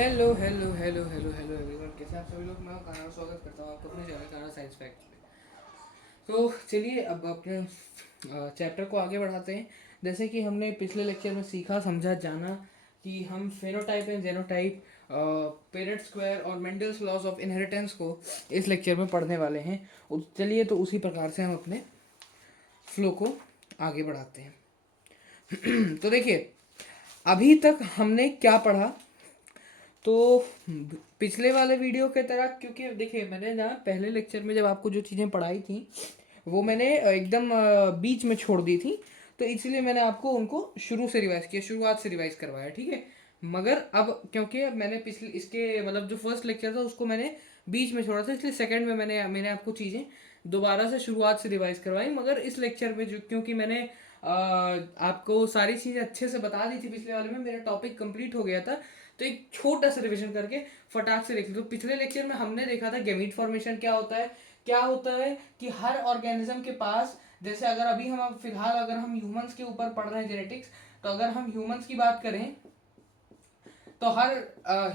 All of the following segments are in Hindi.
Hello hello hello hello hello everyone, कैसे आप सभी लोग। मैं काना स्वागत करता हूँ आपको अपने चैनल काना साइंस फैक्ट्स में। तो चलिए अब अपने चैप्टर को आगे बढ़ाते हैं। जैसे कि हमने पिछले लेक्चर में सीखा, समझा, जाना कि हम phenotype and genotype, Perot square और मेंडल्स लॉज ऑफ इनहेरिटेंस को इस लेक्चर में पढ़ने वाले हैं। चलिए तो उसी प्रकार से हम अपने फ्लो को आगे बढ़ाते हैं। तो देखिए, अभी तक हमने क्या पढ़ा। तो पिछले वाले वीडियो के तरह, क्योंकि देखिए मैंने ना पहले लेक्चर में जब आपको जो चीज़ें पढ़ाई थी वो मैंने एकदम बीच में छोड़ दी थी। तो इसलिए मैंने आपको उनको शुरू से रिवाइज किया, शुरुआत से रिवाइज करवाया, ठीक है। मगर अब क्योंकि मैंने पिछले इसके मतलब जो फर्स्ट लेक्चर था उसको मैंने बीच में छोड़ा था, इसलिए सेकंड में मैंने आपको चीज़ें दोबारा से शुरुआत से रिवाइज करवाई। मगर इस लेक्चर में जो, क्योंकि मैंने आपको सारी चीज़ें अच्छे से बता दी थी पिछले वाले में, मेरा टॉपिक कंप्लीट हो गया था। तो एक छोटा सा रिवीजन करके फटाक से देख लो। तो पिछले लेक्चर में हमने देखा था गैमीट फॉर्मेशन क्या होता है। क्या होता है कि हर ऑर्गेनिज्म के पास, जैसे अगर अभी हम फिलहाल अगर हम ह्यूमंस के ऊपर पढ़ रहे हैं जेनेटिक्स, तो अगर हम ह्यूमंस की बात करें तो हर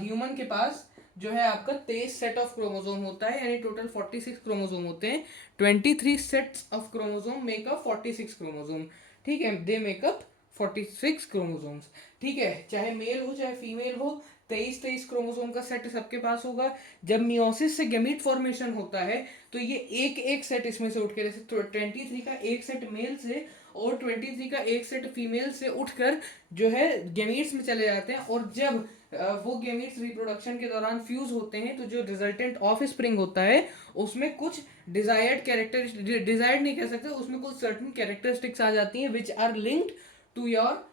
ह्यूमन के पास जो है आपका 23 सेट ऑफ क्रोमोसोम होता है, यानी टोटल 46 क्रोमोसोम होते हैं। 23 sets of chromosome make up 46 chromosome, ठीक है। दे मेक अप 46 क्रोमोसोम्स, ठीक है। चाहे मेल हो चाहे फीमेल हो, 23 क्रोमोसोम का सेट सबके पास होगा। जब मियोसिस से गैमीट फॉर्मेशन होता है तो ये एक एक सेट इसमें से उठ के, जैसे 23 का एक सेट मेल से और 23 का एक सेट फीमेल से उठकर जो है गैमीट्स में चले जाते हैं। और जब वो गैमीट्स रिप्रोडक्शन के दौरान फ्यूज होते हैं तो जो रिजल्टेंट ऑफ स्प्रिंग होता है उसमें कुछ डिजायर्ड कैरेक्टर, डिजायर्ड नहीं कह सकते, उसमें कुछ सर्टेन कैरेक्टरिस्टिक्स आ जाती हैं which are linked to your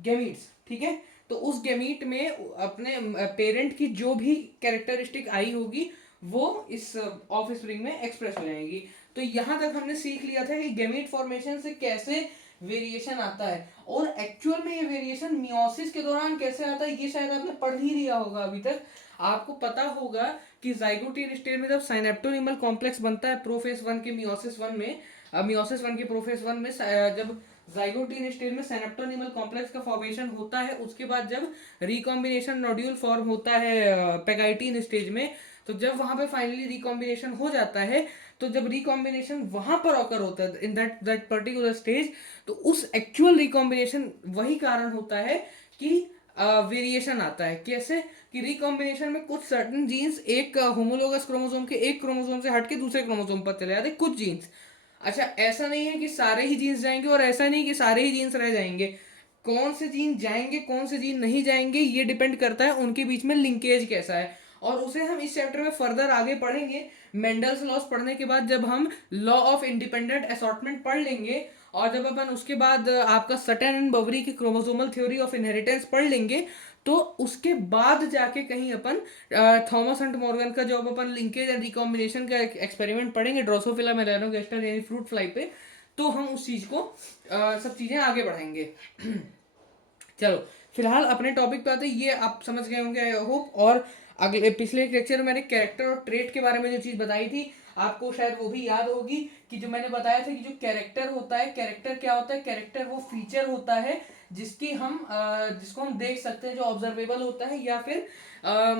gametes, ठीक है। तो उस गैमीट में अपने पेरेंट की जो भी कैरेक्टरिस्टिक आई होगी वो इस ऑफ स्प्रिंग में एक्सप्रेस हो जाएगी। तो यहां तक हमने सीख लिया था कि गैमीट फॉर्मेशन से कैसे वेरिएशन आता है, और एक्चुअल में ये वेरिएशन मियोसिस के दौरान कैसे आता है ये शायद आपने पढ़ ही लिया होगा अभी तक। आपको पता होगा कि जाइगोटिन स्टेज में जब साइनेप्टोनिमल कॉम्प्लेक्स बनता है प्रोफेज वन के मियोसिस वन में, मियोसिस वन के प्रोफेज वन में जब जाइगोटिन स्टेज में सेनेप्टोनिमल कॉम्प्लेक्स का फॉर्मेशन होता है, उसके बाद जब रिकॉम्बिनेशन नोड्यूल फॉर्म होता है पेगाइटिन स्टेज में, तो जब वहां पे फाइनली रिकॉम्बिनेशन हो जाता है, तो जब रिकॉम्बिनेशन वहां पर ऑकर होता है इन दैट पर्टिकुलर स्टेज, तो उस एक्चुअल रिकॉम्बिनेशन वही कारण होता है कि वेरिएशन आता है। कैसे कि रिकॉम्बिनेशन में कुछ सर्टन जीन्स एक होमोलोगस क्रोमोसोम के एक क्रोमोसोम से हटके दूसरे क्रोमोसोम पर चले जाते हैं, कुछ जीन्स। अच्छा, ऐसा नहीं है कि सारे ही जीन्स जाएंगे और ऐसा नहीं कि सारे ही जीन्स रह जाएंगे। कौन से जीन जाएंगे कौन से जीन नहीं जाएंगे ये डिपेंड करता है उनके बीच में लिंकेज कैसा है, और उसे हम इस चैप्टर में फर्दर आगे पढ़ेंगे। मेंडल्स लॉस पढ़ने के बाद जब हम लॉ ऑफ इंडिपेंडेंट असॉर्टमेंट पढ़ लेंगे, और जब अपन उसके बाद आपका सटन एंड बवरी की क्रोमोसोमल थ्योरी ऑफ इनहेरिटेंस पढ़ लेंगे, तो उसके बाद जाके कहीं अपन थॉमस एंड मॉर्गन का जब अपन लिंकेज एंड रिकॉम्बिनेशन का एक्सपेरिमेंट पढ़ेंगे ड्रोसोफिला मेलानोगास्टर यानी फ्रूट फ्लाई पे, तो हम उस चीज को सब चीजें आगे बढ़ाएंगे। चलो फिलहाल अपने टॉपिक पे आते हैं। ये आप समझ गए होंगे आई होप। और अगले पिछले लेक्चर में मैंने कैरेक्टर और ट्रेट के बारे में जो चीज़ बताई थी आपको शायद वो भी याद होगी, कि जो मैंने बताया था कि जो कैरेक्टर होता है, कैरेक्टर क्या होता है, कैरेक्टर वो फीचर होता है जिसकी हम जिसको हम देख सकते हैं, जो ऑब्जर्वेबल होता है या फिर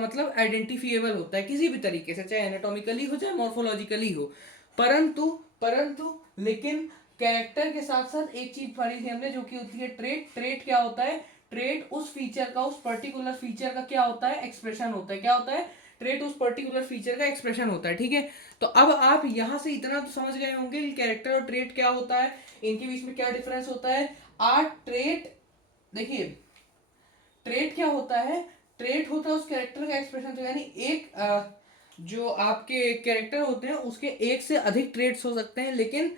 मतलब आइडेंटिफिएबल होता है किसी भी तरीके से, चाहे एनाटॉमिकली हो चाहे मॉर्फोलॉजिकली हो। परंतु परंतु लेकिन कैरेक्टर के साथ साथ एक चीज पढ़ी थी हमने जो कि होती है ट्रेट। ट्रेट क्या होता है? ट्रेट उस फीचर का, उस पर्टिकुलर फीचर का क्या होता है? एक्सप्रेशन होता है। क्या होता है? ट्रेट उस पर्टिकुलर फीचर का एक्सप्रेशन होता है, ठीक है। तो अब आप यहां से इतना तो समझ गए होंगे कि कैरेक्टर और ट्रेट क्या होता है, इनके बीच में क्या डिफरेंस होता है। ट्रेट, देखिए ट्रेट क्या होता है? ट्रेट होता है उस कैरेक्टर का एक्सप्रेशन, तो यानी एक जो आपके कैरेक्टर होते हैं उसके एक से अधिक ट्रेट्स हो सकते हैं, लेकिन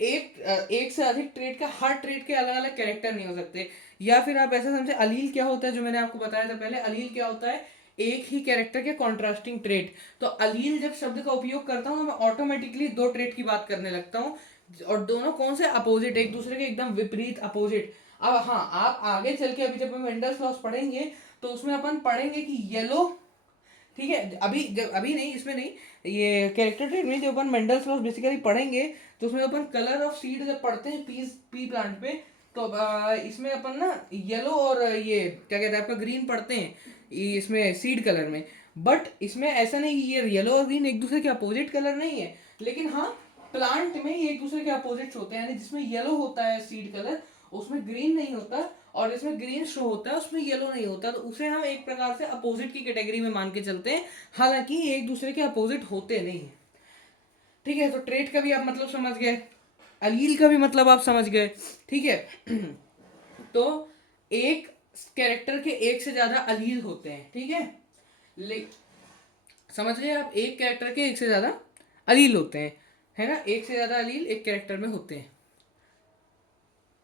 एक से अधिक ट्रेट का, हर ट्रेट के अलग अलग कैरेक्टर नहीं हो सकते। या फिर आप ऐसा समझे, अलील क्या होता है जो मैंने आपको बताया था पहले, अलील क्या होता है? एक ही कैरेक्टर के कॉन्ट्रास्टिंग ट्रेट। तो अलील जब शब्द का उपयोग करता हूँ तो मैं ऑटोमेटिकली दो ट्रेट की बात करने लगता हूँ, और दोनों कौन से? अपोजिट, एक दूसरे के एकदम विपरीत अपोजिट। अब हाँ, आप आगे चल के अभी जब हम मेंडल्स लॉस पढ़ेंगे तो उसमें अपन पढ़ेंगे कि येलो, ठीक है, अभी जब अभी नहीं, इसमें नहीं, ये कैरेक्टर ट्रेट में जब अपन मेंडल्स लॉस बेसिकली पढ़ेंगे तो उसमें अपन कलर ऑफ सीड जब पढ़ते हैं पी प्लांट पे, तो इसमें अपन ना येलो और ये क्या कहते हैं आपका ग्रीन पढ़ते हैं। इसमें सीड कलर में। बट इसमें ऐसा नहीं कि ये येलो और ग्रीन एक दूसरे के अपोजिट कलर नहीं है, लेकिन हाँ प्लांट में ये एक दूसरे के अपोजिट होते हैं, यानी जिसमें येलो होता है सीड कलर उसमें ग्रीन नहीं होता, और जिसमें ग्रीन शो होता है उसमें येलो नहीं होता, तो उसे हम एक प्रकार से अपोजिट की कैटेगरी में मान के चलते हैं, हालांकि ये एक दूसरे के अपोजिट होते नहीं है। ठीक है, तो ट्रेट का भी आप मतलब समझ गए, अलील का भी मतलब आप समझ गए। ठीक है तो एक कैरेक्टर के एक से ज्यादा अलील होते हैं। ठीक है, ले समझ गए आप, एक कैरेक्टर के एक से ज्यादा अलील होते हैं, है ना, एक से ज्यादा अलील एक कैरेक्टर में होते हैं।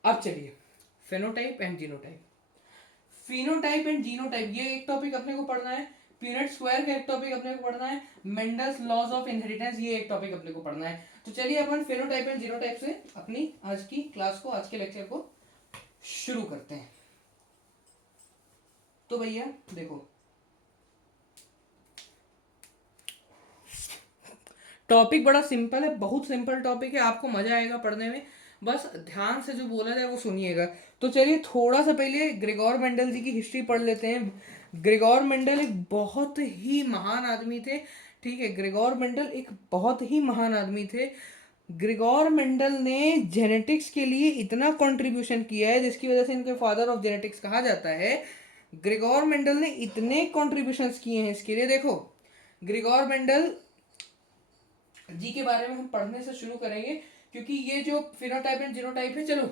अब चलिए phenotype and genotype. Phenotype and genotype ये एक टॉपिक अपने को पढ़ना है, पीनट स्क्वायर का एक टॉपिक अपने को पढ़ना है, मेंडल्स लॉज ऑफ इनहेरिटेंस ये एक टॉपिक अपने को पढ़ना है। तो चलिए अपन फेनोटाइप एंड जीनोटाइप से अपनी आज की क्लास को, आज के लेक्चर को शुरू करते हैं। तो भैया देखो, टॉपिक बड़ा सिंपल है, बहुत सिंपल टॉपिक है, आपको मजा आएगा पढ़ने में, बस ध्यान से जो बोला जाए वो सुनिएगा। तो चलिए थोड़ा सा पहले ग्रेगोर मेंडल जी की हिस्ट्री पढ़ लेते हैं। ग्रेगोर मेंडल एक बहुत ही महान आदमी थे। ठीक है, ग्रेगोर मेंडल एक बहुत ही महान आदमी थे। ग्रेगोर मेंडल ने जेनेटिक्स के लिए इतना कंट्रीब्यूशन किया है जिसकी वजह से इनके फादर ऑफ जेनेटिक्स कहा जाता है। ग्रेगोर मेंडल ने इतने कंट्रीब्यूशंस किए हैं इसके लिए। देखो ग्रेगोर मेंडल जी के बारे में हम पढ़ने से शुरू करेंगे, क्योंकि ये जो फिनोटाइप एंड जीनोटाइप है, चलो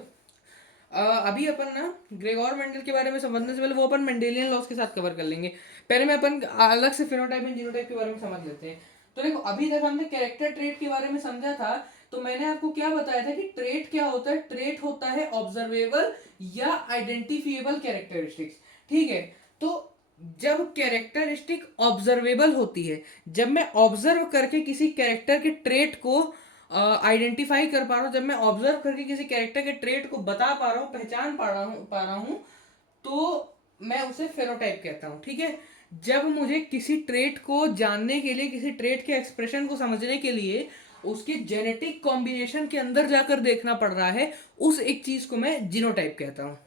अभी अपन ना ग्रेगोर मेंडल के बारे में समझने से पहले वो अपन मेंडेलियन लॉस के साथ कवर कर लेंगे। पहले में अपन अलग से फिनोटाइप एंड जीनोटाइप के बारे में समझ लेते हैं। तो देखो अभी तक हमने कैरेक्टर ट्रेट के बारे में समझा था, तो मैंने आपको क्या बताया था कि ट्रेट क्या होता है, ट्रेट होता है ऑब्जर्वेबल या आइडेंटिफिएबल कैरेक्टरिस्टिक्स। ठीक है, तो जब कैरेक्टरिस्टिक ऑब्जर्वेबल होती है, जब मैं ऑब्जर्व करके किसी कैरेक्टर के ट्रेट को आइडेंटिफाई कर पा रहा हूँ, जब मैं ऑब्जर्व करके किसी कैरेक्टर के ट्रेट को बता पा रहा हूँ, पहचान पा रहा हूँ, तो मैं उसे फेनोटाइप कहता हूँ। ठीक है, जब मुझे किसी ट्रेट को जानने के लिए, किसी ट्रेट के एक्सप्रेशन को समझने के लिए उसके जेनेटिक कॉम्बिनेशन के अंदर जाकर देखना पड़ रहा है, उस एक चीज को मैं जीनोटाइप कहता हूँ।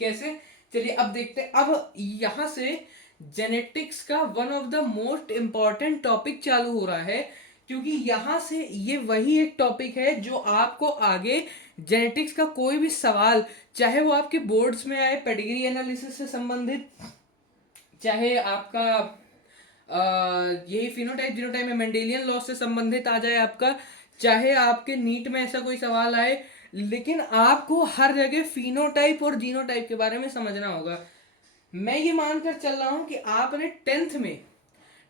कैसे, चलिए अब देखते हैं। अब यहां से जेनेटिक्स का one of the most important topic चालू हो रहा है, क्योंकि यहां से ये वही एक टॉपिक है जो आपको आगे जेनेटिक्स का कोई भी सवाल, चाहे वो आपके बोर्ड्स में आए पेडिग्री एनालिसिस से संबंधित, चाहे आपका यही फिनोटाइप जीनोटाइप में मेंडेलियन लॉस से संबंधित आ जाए आपका, चाहे आपके नीट में ऐसा कोई सवाल आए, लेकिन आपको हर जगह फिनोटाइप और जीनोटाइप के बारे में समझना होगा। मैं ये मानकर चल रहा हूं कि आपने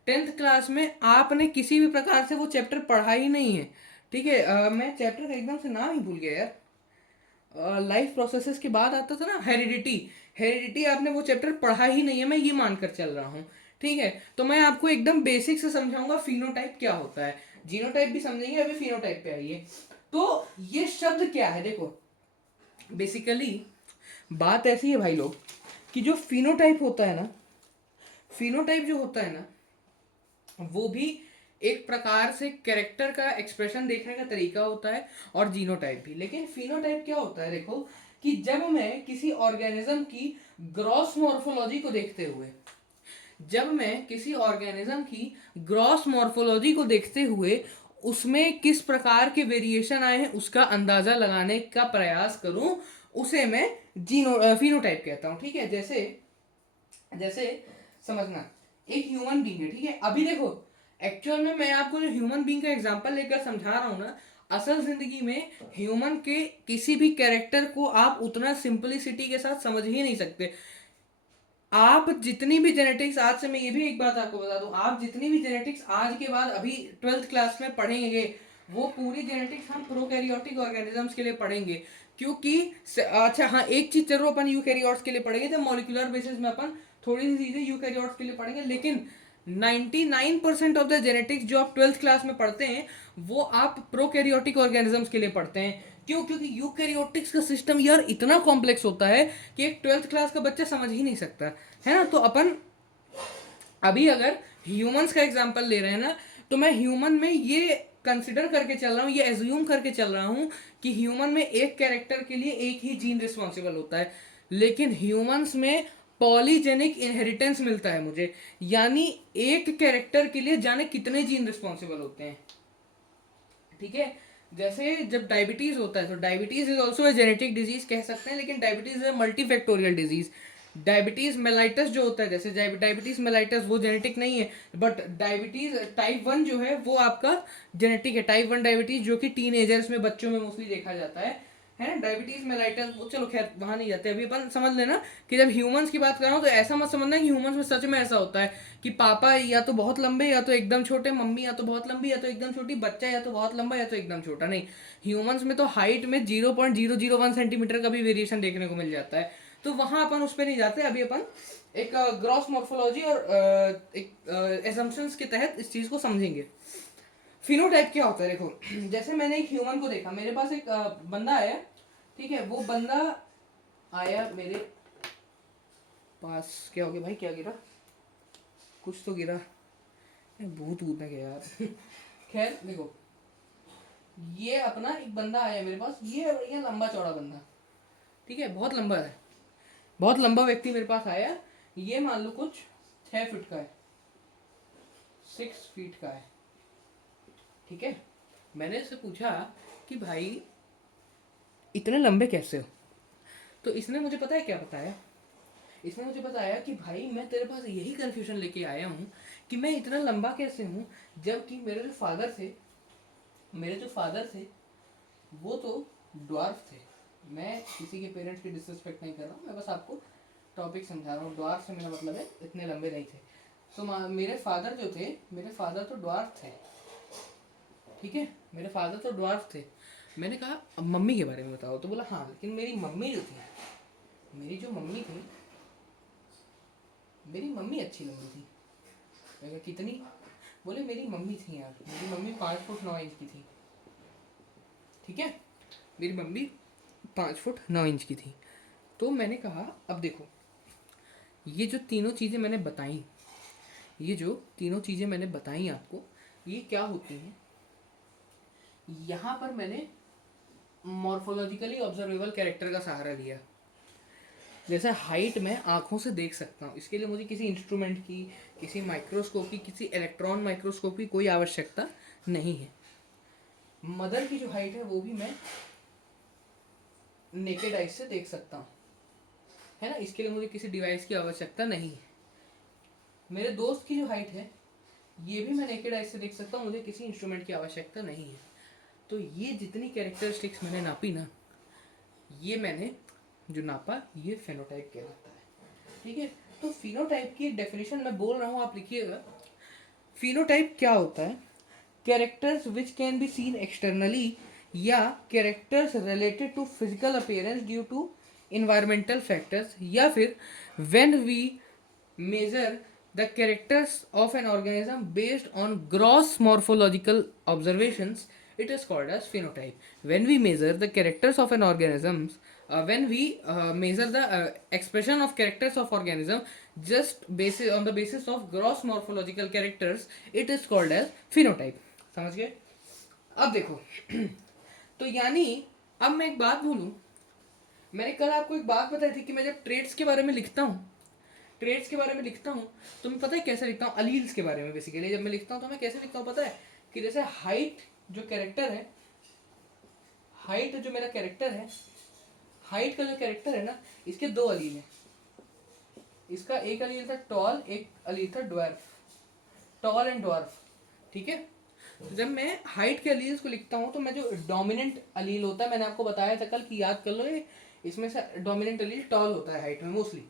टेंथ क्लास में आपने किसी भी प्रकार से वो चैप्टर पढ़ा ही नहीं है। ठीक है, मैं चैप्टर का एकदम से नाम ही भूल गया यार, लाइफ प्रोसेसेस के बाद आता था ना हेरिडिटी, हेरिडिटी आपने वो चैप्टर पढ़ा ही नहीं है, मैं ये मानकर चल रहा हूँ। ठीक है, तो मैं आपको एकदम बेसिक से समझाऊंगा फिनोटाइप क्या होता है, जीनोटाइप भी समझेंगे, अभी फिनोटाइप पे आइए। तो ये शब्द क्या है, देखो बेसिकली बात ऐसी है भाई लोग कि जो फिनोटाइप होता है ना, फिनोटाइप जो होता है ना, वो भी एक प्रकार से कैरेक्टर का एक्सप्रेशन देखने का तरीका होता है, और जीनोटाइप भी। लेकिन फिनोटाइप क्या होता है, देखो कि जब मैं किसी ऑर्गेनिज्म की ग्रॉस मॉर्फोलॉजी को देखते हुए, जब मैं किसी ऑर्गेनिज्म की ग्रॉस मॉर्फोलॉजी को देखते हुए उसमें किस प्रकार के वेरिएशन आए हैं उसका अंदाजा लगाने का प्रयास करूं, उसे मैं फिनोटाइप कहता हूं। ठीक है, जैसे जैसे समझना, एक ह्यूमन बीइंग है। ठीक है, अभी देखो एक्चुअल में मैं आपको जो ह्यूमन बीइंग का एग्जांपल लेकर समझा रहा हूं ना, असल जिंदगी में ह्यूमन के किसी भी कैरेक्टर को आप उतना सिंपलिसिटी के साथ समझ ही नहीं सकते। आप जितनी भी जेनेटिक्स, आज से मैं ये भी एक बात आपको बता दूं, आप जितनी भी जेनेटिक्स आज के बाद अभी 12th क्लास में पढ़ेंगे, वो पूरी जेनेटिक्स हम प्रोकैरियोटिक ऑर्गेनिजम्स के लिए पढ़ेंगे। क्योंकि अच्छा हाँ, एक चीज जरूर अपन यूकैरियोट्स के लिए पढ़ेंगे, तो मॉलिक्यूलर बेसिस में अपन थोड़ी सी चीजें यूकैरियोट्स के लिए पढ़ेंगे, लेकिन 99% ऑफ द जेनेटिक्स जो आप 12th क्लास में पढ़ते हैं वो आप प्रोकैरियोटिक ऑर्गेनिजम्स के लिए पढ़ते हैं। क्यों, क्योंकि यूकैरियोटिक्स का सिस्टम यार इतना कॉम्प्लेक्स होता है कि एक 12th क्लास का बच्चा समझ ही नहीं सकता है ना। तो अपन अभी अगर ह्यूमंस का एग्जांपल ले रहे हैं ना, तो मैं ह्यूमन में ये कंसिडर करके चल रहा हूँ, ये एज्यूम करके चल रहा हूँ कि ह्यूमन में एक कैरेक्टर के लिए एक ही जीन रिस्पॉन्सिबल होता है, लेकिन ह्यूमंस में पॉलीजेनिक इनहेरिटेंस मिलता है मुझे, यानी एक कैरेक्टर के लिए जाने कितने जीन रिस्पॉन्सिबल होते हैं। ठीक है, जैसे जब डायबिटीज होता है तो diabetes is also a genetic disease कह सकते हैं, लेकिन diabetes is multifactorial disease. Diabetes mellitus जो होता है, जैसे डायबिटीज मेलाइटस वो जेनेटिक नहीं है, बट डायबिटीज टाइप 1 जो है वो आपका जेनेटिक है। टाइप 1 डायबिटीज जो कि टीनेजर्स में, बच्चों में मोस्टली देखा जाता है ना। डायबिटीज मेलाइटस वो चलो खैर वहां नहीं जाते, अभी अपन समझ लेना कि जब ह्यूमंस की बात कर रहा हूँ तो ऐसा मत समझना कि ह्यूमंस में सच में ऐसा होता है कि पापा या तो बहुत लंबे या तो एकदम छोटे, मम्मी या तो बहुत लंबी या तो एकदम छोटी, बच्चा या तो बहुत लंबा या तो एकदम छोटा। नहीं, ह्यूमंस में तो हाइट में 0.001 सेंटीमीटर का भी वेरिएशन देखने को मिल जाता है। तो वहां अपन उस पर नहीं जाते, अभी अपन एक ग्रॉस मॉर्फोलॉजी और एक एजम्पशंस के तहत इस चीज को समझेंगे। फिनोटाइप क्या होता है, देखो जैसे मैंने एक ह्यूमन को देखा, मेरे पास एक बंदा आया, ठीक है, वो बंदा आया मेरे पास, क्या हो गया भाई, क्या गिरा, कुछ तो गिरा, भूत भूत है क्या यार। खैर देखो, ये अपना एक बंदा आया मेरे पास, ये लंबा चौड़ा बंदा, ठीक है, बहुत लंबा है, बहुत लंबा व्यक्ति मेरे पास आया। ये मान लो कुछ 6 फीट का है, 6 फीट का है, ठीक है। मैंने इससे पूछा कि भाई इतने लंबे कैसे हो, तो इसने मुझे पता है क्या बताया, इसने मुझे बताया कि भाई मैं तेरे पास यही कंफ्यूजन लेके आया हूँ कि मैं इतना लंबा कैसे हूँ, जबकि मेरे जो फादर थे वो तो ड्वार्फ थे। मैं किसी के पेरेंट्स की डिसरिस्पेक्ट नहीं कर रहा हूँ, मैं बस आपको टॉपिक समझा रहा हूँ। ड्वार्फ से मेरा मतलब है इतने लंबे नहीं थे। तो मेरे फादर जो थे, मेरे फादर तो ड्वार्फ थे, ठीक है, मेरे फादर तो ड्वार्फ थे। मैंने कहा अब मम्मी के बारे में बताओ, तो बोला हाँ, लेकिन मेरी मम्मी जो थी, मेरी जो मम्मी थी, मेरी मम्मी अच्छी लंबी थी। मैं कहा कितनी, बोले मेरी मम्मी थी यार, मेरी मम्मी 5 फुट 9 इंच की थी, ठीक है, मेरी मम्मी 5 फुट 9 इंच की थी। तो मैंने कहा अब देखो, ये जो तीनों चीज़ें मैंने बताई, ये जो तीनों चीज़ें मैंने बताई आपको, ये क्या होती हैं, यहाँ पर मैंने मॉर्फोलॉजिकली ऑब्जर्वेबल कैरेक्टर का सहारा लिया। जैसे हाइट मैं आंखों से देख सकता हूँ, इसके लिए मुझे किसी इंस्ट्रूमेंट की, किसी माइक्रोस्कोप की, किसी इलेक्ट्रॉन माइक्रोस्कोप की कोई आवश्यकता नहीं है। मदर की जो हाइट है वो भी मैं नेकेड आइज से देख सकता हूँ, है ना, इसके लिए मुझे किसी डिवाइस की आवश्यकता नहीं है। मेरे दोस्त की जो हाइट है ये भी मैं नेकेड आइज से देख सकता हूँ, मुझे किसी इंस्ट्रूमेंट की आवश्यकता नहीं है। तो ये जितनी कैरेक्टरिस्टिक्स मैंने नापी ना, ये मैंने जो नापा ये फेनोटाइप कहलाता है, ठीक है। तो फिनोटाइप की एक डेफिनेशन मैं बोल रहा हूँ, आप लिखिएगा। फिनोटाइप क्या होता है, characters which can be seen externally, या characters related to physical appearance due to environmental factors, या फिर when we measure the characters of an organism based on gross morphological observations, it is called as phenotype. When we measure the characters of an organism, when we measure the expression of characters of organism just basis on the basis of gross morphological characters, it is called as phenotype. समझ गए? अब देखो तो यानी अब मैं एक बात बोलूं, मैंने कल आपको एक बात बताई थी कि मैं जब ट्रेड्स के बारे में लिखता हूँ, ट्रेड्स के बारे में लिखता हूँ, तो मैं पता है कैसे लिखता हूँ, अलील्स के बारे में बेसिकली जब मैं लिखता हूँ तो मैं कैसे लिखता हूँ पता है, कि जैसे हाइट जो कैरेक्टर है, हाइट जो मेरा कैरेक्टर है, हाइट का जो कैरेक्टर है ना, इसके 2 अलील हैं। इसका एक अलील था टॉल, एक अलील था ड्वार्फ, टॉल एंड ड्वार्फ, ठीक है। तो जब मैं हाइट के अलील्स को लिखता हूँ तो मैं जो डोमिनेंट अलील होता है, मैंने आपको बताया था कल कि याद कर लो, ये इसमें से डोमिनेंट अलील टॉल होता है हाइट में मोस्टली।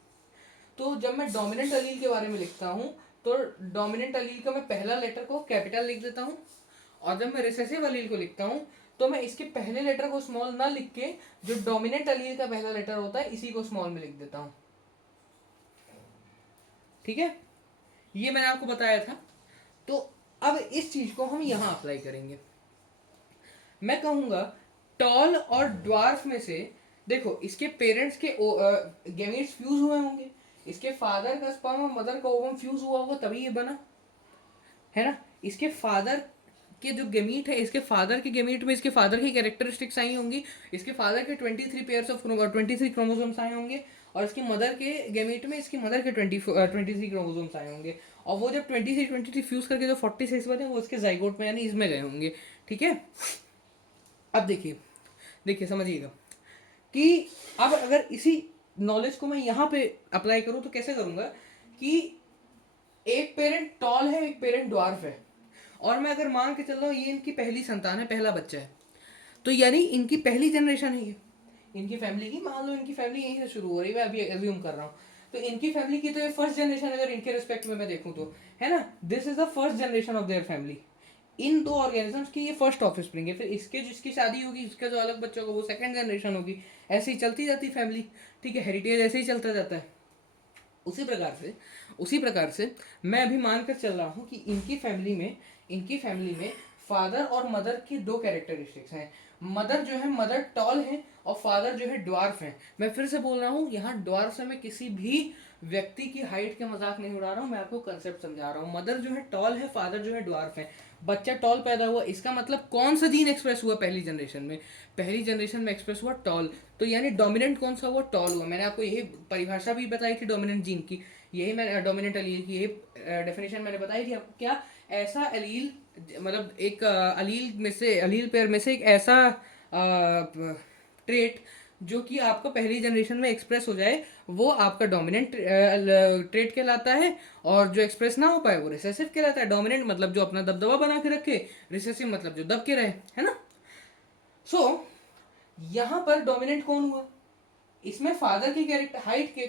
तो जब मैं डोमिनेंट अलील के बारे में लिखता हूँ तो डोमिनेंट अलील का मैं पहला लेटर को कैपिटल लिख देता हूँ, और जब मैं रिसेसिव अलील को लिखता हूँ तो मैं इसके पहले लेटर को स्मॉल ना लिख के जो डोमिनेंट अलील का पहला लेटर होता है इसी को स्मॉल में लिख देता हूँ, ठीक है, ये मैंने आपको बताया था। तो अब इस चीज को हम यहाँ अप्लाई करेंगे। मैं कहूँगा टॉल और ड्वार्फ में से, देखो इसके पेरेंट्स के गैमीट्स फ्यूज हुए होंगे, इसके फादर का स्पर्म और मदर का ओवम फ्यूज हुआ होगा तभी ये बना, है ना। इसके फादर के जो गेमीट है, इसके फादर के गेमीट में इसके फादर की कैरेक्टरिस्टिक्स आई होंगी, इसके फादर के 23 पेयर्स ऑफ 23 क्रोमोसोम्स आए होंगे, और इसकी मदर के गैमेट में इसकी मदर के 23 क्रोमोसोम्स आए होंगे, और वो जब 23 फ्यूज करके जो 46 बने वो इसके जाइगोट में यानी इसमें गए होंगे। ठीक है, अब देखिए देखिए समझिएगा कि अब अगर इसी नॉलेज को मैं यहाँ पे अप्लाई करूँ तो कैसे करूँगा कि एक पेरेंट टॉल है, एक पेरेंट ड्वार्फ है, और मैं अगर मान के चल रहा हूँ ये इनकी पहली संतान है, पहला बच्चा है, तो यानी इनकी पहली जनरेशन है ये इनकी फैमिली की। मान लो इनकी फैमिली यहीं से शुरू हो रही है, मैं अभी एज्यूम कर रहा हूँ, तो इनकी फैमिली की तो ये फर्स्ट जनरेशन अगर इनके रिस्पेक्ट में मैं देखूँ तो, है ना, this is the first generation of their family. इन दो ऑर्गेनिजम्स की ये फर्स्ट ऑफस्प्रिंग है, फिर इसके जिसकी शादी होगी इसका जो अलग बच्चा होगा वो सेकंड जनरेशन होगी, ऐसे ही चलती जाती फैमिली। ठीक है, हेरिटेज ऐसे ही चलता जाता है। उसी प्रकार से मैं अभी मानकर चल रहा हूँ कि इनकी फैमिली में फादर और मदर की दो कैरेक्टरिस्टिक्स हैं। मदर जो है, मदर टॉल है, और फादर जो है ड्वार्फ है। मैं फिर से बोल रहा हूँ, यहाँ ड्वार्फ से मैं किसी भी व्यक्ति की हाइट के मजाक नहीं उड़ा रहा हूँ, मैं आपको कंसेप्ट समझा रहा हूँ। मदर जो है टॉल है, फादर जो है ड्वार्फ है। बच्चा टॉल पैदा हुआ, इसका मतलब कौन सा जीन एक्सप्रेस हुआ पहली जनरेशन में? पहली जनरेशन में एक्सप्रेस हुआ टॉल। तो यानी डोमिनेंट कौन सा हुआ? टॉल हुआ। मैंने आपको यही परिभाषा भी बताई थी डोमिनेंट जीन की, यही मैंने डोमिनेंट अलील की यही डेफिनेशन मैंने बताई थी आपको। क्या ऐसा अलील, मतलब एक अलील पेयर में से एक ऐसा ट्रेट जो कि आपका पहली जनरेशन में एक्सप्रेस हो जाए, वो आपका डोमिनेंट ट्रेट कहलाता है, और जो एक्सप्रेस ना हो पाए वो रिसेसिव कहलाता है। डोमिनेंट मतलब जो अपना दबदबा बना के रखे, रिसेसिव मतलब जो दब के रहे, है ना। सो यहाँ पर डोमिनेंट कौन हुआ? इसमें फादर की कैरेक्टर हाइट के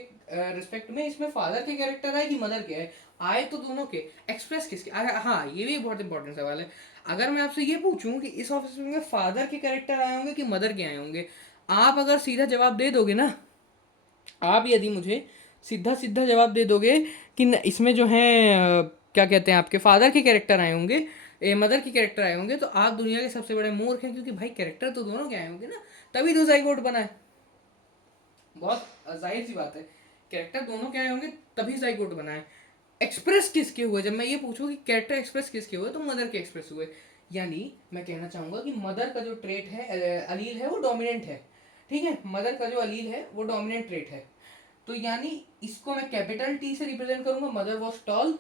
रिस्पेक्ट में इसमें फादर के कैरेक्टर आए कि मदर के आए? आए तो दोनों के, एक्सप्रेस किसके? हाँ, ये भी बहुत इंपॉर्टेंट सवाल है। अगर मैं आपसे ये पूछूं कि इस ऑफिस में फादर के कैरेक्टर आए होंगे कि मदर के आए होंगे, आप अगर सीधा जवाब दे दोगे ना, आप यदि मुझे सीधा सीधा जवाब दे दोगे कि इसमें जो है क्या कहते हैं, आपके फादर के कैरेक्टर आए होंगे, मदर के कैरेक्टर आए होंगे, तो आप दुनिया के सबसे बड़े मूर्ख हैं, क्योंकि भाई कैरेक्टर तो दोनों के आए होंगे ना, तभी तो जाइगोट बना है। बहुत जाहिर सी बात है, कैरेक्टर दोनों के आए होंगे तभी जाइगोट बना है। एक्सप्रेस किसके हुए? जब मैं ये पूछूं कि कैरेक्टर एक्सप्रेस किसके हुए, तो मदर के एक्सप्रेस हुए। यानी मैं कहना चाहूंगा कि मदर का जो ट्रेट है, अलील है, वो डोमिनेंट है। ठीक है, मदर का जो अलील है वो डोमिनेंट ट्रेट है। तो यानी इसको मैं कैपिटल टी से रिप्रेजेंट करूंगा, मदर वॉज टॉल।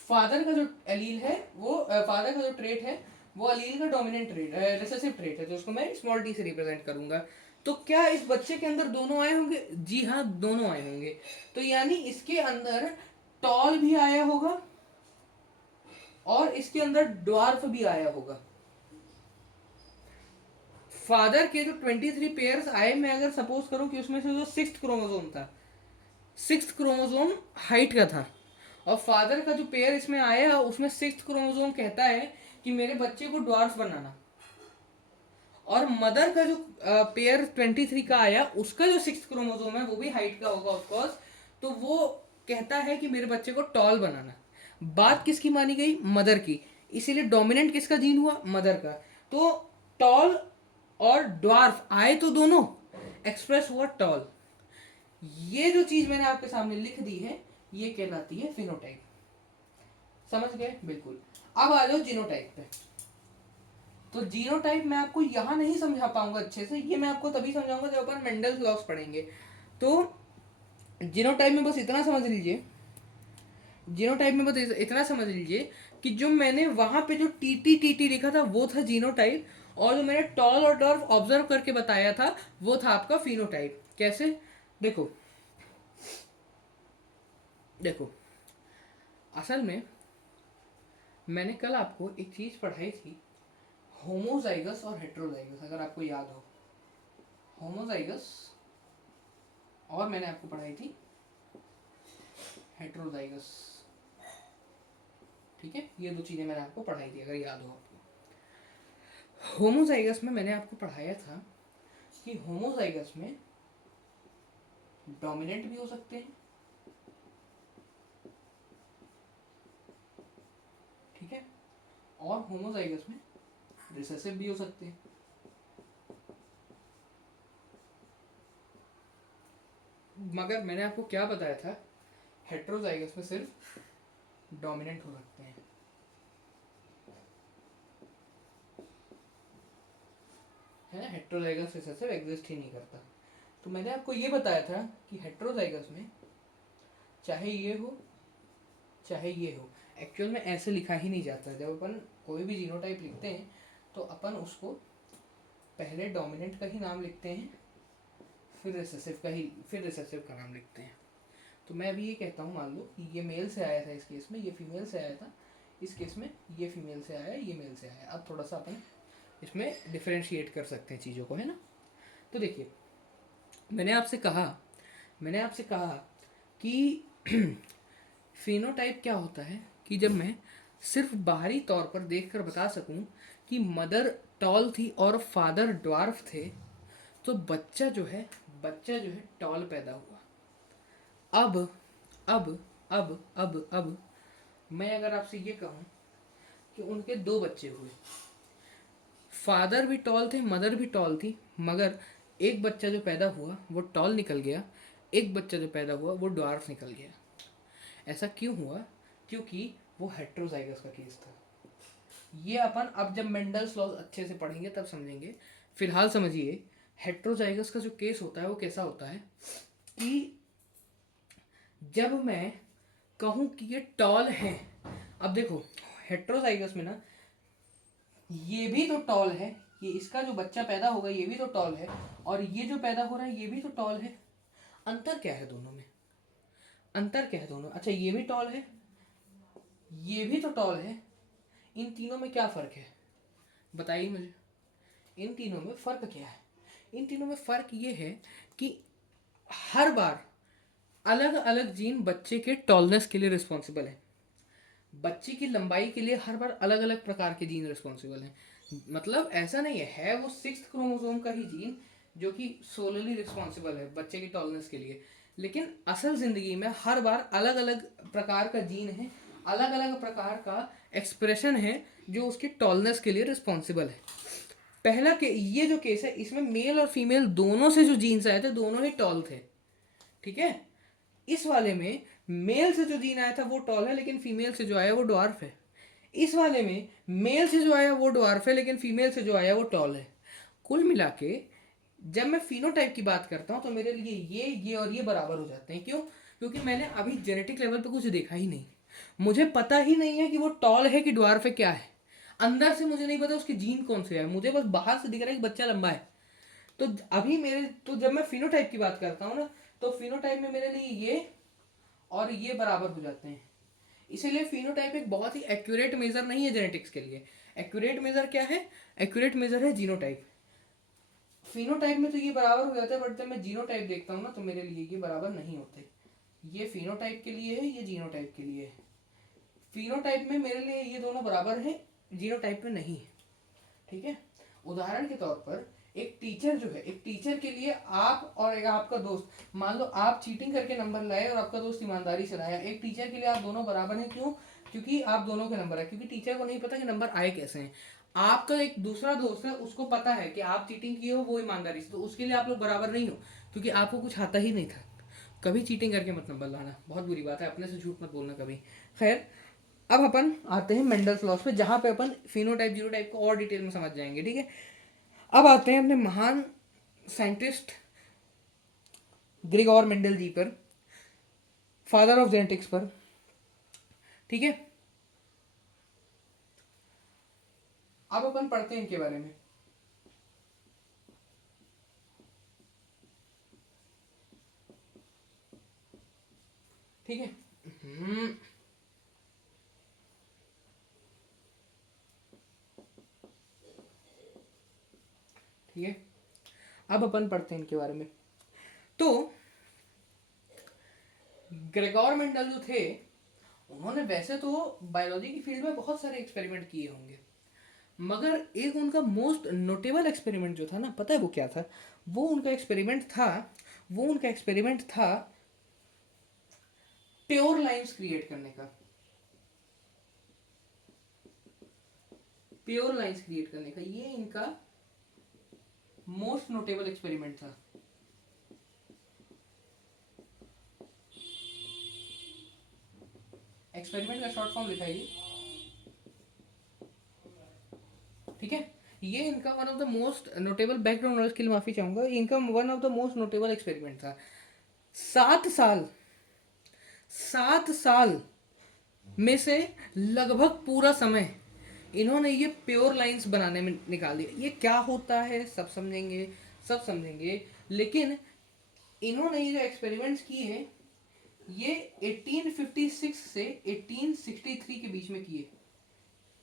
फादर का जो अलील है वो फादर का जो ट्रेट है वो अलील का डोमिनेंट ट्रेट, रिसेसिव ट्रेट है, तो उसको मैं स्मॉल टी से रिप्रेजेंट करूंगा। तो क्या इस बच्चे के अंदर दोनों आए होंगे? जी हाँ, दोनों आए होंगे। तो यानी इसके अंदर टॉल भी आया होगा और इसके अंदर ड्वार्फ भी आया होगा। फादर के जो 23 पेयर्स आए, मैं अगर सपोज करूं कि उसमें से जो 6th क्रोमोसोम था, 6th क्रोमोसोम हाइट का था, और फादर का जो पेयर इसमें आया उसमें 6th क्रोमोसोम कहता है कि मेरे बच्चे को ड्वार्फ बनाना, और मदर का जो पेयर 23 का आया उसका जो 6th क्रोमोसोम है वो भी हाइट का होगा ऑफकोर्स, तो वो कहता है कि मेरे बच्चे को टॉल बनाना। बात किसकी मानी गई? मदर की। इसीलिए डोमिनेंट किसका जीन हुआ? मदर का। तो टॉल और ड्वार्फ आए तो दोनों, एक्सप्रेस हुआ टॉल। ये जो चीज मैंने आपके सामने लिख दी है ये कहलाती है फिनोटाइप। समझ गए? बिल्कुल। अब आ जाओ जीनोटाइप पे। तो जीनोटाइप मैं आपको यहाँ नहीं समझा पाऊंगा अच्छे से, ये मैं आपको तभी समझाऊंगा जब अपन मेंडल लॉस पढ़ेंगे। तो जीनोटाइप में बस इतना समझ लीजिए, जीनोटाइप में बस इतना समझ लीजिए कि जो मैंने वहां पे जो टीटी टीटी लिखा था वो था जीनोटाइप, और जो मैंने टॉल और डॉर्फ ऑब्जर्व करके बताया था वो था आपका फिनोटाइप। कैसे? देखो देखो, असल में मैंने कल आपको एक चीज पढ़ाई थी, होमोजाइगस और हेट्रोजाइगस, अगर आपको याद हो। होमोजाइगस और मैंने आपको पढ़ाई थी हेट्रोजाइगस। ठीक है, ये दो चीजें मैंने आपको पढ़ाई थी अगर याद हो आपको। होमोजाइगस में मैंने आपको पढ़ाया था कि होमोजाइगस में डोमिनेंट भी हो सकते हैं, ठीक है, और होमोजाइगस में रिसेसिव भी हो सकते हैं। मगर मैंने आपको क्या बताया था? हेट्रोजाइगस में सिर्फ डोमिनेंट हो सकते हैं, है ना, हेट्रोजाइगस रिसेसिव एग्जिस्ट ही नहीं करता। तो मैंने आपको ये बताया था कि हेट्रोजाइगस में चाहे ये हो चाहे ये हो, एक्चुअल में ऐसे लिखा ही नहीं जाता। जब अपन कोई भी जीनोटाइप लिखते हैं तो अपन उसको पहले डोमिनेंट का ही नाम लिखते हैं, फिर रिसेसिव का नाम लिखते हैं। तो मैं अभी ये कहता हूँ, मान लो कि ये मेल से आया था इस केस में, ये फीमेल से आया था इस केस में, ये फीमेल से आया, ये मेल से आया। अब थोड़ा सा अपन इसमें डिफरेंशिएट कर सकते हैं चीज़ों को, है ना। तो देखिए, मैंने आपसे कहा कि फिनोटाइप क्या होता है कि जब मैं सिर्फ बाहरी तौर पर देखकर बता सकूं कि मदर टॉल थी और फादर ड्वार्फ थे, तो बच्चा जो है टॉल पैदा हुआ। अब अब अब मैं अगर आपसे ये कहूं कि उनके दो बच्चे हुए, फादर भी टॉल थे, मदर भी टॉल थी, मगर एक बच्चा जो पैदा हुआ वो टॉल निकल गया, एक बच्चा जो पैदा हुआ वो ड्वार्फ निकल गया। ऐसा क्यों हुआ? क्योंकि वो हेट्रोजाइगस का केस था। ये अपन अब जब मेंडल्स लॉज अच्छे से पढ़ेंगे तब समझेंगे। फिलहाल समझिए, हेट्रोजाइगस का जो केस होता है वो कैसा होता है कि जब मैं कहूँ कि ये टॉल है, अब देखो हेट्रोजाइगस में ना ये भी तो टॉल है, ये इसका जो बच्चा पैदा होगा ये भी तो टॉल है, और ये जो पैदा हो रहा है ये भी तो टॉल है। अंतर क्या है दोनों में? अच्छा, ये भी टॉल है, ये भी तो टॉल है, इन तीनों में क्या फ़र्क है? बताइए मुझे, इन तीनों में फ़र्क क्या है? इन तीनों में फ़र्क ये है कि हर बार अलग अलग जीन बच्चे के टॉलनेस के लिए रिस्पॉन्सिबल है। बच्चे की लंबाई के लिए हर बार अलग अलग प्रकार के जीन रिस्पॉन्सिबल हैं। मतलब ऐसा नहीं है वो 6th क्रोमोसोम का ही जीन जो कि सोलली रिस्पॉन्सिबल है बच्चे की टॉलनेस के लिए, लेकिन असल ज़िंदगी में हर बार अलग अलग प्रकार का जीन है, अलग अलग प्रकार का एक्सप्रेशन है जो उसकी टॉलनेस के लिए रिस्पॉन्सिबल है। पहला के ये जो केस है इसमें मेल और फीमेल दोनों से जो जीन्स आए थे दोनों ही टॉल थे, ठीक है। इस वाले में मेल से जो जीन आया था वो टॉल है, लेकिन फीमेल से जो आया वो ड्वार्फ है। इस वाले में मेल से जो आया वो ड्वार्फ है, लेकिन फीमेल से जो आया वो टॉल है। कुल मिला के जब मैं फिनोटाइप की बात करता हूँ तो मेरे लिए ये और ये बराबर हो जाते हैं। क्यों? क्योंकि मैंने अभी जेनेटिक लेवल पे कुछ देखा ही नहीं, मुझे पता ही नहीं है कि वो टॉल है कि ड्वार्फ है, क्या है अंदर से मुझे नहीं पता उसके जीन कौन से है, मुझे बस बाहर से दिख रहा है कि बच्चा लंबा है। तो अभी मेरे तो जब मैं फिनोटाइप की बात करता हूँ ना, तो फिनोटाइप में मेरे लिए ये और ये बराबर हो जाते हैं। इसीलिए फिनोटाइप एक बहुत ही एक्यूरेट मेजर नहीं है जेनेटिक्स के लिए। एक्यूरेट मेजर क्या है? एक्यूरेट मेजर है जीनोटाइप। फिनोटाइप में तो ये बराबर हो जाता है, बट जब मैं जीनोटाइप देखता हूँ ना तो मेरे लिए ये बराबर नहीं होते। ये फिनोटाइप के लिए है, ये जीनोटाइप के लिए है। फिनोटाइप में मेरे लिए ये दोनों बराबर है, जीनोटाइप में नहीं है, ठीक है। उदाहरण के तौर पर एक टीचर जो है, एक टीचर के लिए आप और एक आपका दोस्त, मान लो आप चीटिंग करके नंबर लाए और आपका दोस्त ईमानदारी से लाया, एक टीचर के लिए आप दोनों बराबर हैं। क्यों? क्योंकि आप दोनों के नंबर है, क्योंकि टीचर को नहीं पता कि नंबर आए कैसे हैं। आपका एक दूसरा दोस्त है, उसको पता है कि आप चीटिंग किए हो वो ईमानदारी से, तो उसके लिए आप लोग बराबर नहीं हो, क्योंकि आपको कुछ आता ही नहीं था। कभी चीटिंग करके मत नंबर लाना, बहुत बुरी बात है, अपने से झूठ मत बोलना कभी। खैर, अब अपन आते हैं मेंडल्स लॉस पे, जहाँ पे अपन फिनोटाइप जीनोटाइप को और डिटेल में समझ जाएंगे, ठीक है। अब आते हैं अपने महान साइंटिस्ट ग्रिगोर मेंडल जी पर, फादर ऑफ जेनेटिक्स पर, ठीक है। अब अपन पढ़ते हैं इनके बारे में। ठीक है। ठीक है, अब अपन पढ़ते हैं इनके बारे में। तो ग्रेगोर मेंडल जो थे, उन्होंने वैसे तो बायोलॉजी की फील्ड में बहुत सारे एक्सपेरिमेंट किए होंगे, मगर एक उनका मोस्ट नोटेबल एक्सपेरिमेंट जो था ना, पता है वो क्या था? वो उनका एक्सपेरिमेंट था प्योर लाइन्स क्रिएट करने का। ये इनका मोस्ट नोटेबल एक्सपेरिमेंट था। एक्सपेरिमेंट का शॉर्ट फॉर्म लिखाइए, ठीक है। ये इनका one of the most notable, background knowledge के लिए माफ़ी चाहूँगा, इनका one of the most notable experiment था। 7 साल, 7 साल में से लगभग पूरा समय इन्होंने ये प्योर लाइंस बनाने में निकाल दिया। ये क्या होता है सब समझेंगे, सब समझेंगे, लेकिन इन्होंने ये जो एक्सपेरिमेंट्स किए ये 1856 से 1863 के बीच में किए।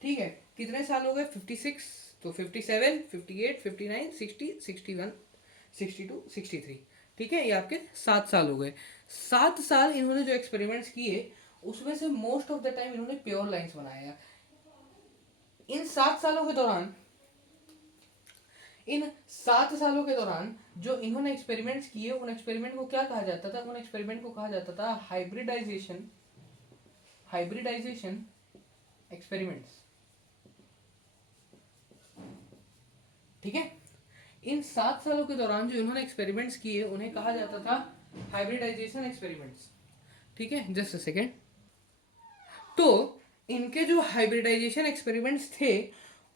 ठीक है, कितने साल हो गए? 56, तो 57, 58, 59, 60, 61, 62, 63। ठीक है, ये आपके 7 साल हो गए। 7 साल इन्होंने जो एक्सपेरिमेंट्स किए उसमें से मोस्ट ऑफ द टाइम इन्होंने प्योर लाइंस बनाया। इन 7 सालों के दौरान, इन 7 सालों के दौरान जो इन्होंने एक्सपेरिमेंट्स किए, उन एक्सपेरिमेंट को क्या कहा जाता था? उन एक्सपेरिमेंट को कहा जाता था हाइब्रिडाइजेशन, हाइब्रिडाइजेशन एक्सपेरिमेंट्स। ठीक है, इन 7 सालों के दौरान जो इन्होंने एक्सपेरिमेंट्स किए उन्हें कहा जाता था हाइब्रिडाइजेशन एक्सपेरिमेंट्स। ठीक है, जस्ट अ सेकेंड। तो इनके जो हाइब्रिडाइजेशन एक्सपेरिमेंट्स थे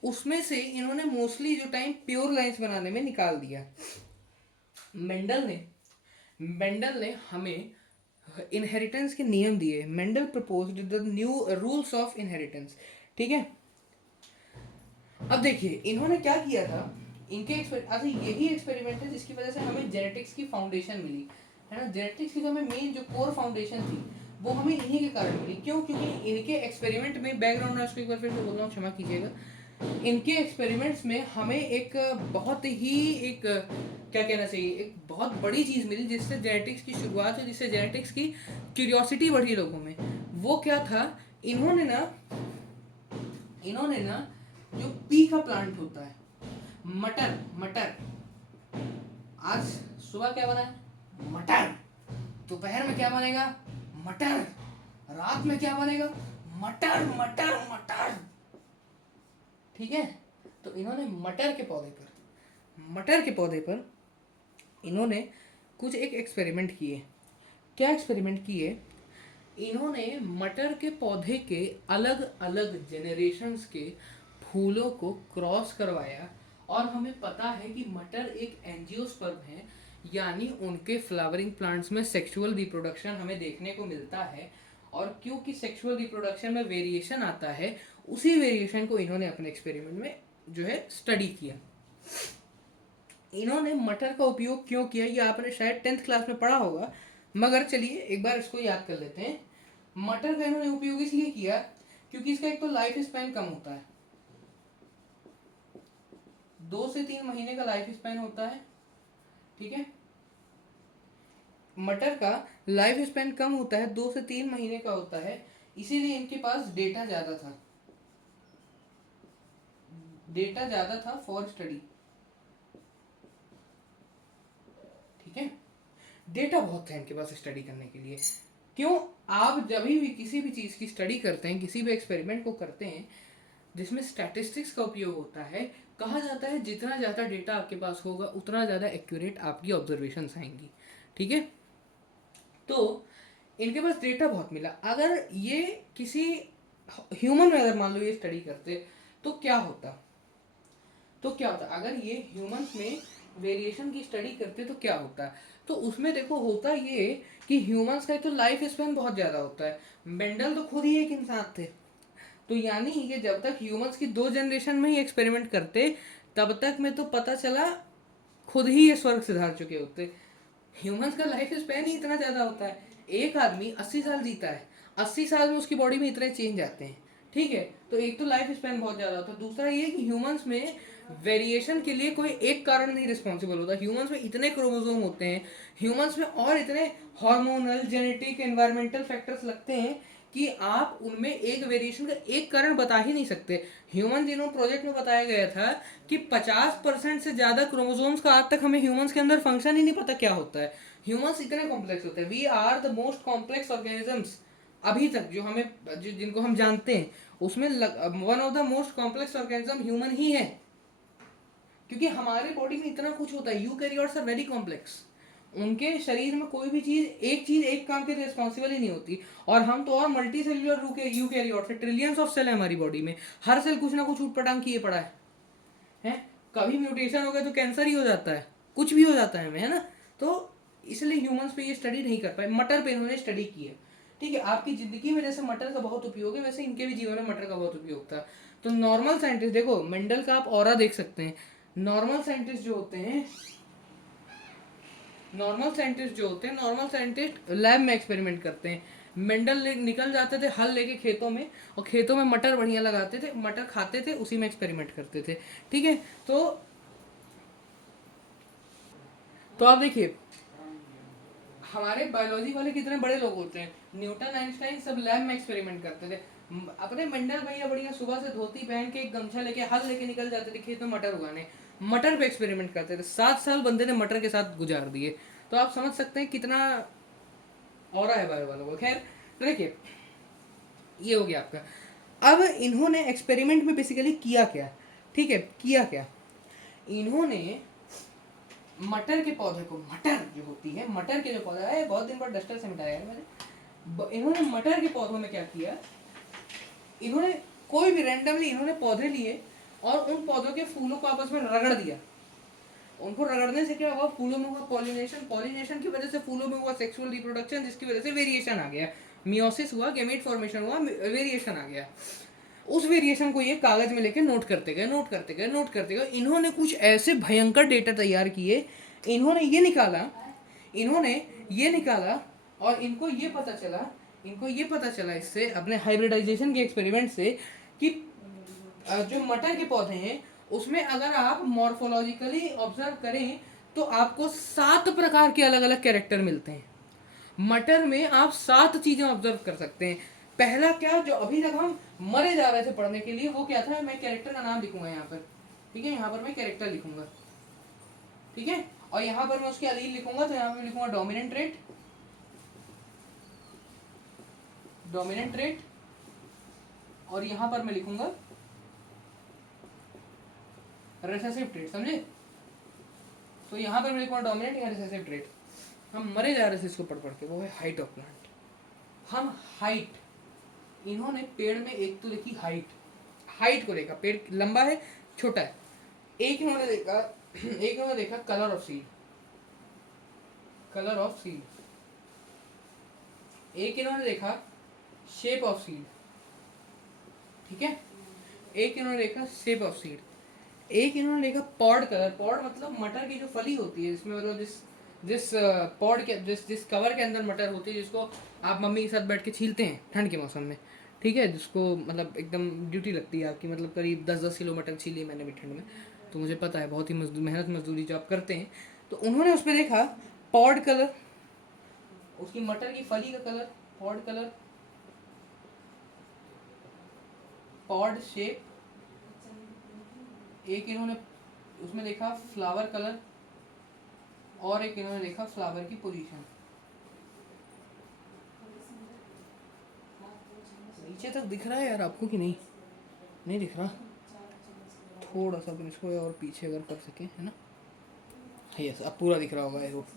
उसमें से इन्होंने मोस्टली जो टाइम प्योर लाइंस बनाने में निकाल दिया। मेंडल ने हमें इनहेरिटेंस के नियम दिए। Mendel proposed the new rules of inheritance. ठीक है, अब देखिए इन्होंने क्या किया था। इनके अच्छा यही एक्सपेरिमेंट है जिसकी वजह से हमें जेनेटिक्स की फाउंडेशन मिली, है ना। जेनेटिक्स की जो हमें मेन जो कोर फाउंडेशन थी वो हमें इन्हीं के कारण मिली। क्यों? क्योंकि इनके एक्सपेरिमेंट में, बैकग्राउंड नॉइज़ को एक बार फिर से बोल रहा हूँ, क्षमा कीजिएगा, इनके एक्सपेरिमेंट्स में हमें एक बहुत ही एक क्या कहना चाहिए, एक बहुत बड़ी चीज़ मिली जिससे जेनेटिक्स की शुरुआत हुई, जिससे जेनेटिक्स की क्यूरियोसिटी बढ़ी लोगों में। वो क्या था? इन्होंने ना जो पी का प्लांट होता है, मटर, आज सुबह क्या बना है? मटर। दोपहर में क्या बनेगा? मटर। रात में क्या बनेगा? मटर मटर मटर। ठीक है, तो इन्होंने मटर के पौधे पर इन्होंने कुछ एक एक्सपेरिमेंट किए। क्या एक्सपेरिमेंट किए? इन्होंने मटर के पौधे के अलग अलग जेनरेशन्स के फूलों को क्रॉस करवाया, और हमें पता है कि मटर एक एंजियोस्पर्म है, यानी उनके फ्लावरिंग प्लांट्स में सेक्सुअल रिप्रोडक्शन हमें देखने को मिलता है। और क्योंकि सेक्सुअल रिप्रोडक्शन में वेरिएशन आता है, उसी वेरिएशन को इन्होंने अपने एक्सपेरिमेंट में जो है स्टडी किया। इन्होंने मटर का उपयोग क्यों किया ये आपने शायद 10th क्लास में पढ़ा होगा, मगर चलिए एक बार इसको याद कर लेते हैं। मटर का इन्होंने उपयोग इसलिए किया क्योंकि इसका एक तो लाइफ स्पैन कम होता है, 2 से 3 महीने का लाइफ स्पैन होता है। ठीक है, मटर का लाइफ स्पैन कम होता है, 2 से 3 महीने का होता है, इसीलिए इनके पास डेटा ज़्यादा था फॉर स्टडी। ठीक है, डेटा बहुत था इनके पास स्टडी करने के लिए। क्यों? आप जब भी किसी भी चीज़ की स्टडी करते हैं, किसी भी एक्सपेरिमेंट को करते हैं जिसमें स्टैटिस्टिक्स का उपयोग होता है, कहा जाता है जितना ज़्यादा डेटा आपके पास होगा उतना ज़्यादा एक्यूरेट आपकी ऑब्जर्वेशंस आएंगी। ठीक है, तो इनके पास डेटा बहुत मिला। अगर ये किसी ह्यूमन में अगर मान लो ये स्टडी करते तो क्या होता? अगर ये ह्यूमंस में वेरिएशन की स्टडी करते तो क्या होता? तो उसमें देखो होता ये कि ह्यूमंस का तो लाइफ स्पैन बहुत ज़्यादा होता है। मेंडल तो खुद ही एक इंसान थे, तो यानी कि जब तक ह्यूमंस की 2 जनरेशन में ही एक्सपेरिमेंट करते तब तक में तो पता चला खुद ही ये स्वर्ग सिधार चुके होते। ह्यूमंस का लाइफ स्पैन ही इतना ज़्यादा होता है। एक आदमी 80 साल जीता है, 80 साल में उसकी बॉडी में इतने चेंज आते हैं। ठीक है, तो एक तो लाइफ स्पैन बहुत ज़्यादा होता है, दूसरा ये कि ह्यूमंस में वेरिएशन के लिए कोई एक कारण नहीं रिस्पॉन्सिबल होता। ह्यूमंस में इतने क्रोमोसोम होते हैं, ह्यूमंस में और इतने हार्मोनल, जेनेटिक, एनवायरमेंटल फैक्टर्स लगते हैं कि आप उनमें एक वेरिएशन का एक कारण बता ही नहीं सकते। ह्यूमन जीनोम प्रोजेक्ट में बताया गया था कि 50% से ज़्यादा क्रोमोसोम्स का आज तक हमें ह्यूमंस के अंदर फंक्शन ही नहीं पता क्या होता है। ह्यूमंस इतने कॉम्प्लेक्स होते हैं, we are the most complex organisms अभी तक जिनको हम जानते हैं, उसमें one of the most complex organism human ही है, क्योंकि हमारे बॉडी में इतना कुछ होता है। यूकैरियोट्स आर वेरी कॉम्प्लेक्स, उनके शरीर में कोई भी चीज एक काम के लिए रिस्पॉन्सिबल ही नहीं होती। और हम तो और मल्टी सेल्यूलर यूकैरियोट्स है, ट्रिलियंस ऑफ सेल है हमारी बॉडी में, हर सेल कुछ ना कुछ उठपटांग किए पड़ा है है, कभी म्यूटेशन हो गया तो कैंसर ही हो जाता है, कुछ भी हो जाता है हमें, है ना। तो इसलिए ह्यूमंस पे ये स्टडी नहीं कर पाए, मटर पे इन्होंने स्टडी की है। ठीक है, आपकी जिंदगी में जैसे मटर का बहुत उपयोग है, वैसे इनके भी जीवन में मटर का बहुत उपयोग था। तो नॉर्मल साइंटिस्ट, देखो मेंडल का आप ऑरा देख सकते हैं। नॉर्मल साइंटिस्ट जो होते हैं, नॉर्मल साइंटिस्ट लैब में एक्सपेरिमेंट करते हैं। मेंडल निकल जाते थे हल लेके खेतों में, और खेतों में मटर बढ़िया लगाते थे, मटर खाते थे, उसी में एक्सपेरिमेंट करते थे। ठीक है, तो आप देखिए हमारे बायोलॉजी वाले कितने बड़े लोग होते हैं, न्यूटन आइंस्टाइन सब लैब में एक्सपेरिमेंट करते थे। अपने मेंडल भैया बढ़िया सुबह से धोती पहन के गमछा लेके हल लेके निकल जाते थे खेत में मटर उगाने, मटर पे एक्सपेरिमेंट करते थे। 7 साल बंदे ने मटर के साथ गुजार दिए। तो आप समझ सकते हैं कितना और है बायो वालों को। खैर, तो देखिए ये हो गया आपका। अब इन्होंने एक्सपेरिमेंट में बेसिकली किया क्या, ठीक है, किया क्या, इन्होंने मटर के पौधे को, मटर जो होती है, मटर के जो पौधा है, बहुत दिन बाद डस्टर से मिटाया है मैंने, इन्होंने मटर के पौधों में क्या किया, इन्होंने कोई भी रैंडमली इन्होंने पौधे लिए और उन पौधों के फूलों को आपस में रगड़ दिया। उनको रगड़ने से क्या हुआ, फूलों में हुआ पॉलिनेशन, पॉलिनेशन की वजह से फूलों में हुआ सेक्सुअल रिप्रोडक्शन, जिसकी वजह से वेरिएशन आ गया, मियोसिस हुआ, गैमेट फॉर्मेशन हुआ, वेरिएशन आ गया। उस वेरिएशन को ये कागज में लेके नोट करते गए, नोट करते गए, नोट करते गए। इन्होंने कुछ ऐसे भयंकर डेटा तैयार किए, इन्होंने ये निकाला और इनको ये पता चला इससे, अपने हाइब्रिडाइजेशन के एक्सपेरिमेंट से, कि जो मटर के पौधे हैं उसमें अगर आप मॉर्फोलॉजिकली ऑब्जर्व करें तो आपको 7 प्रकार के अलग अलग कैरेक्टर मिलते हैं। मटर में आप 7 चीजें ऑब्जर्व कर सकते हैं। पहला क्या, जो अभी तक हम मरे जा रहे थे पढ़ने के लिए, वो क्या था, मैं कैरेक्टर का नाम लिखूंगा यहाँ पर। ठीक है, यहाँ पर मैं कैरेक्टर लिखूंगा, ठीक है, और यहाँ पर मैं उसके अलील लिखूंगा, तो यहाँ पर लिखूंगा डोमिनेंट ट्रेट, और यहाँ पर मैं लिखूंगा रिसेसिव ट्रेट, समझे। तो यहाँ पर मैं लिखूंगा डोमिनेंट या रिसेसिव ट्रेट। हम मरे जा रहे थे इसको पढ़ के, वो है हाइट ऑफ प्लांट। हम हाइट, इन्होंने पेड़ में एक तो देखी हाइट को देखा, पेड़ लंबा है छोटा है। एक इन्होंने देखा कलर ऑफ सीड, एक इन्होंने देखा शेप ऑफ सीड, ठीक है, एक इन्होंने देखा शेप ऑफ सीड, एक इन्होंने देखा पॉड कलर। पॉड मतलब मटर की जो फली होती है, जिसमें मतलब जिस पॉड के जिस कवर के अंदर मटर होती है, जिसको आप मम्मी के साथ बैठ के छीलते हैं ठंड के मौसम में, ठीक है, जिसको मतलब एकदम ड्यूटी लगती है आपकी, मतलब करीब 10-10 किलो मटर छीली मैंने भी ठंड में, तो मुझे पता है, बहुत ही मेहनत मजदूरी जो आप करते हैं। तो उन्होंने उस पर देखा पॉड कलर, उसकी मटर की फली का colour, pod colour, pod shape, एक इन्होंने उसमें देखा फ्लावर कलर, और एक इन्होंने देखा फ्लावर की पोजीशन। नीचे तक दिख रहा है यार आपको कि नहीं, नहीं दिख रहा, थोड़ा सा अपन इसको और पीछे अगर कर सके, है ना, यस अब पूरा दिख रहा होगा आई होप।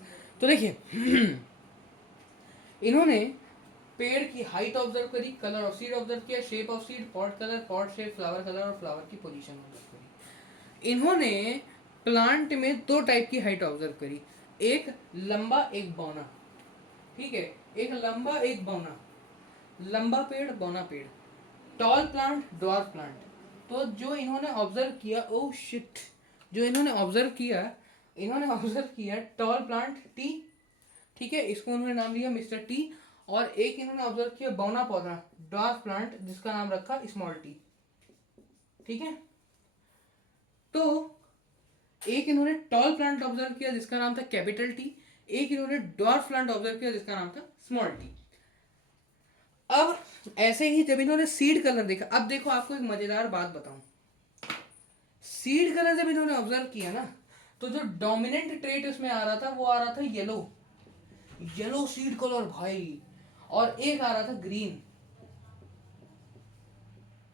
तो देखिए इन्होंने पेड़ की हाइट ऑब्जर्व करी, कलर ऑफ सीड ऑब्जर्व किया, shape of seed, pot colour, pot shape, flower colour, और फ्लावर की पोजीशन ऑब्जर्व करी। इन्होंने प्लांट में 2 टाइप की हाइट ऑब्जर्व करी, एक लंबा एक बौना, ठीक है, एक लंबा एक बौना, लंबा पेड़ बौना पेड़, टॉल प्लांट ड्वार्फ प्लांट। तो जो इन्होंने ऑब्जर्व किया, ओ शिट, जो इन्होंने ऑब्जर्व किया टॉल प्लांट टी, ठीक है, इसको उन्होंने नाम दिया मिस्टर टी। और एक इन्होंने ऑब्जर्व किया बौना पौधा ड्वार्फ प्लांट, जिसका नाम रखा स्मॉल टी, ठीक है। तो एक इन्होंने टॉल प्लांट ऑब्जर्व किया जिसका नाम था कैपिटल टी, एक इन्होंने ड्वार्फ प्लांट ऑब्जर्व किया जिसका नाम था स्मॉल टी। अब ऐसे ही जब इन्होंने सीड कलर देखा, अब देखो आपको एक मजेदार बात बताऊं, सीड कलर जब इन्होंने ऑब्जर्व किया ना, तो जो डोमिनेंट ट्रेट उसमें आ रहा था वो आ रहा था येलो सीड कलर भाई, और एक आ रहा था ग्रीन।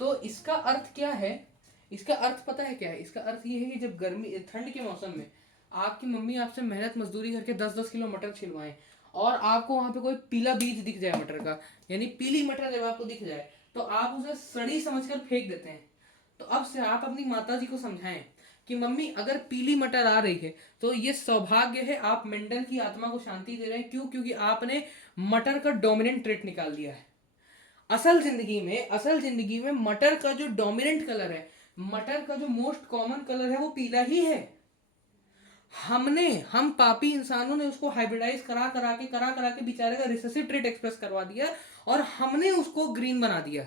तो इसका अर्थ क्या है, इसका अर्थ पता है क्या है, इसका अर्थ ये है कि जब गर्मी ठंड के मौसम में आपकी मम्मी आपसे मेहनत मजदूरी करके 10-10 किलो मटर छिलवाएं, और आपको वहां पे कोई पीला बीज दिख जाए मटर का, यानी पीली मटर जब आपको दिख जाए, तो आप उसे सड़ी समझकर फेंक देते हैं। तो अब से आप अपनी माता जी को समझाएं कि मम्मी अगर पीली मटर आ रही है तो ये सौभाग्य है, आप मेंढल की आत्मा को शांति दे रहे हैं। क्यों? क्योंकि आपने मटर का डोमिनेंट ट्रेट निकाल दिया है। असल जिंदगी में मटर का जो डोमिनेंट कलर है, मटर का जो मोस्ट कॉमन कलर है वो पीला ही है। हम पापी इंसानों ने उसको हाइब्रिडाइज करा के बेचारे का रिसेसिव ट्रेट एक्सप्रेस करवा दिया और हमने उसको ग्रीन बना दिया।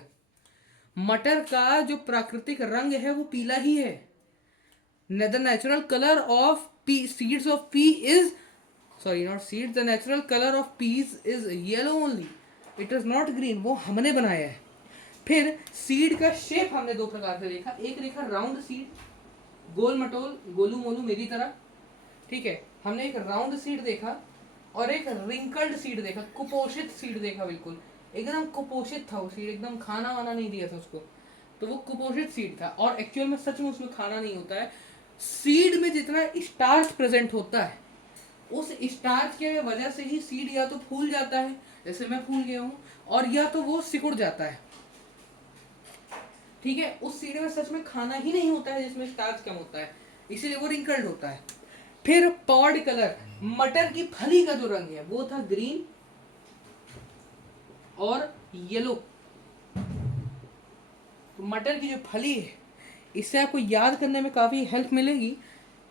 मटर का जो प्राकृतिक रंग है वो पीला ही है। The natural color of seeds of pea is, sorry not seeds, the natural color of peas is yellow only, it is not green। वो हमने बनाया है। फिर सीड का शेप हमने दो प्रकार से देखा, एक देखा राउंड सीड, गोल मटोल गोलू मोलू मेरी तरह, ठीक है, हमने एक राउंड सीड देखा और एक रिंकल्ड सीड देखा, कुपोषित सीड देखा, बिल्कुल एकदम कुपोषित था वो सीड, एकदम खाना वाना नहीं दिया था उसको, तो वो कुपोषित सीड था। और एक्चुअल में सच में उसमें खाना नहीं होता है। सीड में जितना स्टार्च प्रेजेंट होता है, उस स्टार्च के वजह से ही सीड या तो फूल जाता है, जैसे मैं फूल गया हूँ, और या तो वो सिकुड़ जाता है, ठीक है। उस सीड में सच में खाना ही नहीं होता है जिसमें स्टार्च कम होता है, इसीलिए वो रिंकल्ड होता है। फिर पॉड कलर, मटर की फली का जो रंग है वो था ग्रीन और येलो। तो मटर की जो फली है, इससे आपको याद करने में काफी हेल्प मिलेगी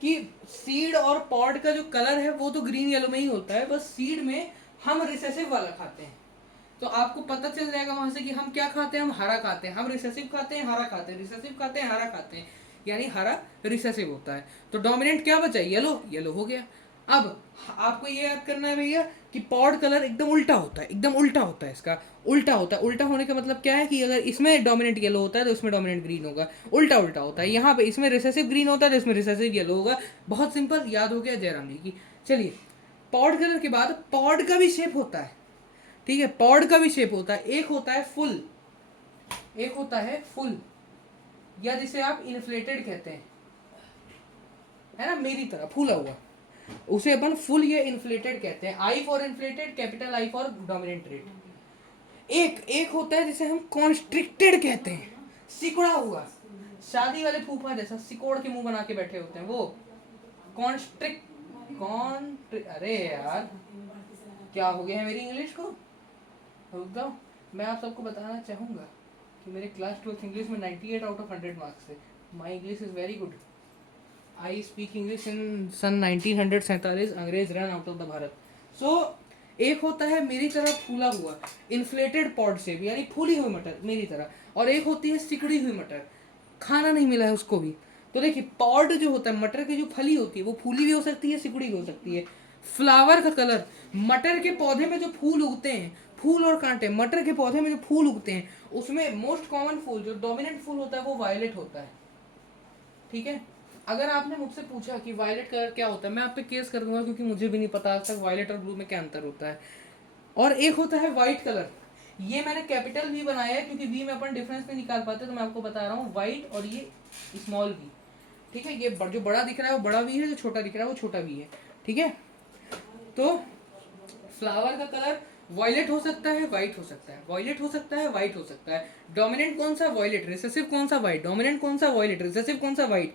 कि सीड और पॉड का जो कलर है वो तो ग्रीन येलो में ही होता है, बस सीड में हम रिसेसिव वाला खाते हैं। तो आपको पता चल जाएगा वहां से कि हम क्या खाते हैं, हम हरा खाते हैं, हम रिसेसिव खाते हैं, हरा खाते हैं, रिसेसिव खाते हैं, हरा खाते हैं, यानी हरा रिसेसिव होता है। तो डोमिनेंट क्या बचा? येलो, येलो हो गया। अब आपको ये याद करना है भैया कि पॉड कलर एकदम उल्टा होता है, एकदम उल्टा होता है, इसका उल्टा होता है। उल्टा होने का मतलब क्या है कि अगर इसमें डोमिनेंट येलो होता है तो इसमें डोमिनेंट ग्रीन होगा, उल्टा उल्टा होता है। यहाँ पे इसमें रिसेसिव ग्रीन होता है तो इसमें रिसेसिव येलो होगा। बहुत सिंपल, याद हो गया जयराम जी की। चलिए, पॉड कलर के बाद पॉड का भी शेप होता है, ठीक है, पॉड का भी शेप होता है। एक होता है फुल, एक होता है फुल, या जिसे आप इन्फ्लेटेड कहते हैं, है ना, मेरी तरह फूला हुआ, उसे अपन फुल या इन्फ्लेटेड कहते हैं। I for inflated, capital I for dominant rate. एक होता है जिसे हम कॉन्स्ट्रिक्टेड कहते हैं, सिकुड़ा हुआ, शादी वाले फूफा जैसा सिकोड़ के मुंह बना के बैठे होते हैं, वो अरे यार क्या हो गया है मेरी इंग्लिश को, रुक जाओ। मैं आप सबको बताना चाहूंगा कि मेरे क्लास 12 इंग्लिश में 98 आउट ऑफ 100 मार्क्स थे। My English is very good. I speak English in सन 1947, अंग्रेज run out of the Bharat. So एक होता है मेरी तरह फूला हुआ, इन्फ्लेटेड पॉड शेप, यानी फूली हुई मटर मेरी तरह, और एक होती है सिकड़ी हुई मटर, खाना नहीं मिला है उसको भी। तो देखिए, पॉड जो होता है, मटर की जो फली होती है वो फूली भी हो सकती है, सिकुड़ी भी हो सकती है। फ्लावर का कलर, मटर के पौधे में जो फूल उगते हैं, फूल और कांटे, मटर के पौधे में जो फूल उगते हैं उसमें मोस्ट कॉमन फूल, जो डोमिनेंट फूल होता है वो वायलेट होता है, ठीक है। अगर आपने मुझसे पूछा कि वायलेट कलर क्या होता है, मैं आप पे केस कर दूंगा क्योंकि मुझे भी नहीं पता आज तक वायलेट और ब्लू में क्या अंतर होता है। और एक होता है वाइट कलर, ये मैंने कैपिटल वी बनाया है क्योंकि वी में अपन डिफरेंस नहीं निकाल पाते, तो मैं आपको बता रहा हूँ वाइट और ये स्मॉल वी, ठीक है। ये जो बड़ा दिख रहा है वो बड़ा वी है, जो छोटा दिख रहा है वो छोटा वी है, ठीक है। तो फ्लावर का कलर वॉयलेट हो सकता है, वाइट हो सकता है, वॉयलेट हो सकता है, वाइट हो सकता है। डोमिनेंट कौन सा? वॉयलेट। रिसेसिव कौन सा? वाइट। डोमिनेंट कौन सा? वॉयलेट। रिसेसिव कौन सा? वाइट।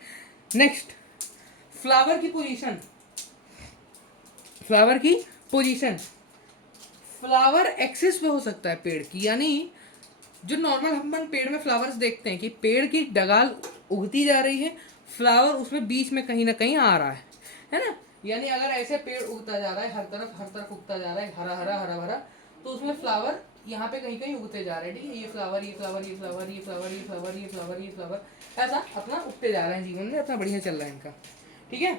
नेक्स्ट, फ्लावर की पोजीशन, फ्लावर की पोजीशन, फ्लावर एक्सिस पे हो सकता है पेड़ की, यानी जो नॉर्मल हम पेड़ में फ्लावर्स देखते हैं कि पेड़ की डगाल उगती जा रही है, फ्लावर उसमें बीच में कहीं ना कहीं आ रहा है ना। यानी अगर ऐसे पेड़ उगता जा रहा है, हर तरफ उगता जा रहा है, हरा हरा हरा भरा, तो उसमें फ्लावर यहाँ पे कहीं कहीं उगते जा रहे हैं, ठीक है। ये फ्लावर, ये फ्लावर, ये फ्लावर, ये फ्लावर, ये फ्लावर, ये फ्लावर, ये फ्लावर, ऐसा अपना उगते जा रहे हैं, जीवन में अपना बढ़िया चल रहा है इनका, ठीक है।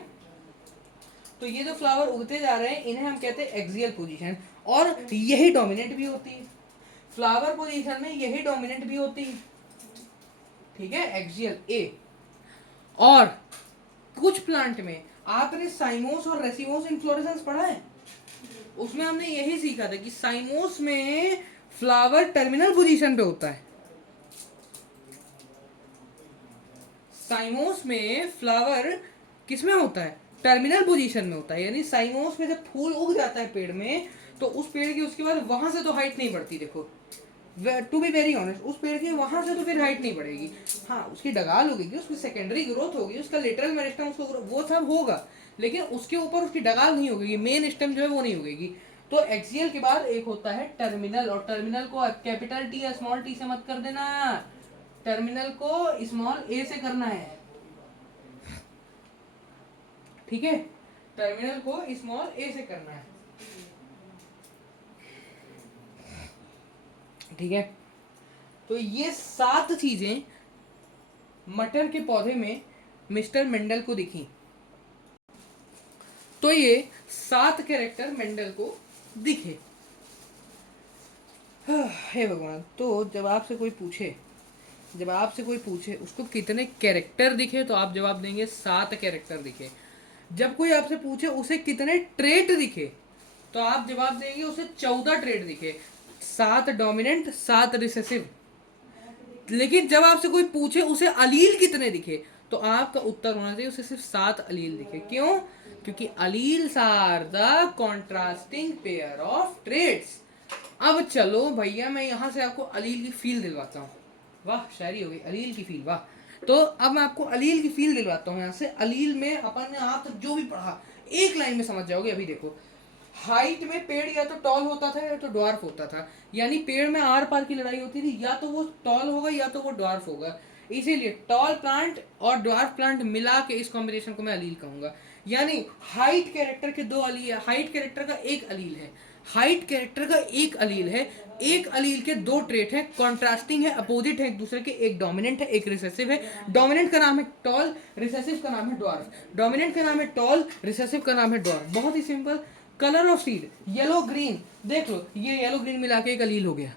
तो ये जो फ्लावर उगते जा रहे हैं इन्हें हम कहते हैं एक्सियल पोजीशन, और यही डोमिनेंट भी होती है। फ्लावर पोजीशन में यही डोमिनेंट भी होती है, ठीक है, एक्सियल ए। और कुछ प्लांट में आपने साइमोस और रेसिमोस इन्फ्लोरेसेंस पढ़ा है, उसमें हमने यही सीखा था कि साइमोस में फ्लावर टर्मिनल पोजीशन पे होता है, साइमोस में फ्लावर किसमें होता है? टर्मिनल पोजीशन में होता है। यानी साइमोस में जब फूल उग जाता है पेड़ में, तो उस पेड़ की उसके बाद वहां से तो हाइट नहीं बढ़ती, देखो टू बी वेरी ऑनेस्ट, उस पेड़ की वहां से तो फिर हाइट नहीं बढ़ेगी। हाँ, उसकी डगाल होगी, उसकी सेकेंडरी ग्रोथ होगी, उसका लिटरल मेरिस्टम उसको वो सब होगा, लेकिन उसके ऊपर उसकी डगाल नहीं होगी, मेन स्टेम जो है वो नहीं होगी। तो एक्सियल के बाद एक होता है टर्मिनल, और टर्मिनल को कैपिटल टी या स्मॉल टी से मत कर देना, टर्मिनल को स्मॉल ए से करना है, ठीक है, टर्मिनल को स्मॉल ए से करना है, ठीक है। तो ये 7 चीजें मटर के पौधे में मिस्टर मेंडल को दिखी। तो ये 7 कैरेक्टर मेंडल को दिखे। हे भगवान, तो जब आपसे कोई पूछे उसको कितने कैरेक्टर दिखे, तो आप जवाब देंगे 7 कैरेक्टर दिखे। जब कोई आपसे पूछे उसे कितने ट्रेट दिखे, तो आप जवाब देंगे उसे 14 ट्रेट दिखे, 7 डोमिनेंट 7 रिसेसिव। लेकिन जब आपसे कोई पूछे उसे अलील कितने दिखे, तो आपका उत्तर होना चाहिए उसे सिर्फ 7 अलील दिखे। क्यों? क्योंकि alleles are the contrasting pair of traits. अब चलो भैया, मैं यहां से आपको अलील की फील दिलवाता हूँ। वाह, शायरी हो गई, अलील की फील, वाह। तो अब मैं आपको अलील की फील दिलवाता हूँ। यहाँ से अलील में अपन ने आप तक जो भी पढ़ा एक लाइन में समझ जाओगे। अभी देखो, हाइट में पेड़ या तो टॉल होता था या तो ड्वार्फ होता था, यानी पेड़ में आर पार की लड़ाई होती थी, या तो वो टॉल होगा या तो वो ड्वार्फ होगा। इसीलिए टॉल प्लांट और ड्वार्फ प्लांट मिला के इस कॉम्बिनेशन को मैं अलील कहूंगा। यानी हाइट कैरेक्टर के 2 अलील है, हाइट कैरेक्टर का एक अलील है, हाइट कैरेक्टर का एक अलील है, एक अलील के 2 ट्रेट है, कॉन्ट्रास्टिंग है, अपोजिट है एक दूसरे के, एक डोमिनेंट है एक रिसेसिव है। डोमिनेंट का नाम है टॉल, रिसेसिव का नाम है ड्वार्फ। डोमिनेंट का नाम है टॉल, रिसेसिव का नाम है ड्वार्फ। बहुत ही simple. Colour of seed yellow green, देख लो ये येलो ग्रीन मिला के एक अलील हो गया,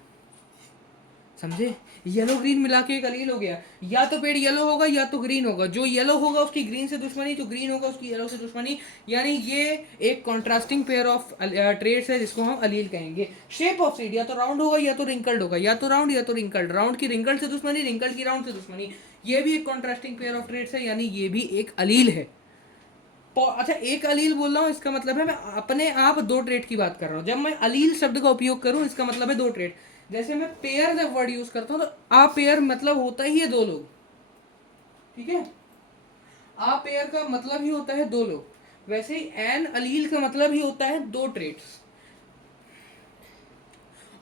समझे? येलो ग्रीन मिला के एक अलील हो गया। या तो पेड़ येलो होगा या तो ग्रीन होगा, जो येलो होगा उसकी ग्रीन से दुश्मनी, जो ग्रीन होगा उसकी येलो से दुश्मनी। यानी ये एक कॉन्ट्रास्टिंग पेयर ऑफ ट्रेड्स है जिसको हम अलील कहेंगे। शेप ऑफ सीड या तो राउंड होगा या तो रिंकल्ड होगा, या तो राउंड या तो रिंकल्ड, राउंड की रिंकल्ड से दुश्मनी, रिंकल्ड की राउंड से दुश्मनी। ये भी एक कॉन्ट्रास्टिंग पेयर ऑफ ट्रेड्स है, यानी ये भी एक अलील है। अच्छा, एक अलील बोल रहा हूँ इसका मतलब है मैं अपने आप 2 ट्रेट की बात कर रहा हूँ। जब मैं अलील शब्द का उपयोग करूँ इसका मतलब है 2 ट्रेट। जैसे मैं पेयर जब वर्ड यूज करता हूँ तो आ पेयर मतलब होता ही है 2 लोग, ठीक है? आ पेयर का मतलब ही होता है 2 लोग। वैसे ही एन अलील का मतलब ही होता है 2 ट्रेट्स,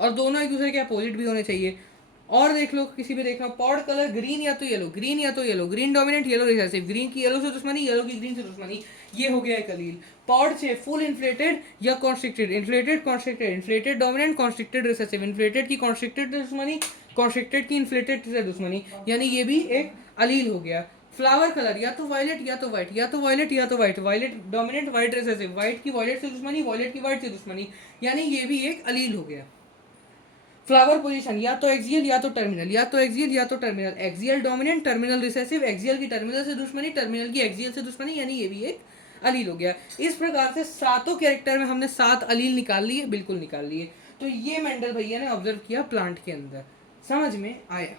और दोनों एक दूसरे के अपोजिट भी होने चाहिए। और देख लो, किसी भी देख लो, पॉड कलर ग्रीन या तो येलो, ग्रीन या तो yellow, green dominant yellow recessive, green की येलो से दुश्मनी, येलो की ग्रीन से दुश्मनी, ये हो गया एक अलील। पॉड से फुल इन्फ्लेटेड या constricted, inflated constricted, inflated dominant constricted recessive, inflated की कॉन्स्ट्रिक्टेड से दुश्मनी, कॉन्स्ट्रिक्टेड की इन्फ्लेटेड से दुश्मनी, यानी ये भी एक अलील हो गया। फ्लावर कलर या तो वायलेट या तो व्हाइट, या तो वायलेट या तो white, violet dominant white recessive, white की वायलेट से दुश्मनी, वायलेट की व्हाइट से दुश्मनी, यानी ये भी एक अलील हो गया। फ्लावर पोजीशन या तो एक्सियल या तो टर्मिनल, या तो एक्सियल या तो terminal, axial dominant, terminal recessive, axial की टर्मिनल से दुश्मनी, टर्मिनल की एक्सियल से दुश्मनी, यानी ये भी एक अलील हो गया। इस प्रकार से 7 कैरेक्टर में हमने 7 अलील निकाल लिए, बिल्कुल निकाल लिए। तो ये मेंडल भैया ने ऑब्जर्व किया प्लांट के अंदर, समझ में आया?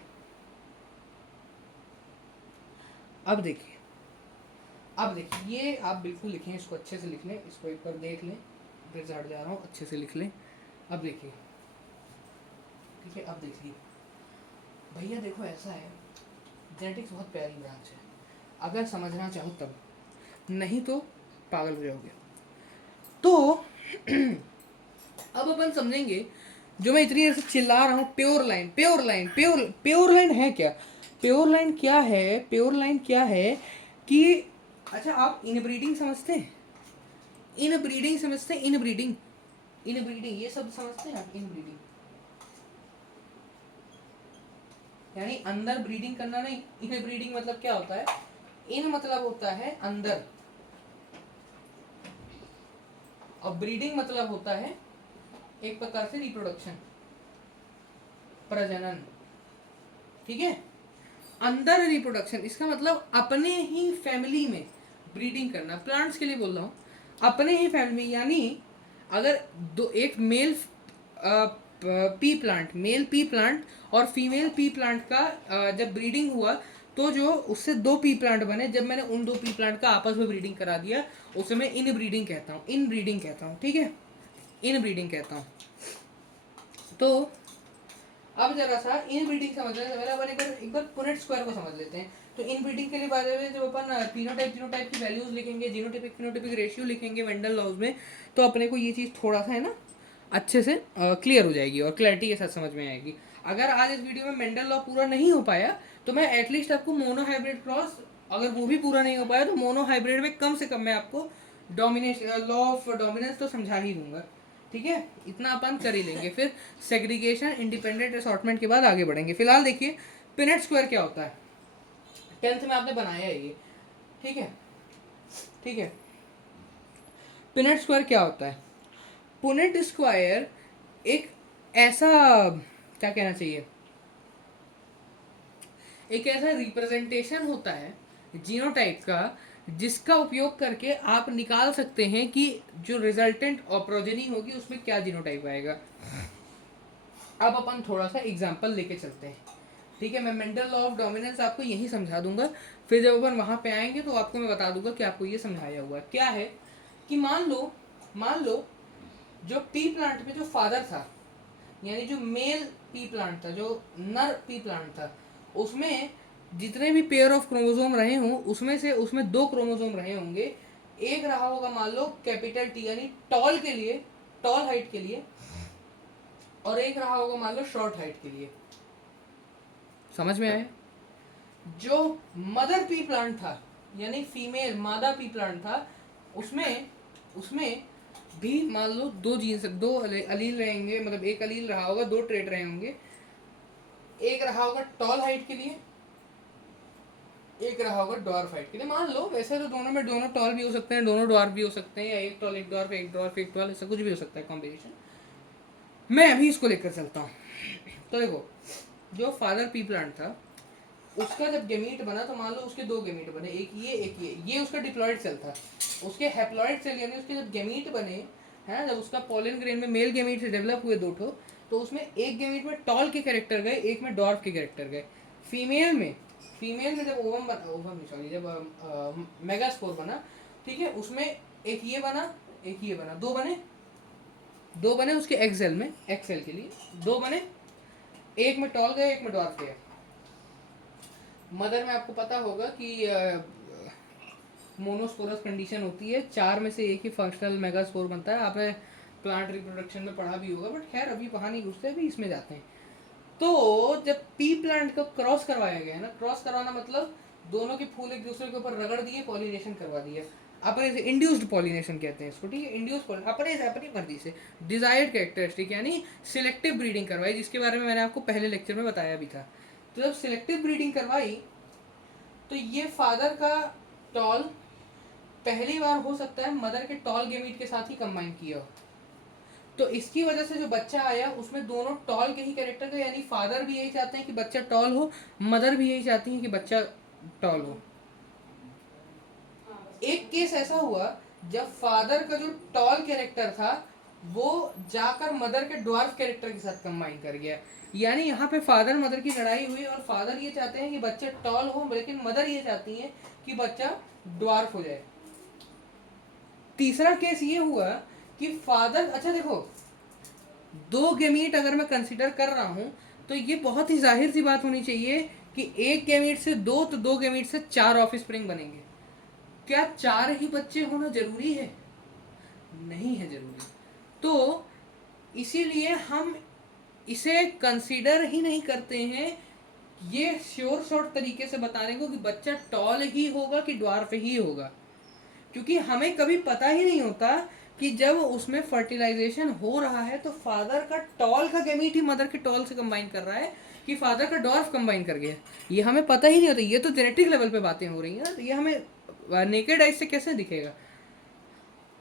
अब देखिए, ये आप बिल्कुल लिखें, इसको अच्छे से लिख लें, इसको एक बार देख लें, फिर से हट जा रहा हूँ, अच्छे से लिख लें। अब देखिए, ठीक है, अब देखिए भैया, देखो ऐसा है, जेनेटिक्स बहुत प्यारी ब्रांच है, अगर समझना चाहो तब, नहीं तो पागल हो जाओगे। तो अब अपन समझेंगे, जो मैं इतनी देर से चिल्ला रहा हूँ, pure line, pure line, pure line है क्या? प्योर लाइन क्या है? प्योर लाइन क्या है कि, अच्छा, आप इनब्रीडिंग समझते हैं? इनब्रीडिंग समझते हैं? इनब्रीडिंग, इनब्रीडिंग ये सब समझते हैं आप? इनब्रीडिंग यानी अंदर ब्रीडिंग करना नहीं। इन ब्रीडिंग मतलब क्या होता है? इन मतलब होता है अंदर, और ब्रीडिंग मतलब होता है एक प्रकार से रिप्रोडक्शन, प्रजनन, ठीक है? अंदर रिप्रोडक्शन, इसका मतलब अपने ही फैमिली में ब्रीडिंग करना। प्लांट्स के लिए बोल रहा हूँ, अपने ही फैमिली, यानी अगर एक male pea plant, male pea plant और फीमेल पी प्लांट का जब ब्रीडिंग हुआ, तो जो उससे 2 पी प्लांट बने, जब मैंने उन 2 पी प्लांट का आपस में ब्रीडिंग करा दिया, उसे मैं इन ब्रीडिंग कहता हूँ, इन ब्रीडिंग कहता हूँ, ठीक है? इन ब्रीडिंग कहता हूँ। तो अब जरा सा इनब्रीडिंग समझने से पहले अपन एक बार पुनेट स्क्वायर को समझ लेते हैं। तो इनब्रीडिंग के लिए बात है, जब अपन फिनोटाइप जीनोटाइप की वैल्यूज लिखेंगे, जीनोटाइपिक फिनोटाइपिक रेशियो लिखेंगे मेंडल लॉज में, तो अपने को ये चीज़ थोड़ा सा है ना अच्छे से क्लियर हो जाएगी और क्लैरिटी के साथ समझ में आएगी। अगर आज इस वीडियो में मेंडल लॉ पूरा नहीं हो पाया तो मैं एटलीस्ट आपको मोनो हाइब्रिड क्रॉस, अगर वो भी पूरा नहीं हो पाया तो मोनो हाइब्रिड में कम से कम मैं आपको डोमिनेशन लॉ ऑफ डोमिनेंस तो समझा ही दूंगा। ठीक है, इतना अपन कर ही लेंगे, फिर सेग्रीगेशन इंडिपेंडेंट असॉर्टमेंट के बाद आगे बढ़ेंगे। फिलहाल देखिए पिनेट स्क्वायर क्या होता है, 10th में आपने बनाया है ये। ठीक है, ठीक है, पिनेट स्क्वायर क्या होता है? पुनेट स्क्वायर एक ऐसा, क्या कहना चाहिए, एक ऐसा रिप्रेजेंटेशन होता है जीनोटाइप का जिसका उपयोग करके आप निकाल सकते हैं कि जो रिजल्टेंट प्रोजेनी होगी उसमें क्या जीनोटाइप आएगा। अब अपन थोड़ा सा एग्जांपल लेके चलते हैं। ठीक है, मैं मेंडल लॉ ऑफ डोमिनेंस आपको यही समझा दूंगा, फिर जब अपन वहां पे आएंगे तो आपको मैं बता दूंगा कि आपको ये समझाया हुआ है क्या है। कि मान लो जो पी प्लांट में जो फादर था, यानी जो मेल पी प्लांट था, जो नर पी प्लांट था, उसमें जितने भी पेयर ऑफ क्रोमोसोम रहे हों उसमें 2 क्रोमोसोम रहे होंगे। एक रहा होगा मान लो कैपिटल टी यानी टॉल के लिए, टॉल हाइट के लिए, और एक रहा होगा मान लो शॉर्ट हाइट के लिए। समझ में आया? जो मदर पी प्लांट था यानी फीमेल मादा पी प्लांट था, उसमें भी मान लो 2 जीन्स 2 अलील रहेंगे, मतलब एक अलील रहा होगा, 2 ट्रेट रहे होंगे। एक रहा होगा टॉल हाइट के लिए, एक रहा होगा ड्वार्फ हाइट के लिए। मान लो वैसे तो दोनों में दोनों टॉल भी हो सकते हैं, दोनों ड्वार्फ भी हो सकते हैं, या एक टॉल एक ड्वार्फ एक ड्वार्फ एक टॉल, ऐसा कुछ भी हो सकता है कॉम्बिनेशन। मैं अभी इसको लेकर चलता हूँ। तो देखो, जो फादर पी प्लांट था उसका जब गेमीट बना तो मान लो उसके 2 गेमीट बने, एक ये उसका डिप्लॉयड सेल था। उसके हैप्लॉयड सेल यानी उसके जब गेमीट बने है, जब उसका पोलन ग्रेन में मेल गेमीट से डेवलप हुए 2 ठो, तो उसमें एक गेमीट में टॉल के कैरेक्टर गए, एक में डॉर्फ के कैरेक्टर गए। फीमेल में जब ओवम नहीं सॉरी, जब मेगास्पोर बना, ठीक है, उसमें एक ये बना 2 बने उसके एक्सेल में, एक्सेल के लिए 2 बने, एक में टॉल गए एक में डॉर्फ गए। मदर में आपको पता होगा कि मोनोस्पोरस कंडीशन होती है, 4 में से एक ही फंक्शनल मेगास्पोर बनता है। आपने प्लांट रिप्रोडक्शन में पढ़ा भी होगा, बट खैर अभी वहाँ नहीं घुसते, अभी इसमें जाते हैं। तो जब पी प्लांट को क्रॉस करवाया गया ना, क्रॉस करवाना मतलब दोनों के फूल एक दूसरे के ऊपर रगड़ दिए, पॉलिनेशन करवा दिया। अपने से इंड्यूस्ड पॉलिनेशन कहते हैं इसको, ठीक है, इंड्यूस्ड अपने से अपनी मर्जी से डिजायर्ड कैरेक्टरिस्टिक यानी सिलेक्टिव ब्रीडिंग करवाई, जिसके बारे में मैंने आपको पहले लेक्चर में बताया भी था। तो जब सिलेक्टिव ब्रीडिंग करवाई तो ये फादर का टॉल पहली बार हो सकता है मदर के टॉल गेमीट के साथ ही कंबाइन किया हो, तो इसकी वजह से जो बच्चा आया उसमें दोनों टॉल के ही कैरेक्टर का, यानी फादर भी यही चाहते हैं कि बच्चा टॉल हो, मदर भी यही चाहती है कि बच्चा टॉल हो। एक केस ऐसा हुआ जब फादर का जो टॉल कैरेक्टर था वो जाकर मदर के ड्वार्फ कैरेक्टर के साथ कंबाइन कर गया, यानी यहाँ पे फादर मदर की लड़ाई हुई और फादर ये चाहते हैं कि बच्चा टॉल हो, लेकिन मदर ये चाहती है कि बच्चा ड्वार्फ हो जाए। तीसरा केस ये हुआ कि फादर, अच्छा देखो, 2 गेमीट अगर मैं कंसिडर कर रहा हूं तो ये बहुत ही जाहिर सी बात होनी चाहिए कि एक गेमीट से 2 तो 2 गेमीट से 4 ऑफस्प्रिंग बनेंगे। क्या 4 ही बच्चे होना जरूरी है? नहीं है जरूरी। तो इसीलिए हम इसे कंसीडर ही नहीं करते हैं ये श्योर शॉर्ट तरीके से बताने को कि बच्चा टॉल ही होगा कि ड्वार्फ ही होगा, क्योंकि हमें कभी पता ही नहीं होता कि जब उसमें फर्टिलाइजेशन हो रहा है तो फादर का टॉल का गेमीट ही मदर के टॉल से कंबाइन कर रहा है कि फादर का डॉर्फ कंबाइन कर गया, ये हमें पता ही नहीं होता। ये तो जेनेटिक लेवल पे बातें हो रही हैं, तो ये हमें नेकेड आइज से कैसे दिखेगा।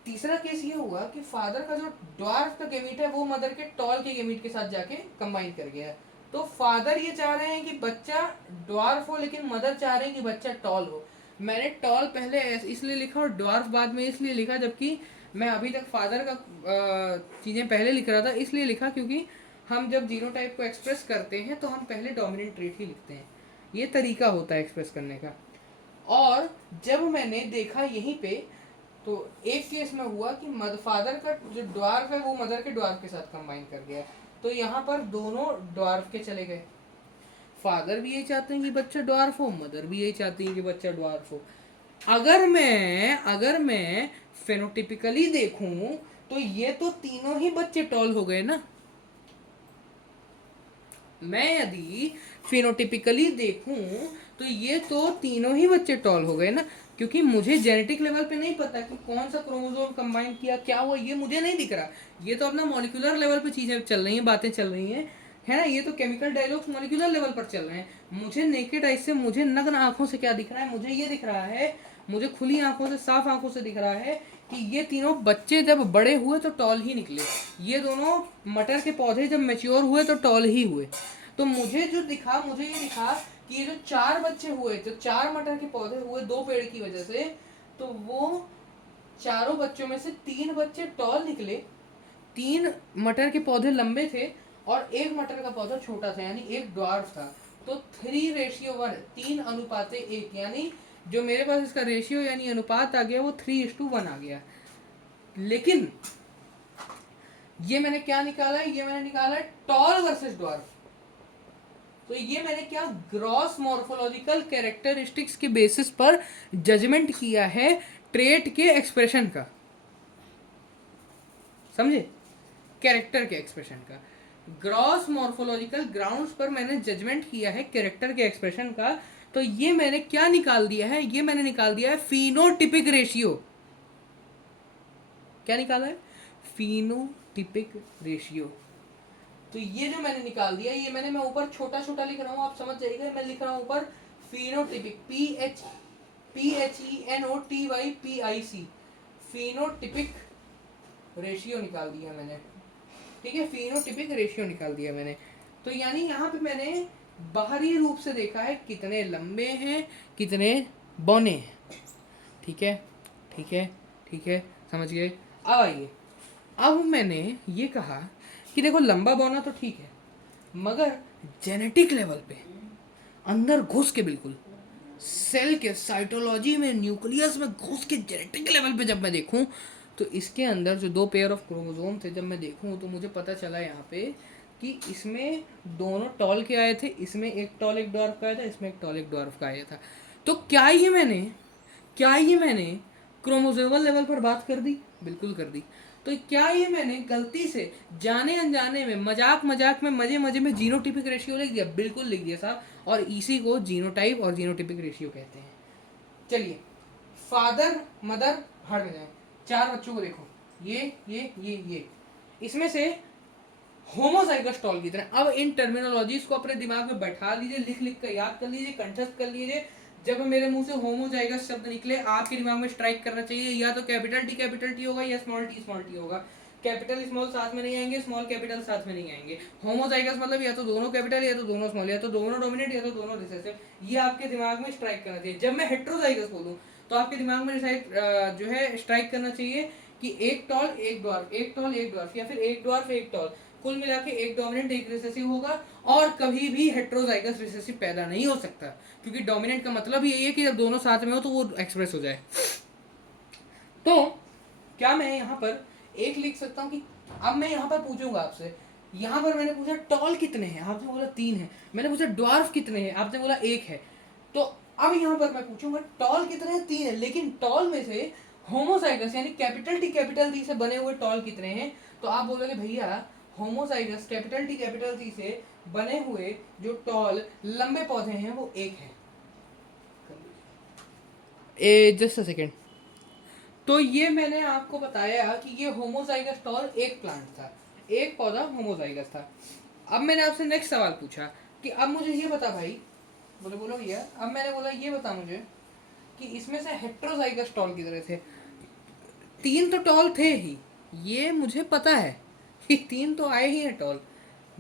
तीसरा केस ये हुआ कि फादर का जो ड्वार्फ का गेमीट है वो मदर के टॉल के गेमीट के साथ जाके कंबाइन कर गया है। तो फादर ये चाह रहे हैं कि बच्चा ड्वार्फ हो, लेकिन मदर चाह रहे हैं कि बच्चा टॉल हो। मैंने टॉल पहले इसलिए लिखा और ड्वार्फ बाद में इसलिए लिखा, जबकि मैं अभी तक फादर का चीज़ें पहले लिख रहा था, इसलिए लिखा क्योंकि हम जब जीनोटाइप को एक्सप्रेस करते हैं तो हम पहले डोमिनेंट ट्रेट ही लिखते हैं, ये तरीका होता है एक्सप्रेस करने का। और जब मैंने देखा यहीं पे तो एक केस में हुआ कि फादर का जो ड्वार्फ है वो मदर के ड्वार्फ के साथ कंबाइन कर गया, तो यहाँ पर दोनों ड्वार्फ के चले गए। फादर भी यही चाहते हैं कि बच्चा ड्वार्फ हो, मदर भी यही चाहती है कि बच्चा ड्वार्फ हो। अगर मैं फेनोटिपिकली देखूं तो ये तो तीनों ही बच्चे टॉल हो गए ना। मैं यदि फिनोटिपिकली देखूं तो ये तो तीनों ही बच्चे टॉल हो गए ना, क्योंकि मुझे जेनेटिक लेवल पे नहीं पता कि कौन सा क्रोमोसोम कंबाइन किया, क्या हुआ, ये मुझे नहीं दिख रहा। ये तो अपना मॉलिक्यूलर लेवल पे चीजें चल रही हैं, बातें चल रही हैं, है ना। ये तो केमिकल डायलॉग्स मॉलिक्यूलर लेवल पर चल रहे हैं। मुझे नेकेड आई से, मुझे नग्न आंखों से क्या दिख रहा है, मुझे ये दिख रहा है, मुझे खुली आंखों से, साफ आंखों से दिख रहा है कि ये तीनों बच्चे जब बड़े हुए तो टॉल ही निकले। ये दोनों मटर के पौधे जब मैच्योर हुए तो टॉल ही हुए। तो मुझे जो दिखा, मुझे ये दिखा कि ये जो 4 बच्चे हुए, जो 4 मटर के पौधे हुए 2 पेड़ की वजह से, तो वो चारों बच्चों में से 3 बच्चे टॉल निकले, 3 मटर के पौधे लंबे थे और 1 मटर का पौधा छोटा था, यानी एक ड्वार्फ था। तो 3:1, 3:1, यानी जो मेरे पास इसका रेशियो यानी अनुपात आ गया वो 3:1 आ गया। लेकिन ये मैंने क्या निकाला है, ये मैंने निकाला है टॉल वर्सेस ड्वार्फ। तो ये मैंने क्या ग्रॉस मॉर्फोलॉजिकल कैरेक्टरिस्टिक्स के बेसिस पर जजमेंट किया है ट्रेट के एक्सप्रेशन का, समझे, कैरेक्टर के एक्सप्रेशन का। ग्रॉस मॉर्फोलॉजिकल ग्राउंड्स पर मैंने जजमेंट किया है कैरेक्टर के एक्सप्रेशन का। तो ये मैंने क्या निकाल दिया है, ये मैंने निकाल दिया है फिनोटिपिक रेशियो। क्या निकाला है, फिनोटिपिक रेशियो। तो ये जो मैंने निकाल दिया, ये मैं ऊपर छोटा छोटा लिख रहा हूँ, आप समझ जाइएगा। मैं लिख रहा हूँ ऊपर फिनोटिपिक, PHENOTYPIC, फिनोटिपिक रेशियो निकाल दिया मैंने, ठीक है, फिनोटिपिक रेशियो निकाल दिया मैंने। तो यानी यहाँ पे मैंने बाहरी रूप से देखा है कितने लंबे हैं, कितने बौने हैं, ठीक है, ठीक है, ठीक है, समझ गए। अब आइए, अब मैंने ये कहा कि देखो लंबा बौना तो ठीक है, मगर जेनेटिक लेवल पे अंदर घुस के, बिल्कुल सेल के साइटोलॉजी में, न्यूक्लियस में घुस के जेनेटिक लेवल पे जब मैं देखूं तो इसके अंदर जो 2 पेयर ऑफ क्रोमोसोम थे, जब मैं देखूं तो मुझे पता चला यहाँ पे कि इसमें दोनों टॉल के आए थे, इसमें एक टॉल एक ड्वार्फ का आया था, इसमें एक टॉल एक ड्वार्फ का आया था। तो क्या ये मैंने क्रोमोसोमल लेवल पर बात कर दी? बिल्कुल कर दी। तो क्या ये मैंने गलती से जाने अनजाने में, मजाक मजाक में, मजे मजे में जीनोटिपिक रेशियो लिख दिया? बिल्कुल लिख दिया साहब, और इसी को जीनोटाइप और जीनोटिपिक रेशियो कहते हैं। चलिए, फादर मदर हट में जाए, 4 बच्चों को देखो, ये इसमें से होमोजाइगस टॉल की तरह। अब इन टर्मिनोलॉजीज को अपने दिमाग में बैठा लीजिए, लिख लिख कर याद कर लीजिए, कंठस्थ कर लीजिए। जब मेरे मुंह से होमोजाइगस शब्द निकले, आपके दिमाग में स्ट्राइक करना चाहिए, या तो कैपिटल टी होगा या स्मॉल टी होगा। कैपिटल स्मॉल साथ में नहीं आएंगे, स्मॉल कैपिटल साथ में नहीं आएंगे। होमोजाइगस मतलब या तो दोनों कैपिटल, या तो दोनों स्मॉल, या तो दोनों डोमिनेंट, या तो दोनों रिसेसिव। ये आपके दिमाग में स्ट्राइक करना चाहिए। जब मैं हेट्रोजाइगस बोलूं तो आपके दिमाग में जो है स्ट्राइक करना चाहिए कि एक टॉल एक ड्वार्फ, एक टॉल एक ड्वार्फ, या फिर एक ड्वार्फ एक टॉल, कुल मिला के एक डोमिनेंट एक रिसेसिव होगा। और कभी भी हेट्रोजाइगस रिसेसिव पैदा नहीं हो सकता, क्योंकि डोमिनेंट का मतलब यही है कि जब दोनों साथ में हो तो वो एक्सप्रेस हो जाए। तो क्या मैं यहाँ पर एक लिख सकता हूँ कि अब मैं यहाँ पर पूछूंगा आपसे, यहाँ पर मैंने पूछा टॉल कितने हैं, आपने बोला 3 है। मैंने पूछा ड्वार्फ कितने हैं, आपने बोला 1 है। तो अब यहाँ पर मैं पूछूंगा टॉल कितने हैं, 3 है, लेकिन टॉल में से होमोजाइगस यानी कैपिटल टी से बने हुए टॉल कितने हैं? तो आप बोलोगे भैया होमोजाइगस कैपिटल टी से बने हुए जो टॉल लंबे पौधे हैं वो 1 है। Just a second. तो ये मैंने आपको बताया कि ये होमोजाइगस टॉल एक प्लांट था, एक पौधा होमोजाइगस था। अब मैंने आपसे नेक्स्ट सवाल पूछा कि अब मुझे ये बता भाई, बोलो भैया, अब मैंने बोला ये बता मुझे कि इसमें से हेट्रोजाइगस टॉल कितने थे? 3 तो टॉल थे ही, ये मुझे पता है कि 3 तो आए ही हैं टॉल,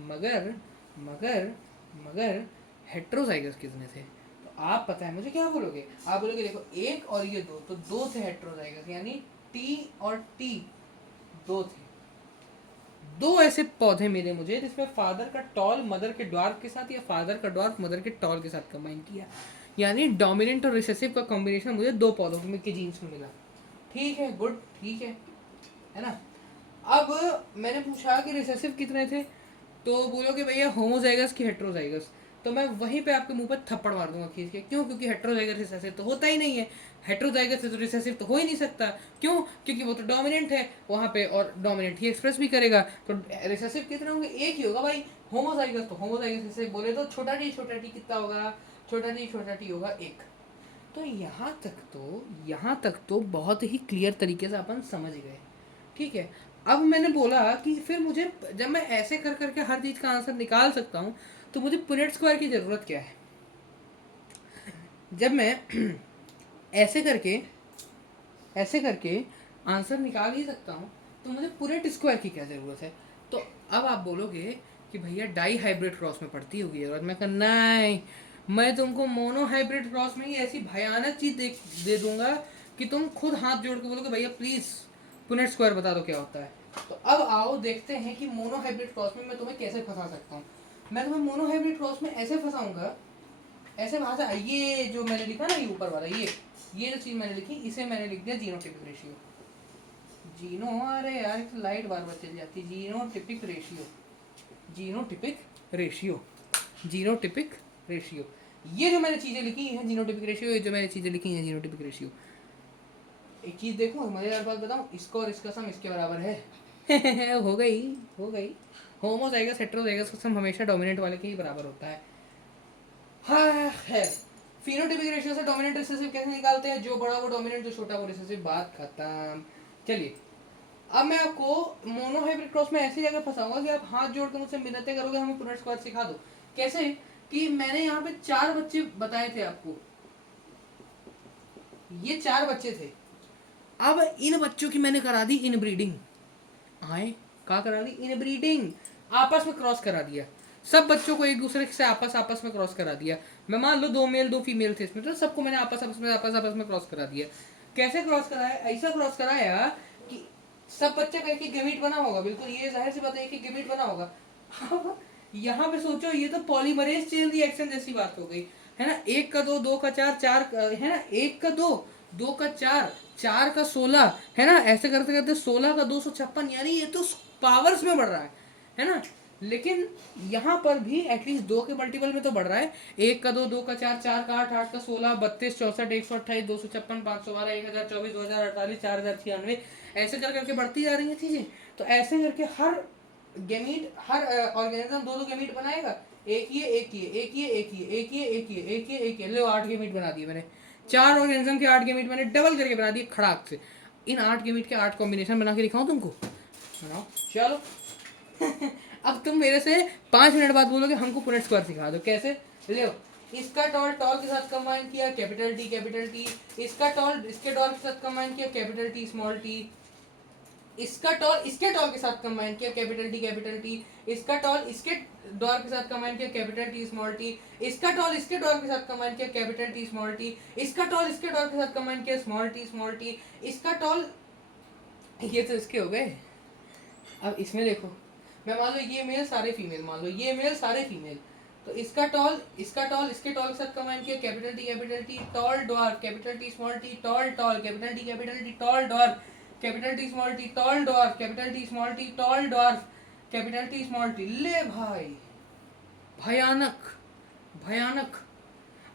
मगर मगर मगर हेट्रोजाइगस कितने थे? तो आप पता है मुझे क्या बोलोगे? आप बोलोगे देखो 1 और ये 2, तो 2 थे हेट्रोजाइगस, यानी टी और टी 2 थे। 2 ऐसे पौधे मिले मुझे जिसमें फादर का टॉल मदर के ड्वार्फ के साथ, या फादर का ड्वार्फ मदर के टॉल के साथ कंबाइन किया, यानी डोमिनेंट और रिसेसिव का कॉम्बिनेशन मुझे 2 पौधों में के जीन्स में मिला। ठीक है, गुड, ठीक है ना। अब मैंने पूछा कि रिसेसिव कितने थे, तो बोलोगे भैया होमोजाइगस की हेट्रोजाइगस, तो मैं वहीं पे आपके मुंह पर थप्पड़ मार दूंगा खींच के। क्यों? क्योंकि हेट्रोजाइगस रिसेसिव तो होता ही नहीं है, हेट्रोजाइगस रिसेसिव तो हो ही नहीं सकता। क्यों? क्योंकि वो तो डोमिनेंट है वहाँ पे, और डोमिनेंट ही एक्सप्रेस भी करेगा। तो रिसेसिव कितने होंगे? एक ही होगा भाई। होमोजाइगस तो होमोजाइगस से बोले तो छोटा टी कितना होगा? छोटा टी होगा एक। तो यहाँ तक तो बहुत ही क्लियर तरीके से अपन समझ गए, ठीक है। अब मैंने बोला कि फिर मुझे, जब मैं ऐसे कर करके हर चीज़ का आंसर निकाल सकता हूँ, तो मुझे पुनेट स्क्वायर की ज़रूरत क्या है? जब मैं ऐसे करके आंसर निकाल ही सकता हूँ, तो मुझे पुनेट स्क्वायर की क्या ज़रूरत है? तो अब आप बोलोगे कि भैया डाई हाइब्रिड क्रॉस में पड़ती होगी ज़रूरत। मैं कहना नहीं, मैं तुमको मोनो हाइब्रिड क्रॉस में ही ऐसी भयानक चीज़ दे दूंगा कि तुम खुद हाथ जोड़ के बोलोगे भैया प्लीज़ पुनेट स्क्वायर बता दो क्या होता है। तो अब आओ देखते हैं कि मोनो हाइब्रिड क्रॉस में मैं तुम्हें कैसे फंसा सकता हूँ। मैं तुम्हें मोनो हाइब्रिड क्रॉस में ऐसे फंसाऊंगा, ऐसे भाषा, ये जो मैंने लिखा ना, ये ऊपर वाला, ये जो चीज़ मैंने लिखी, इसे मैंने लिख दिया जीनोटिपिक रेशियो। अरे यार लाइट बार बार चल जाती। Genotypic ratio, genotypic ratio, genotypic ratio. ये जो मैंने चीज़ें लिखी हैं जीनोटिपिक रेशियो, ये जो मैंने चीज़ें लिखी हैं जीनोटिपिक रेशियो। एक चीज़ देखो, मज़ेदार बात बताऊँ, इसका और इसका सम इसके बराबर है। हो गई। होमोजाइगस हेटेरोजाइगस का सम हमेशा डोमिनेंट वाले के ही बराबर होता है। हाँ है। फिनोटिपिक रेशियो से डोमिनेंट रिसेसिव कैसे निकालते हैं? जो बड़ा वो डोमिनेंट, जो छोटा वो रिसेसिव, बात खत्म। चलिए, अब मैं आपको मोनो हाइब्रिड क्रॉस में ऐसी जगह फंसाऊंगा कि आप हाथ जोड़ के मुझसे मिन्नतें करोगे हमें पुनः स्क्वायर सिखा दो। कैसे? कि मैंने यहाँ पे 4 बच्चे बताए थे आपको, ये 4 बच्चे थे। अब इन बच्चों की मैंने करा दी इन ब्रीडिंग। आए, क्या करा दी? इन ब्रीडिंग, आपस में क्रॉस करा दिया। सब बच्चों को एक दूसरे से आपस में क्रॉस करा दिया। मैं मान लो 2 मेल 2 फीमेल थे इसमें, तो सबको मैंने आपस में क्रॉस करा दिया। कैसे क्रॉस कराया? ऐसा क्रॉस कराया कि सब बच्चे का एक एक गेमीट बना होगा। बिल्कुल, ये जाहिर सी बात है, एक एक गेमीट बना होगा। अब यहाँ पे सोचो, ये तो पॉलीमरेज चेन रिएक्शन जैसी बात हो गई, है ना। 1 का 2, 2 का 4, 4 है ना, 1 का 2, 2 का 4, 4 का 16, है ना। ऐसे करते करते 16 का 256, यानी ये तो पावर्स में बढ़ रहा है ना। लेकिन यहाँ पर भी एटलीस्ट 2 के मल्टीपल में तो बढ़ रहा है। 1 का 2, 2 का 4, 4 का 8, 8 का 16, 32, 64, 128, 256, 512, 1024, 2048, 4096, ऐसे कर करके बढ़ती जा रही है चीज़ें। तो ऐसे करके हर गेमीट, हर ऑर्गेनिज्म 2 गेमीट बनाएगा। एक ये, एक ये, एक ये, एक ये, एक ये, एक ये, एक ये, एक ये, लो 8 गेमीट बना दिए मैंने। 4 ऑर्गेनिज्म के 8 गेमीट मैंने डबल करके बना दिए खड़ाक से। इन 8 गेमीट के 8 कॉम्बिनेशन बना के दिखाऊं तुमको? बनाओ, चलो। अब तुम मेरे से 5 मिनट बाद बोलोगे हमको पुनेट स्क्वायर सिखा दो। कैसे? ले, इसका टॉल टॉल के साथ कंबाइन किया, कैपिटल टी। इसका टॉल इसके टॉल के साथ कंबाइन किया, कैपिटल टी स्मॉल टी। इसका टॉल इसके टॉल के साथ कंबाइन किया, कैपिटल टी। इसका टॉल इसके डॉर के साथ कंबाइन किया, कैपिटल टी स्मॉल टी। इसका टॉल इसके डॉर के साथ कंबाइन किया, कैपिटल टी स्मॉल टी। इसका टॉल इसके डॉर के साथ कंबाइन किया, स्मॉल टी। इसका टॉल, ये तो इसके हो गए। अब इसमें देखो, मैं मान लो ये मेल सारे फीमेल, मान लो ये मेल सारे फीमेल, तो इसका टॉल इसके टॉल के साथ कंबाइन किया, capital T tall dwarf, capital T small T tall tall, capital T tall dwarf, capital T small T tall dwarf, capital T small T tall dwarf, capital T small T. ले भाई, भयानक भयानक।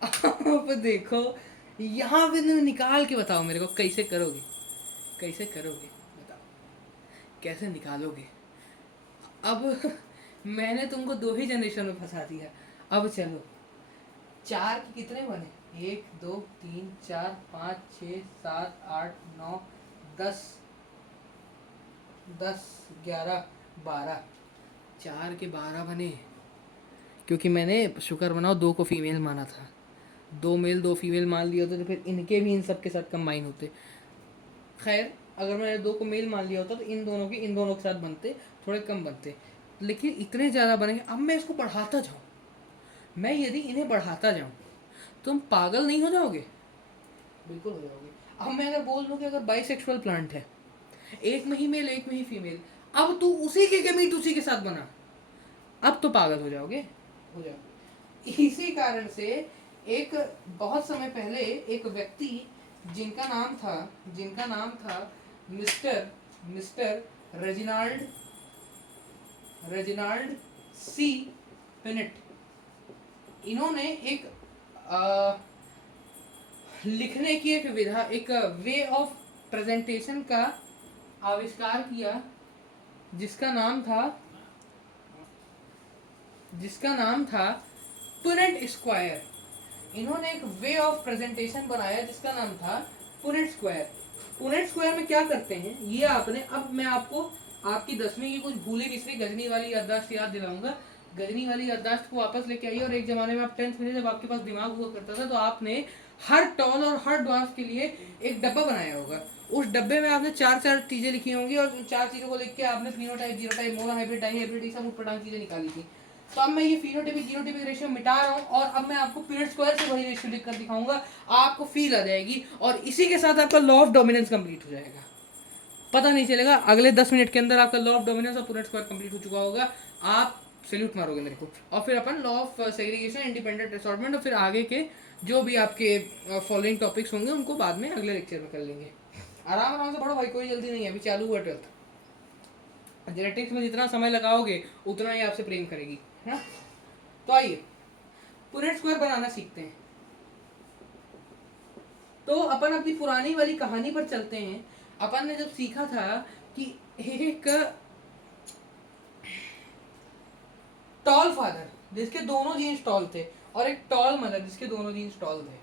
अब देखो, यहाँ पे निकाल के बताओ मेरे को, कैसे करोगे? बताओ, कैसे निकालोगे? अब मैंने तुमको 2 ही जनरेशन में फंसा दिया। अब चलो, 4 के कितने बने? 1 2 3 4 5 6 7 8 9 10 10 11 12, 4 के 12 बने। क्योंकि मैंने शुक्र बनाओ 2 को फीमेल माना था, 2 मेल 2 फीमेल मान लिया होता तो फिर इनके भी इन सब के साथ कंबाइन होते। खैर, अगर मैंने 2 को मेल मान लिया होता तो इन दोनों के साथ बनते, थोड़े कम बनते, लेकिन इतने ज़्यादा बनेंगे। अब मैं इसको बढ़ाता जाऊँ, मैं यदि इन्हें बढ़ाता जाऊँ, तुम पागल नहीं हो जाओगे? बिल्कुल हो जाओगे। अब मैं अगर बोल दूँ कि अगर बाइसेक्सुअल प्लांट है, एक में ही मेल एक में ही फीमेल, अब तू उसी के गेमीट उसी के साथ बना, अब तो पागल हो जाओगे। इसी कारण से एक बहुत समय पहले एक व्यक्ति जिनका नाम था मिस्टर रेजिनाल्ड सी पिनेट, इन्होंने एक लिखने की एक विधा, एक वे ऑफ प्रेजेंटेशन का आविष्कार किया जिसका नाम था पुनेट स्क्वायर। इन्होंने एक वे ऑफ प्रेजेंटेशन बनाया जिसका नाम था पुनेट स्क्वायर। पुनेट स्क्वायर में क्या करते हैं ये आपने, अब मैं आपको आपकी 10वीं की कुछ भूली बिसरी गजनी वाली याददाश्त याद दिलाऊंगा। गजनी वाली याददाश्त को वापस लेके आइए, और एक जमाने में आप 10th में जब आपके पास दिमाग हुआ करता था तो आपने हर टॉल और हर ड्वार्फ के लिए एक डब्बा बनाया होगा। उस डब्बे में आपने चार चीजें लिखी होंगी, और उन 4 चीजों को लिख के आपने phenotype, genotype, monohybrid, dihybrid, ये सब उटपटांग चीजें निकाली थी। तो अब मैं ये फिनोटाइपिक जीनोटाइपिक रेशियो मिटा रहा हूँ, और अब मैं आपको पीरियड स्क्वायर से वही रेशियो लिखकर दिखाऊंगा, आपको फील आ जाएगी, और इसी के साथ आपका लॉ ऑफ डोमिनेंस कंप्लीट हो जाएगा। पता नहीं चलेगा, अगले 10 मिनट के अंदर आपका लॉ ऑफ डोमिनेंस और पीरियड स्क्वायर कंप्लीट हो चुका होगा। आप सैल्यूट मारोगे मेरे को। और फिर अपन law of segregation, independent assortment, और फिर आगे के जो भी आपके फॉलोइंग टॉपिक्स होंगे उनको बाद में अगले लेक्चर में कर लेंगे। आराम आराम से पढ़ो भाई, कोई जल्दी नहीं है, अभी चालू हुआ 12th। जेनेटिक्स में जितना समय लगाओगे उतना ही आपसे प्रेम करेगी, है ना। तो आइए पुनेट स्क्वायर बनाना सीखते हैं। तो अपन अपनी पुरानी वाली कहानी पर चलते हैं। अपन ने जब सीखा था कि एक टॉल फादर जिसके दोनों जीन्स टॉल थे, और एक टॉल मदर जिसके दोनों जीन्स टॉल थे।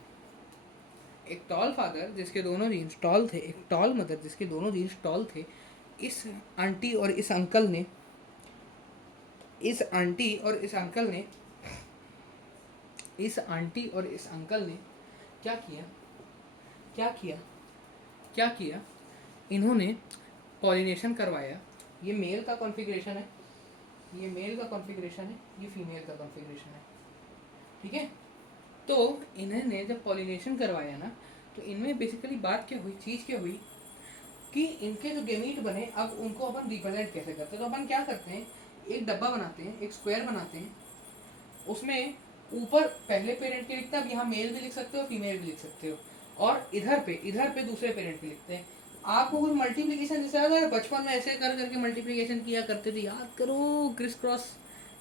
एक टॉल फादर जिसके दोनों जीन्स टॉल थे, एक टॉल मदर जिसके दोनों जीन्स टॉल थे। इस आंटी और इस अंकल ने इस आंटी और इस अंकल ने इस आंटी और इस अंकल ने क्या किया क्या किया क्या किया इन्होंने पॉलिनेशन करवाया। ये मेल का कॉन्फ़िगरेशन है, ये मेल का कॉन्फ़िगरेशन है, ये फीमेल का कॉन्फ़िगरेशन है, ठीक है। तो इन्होंने जब पॉलिनेशन करवाया ना, तो इनमें बेसिकली बात क्या हुई, चीज़ क्या हुई कि इनके जो गेमीट बने, अब उनको अपन रिप्रेजेंट कैसे करते हैं। तो अपन क्या करते हैं, एक डब्बा बनाते हैं, एक स्क्वायर बनाते हैं, उसमें ऊपर पहले पेरेंट के लिखते हैं। अब यहाँ मेल भी लिख सकते हो, फीमेल भी लिख सकते हो, और इधर पे दूसरे पेरेंट के लिखते हैं। आपको कुछ मल्टीप्लिकेशन जैसे याद है, बचपन में ऐसे कर करके मल्टीप्लिकेशन किया करते थे, याद करो, क्रिस क्रॉस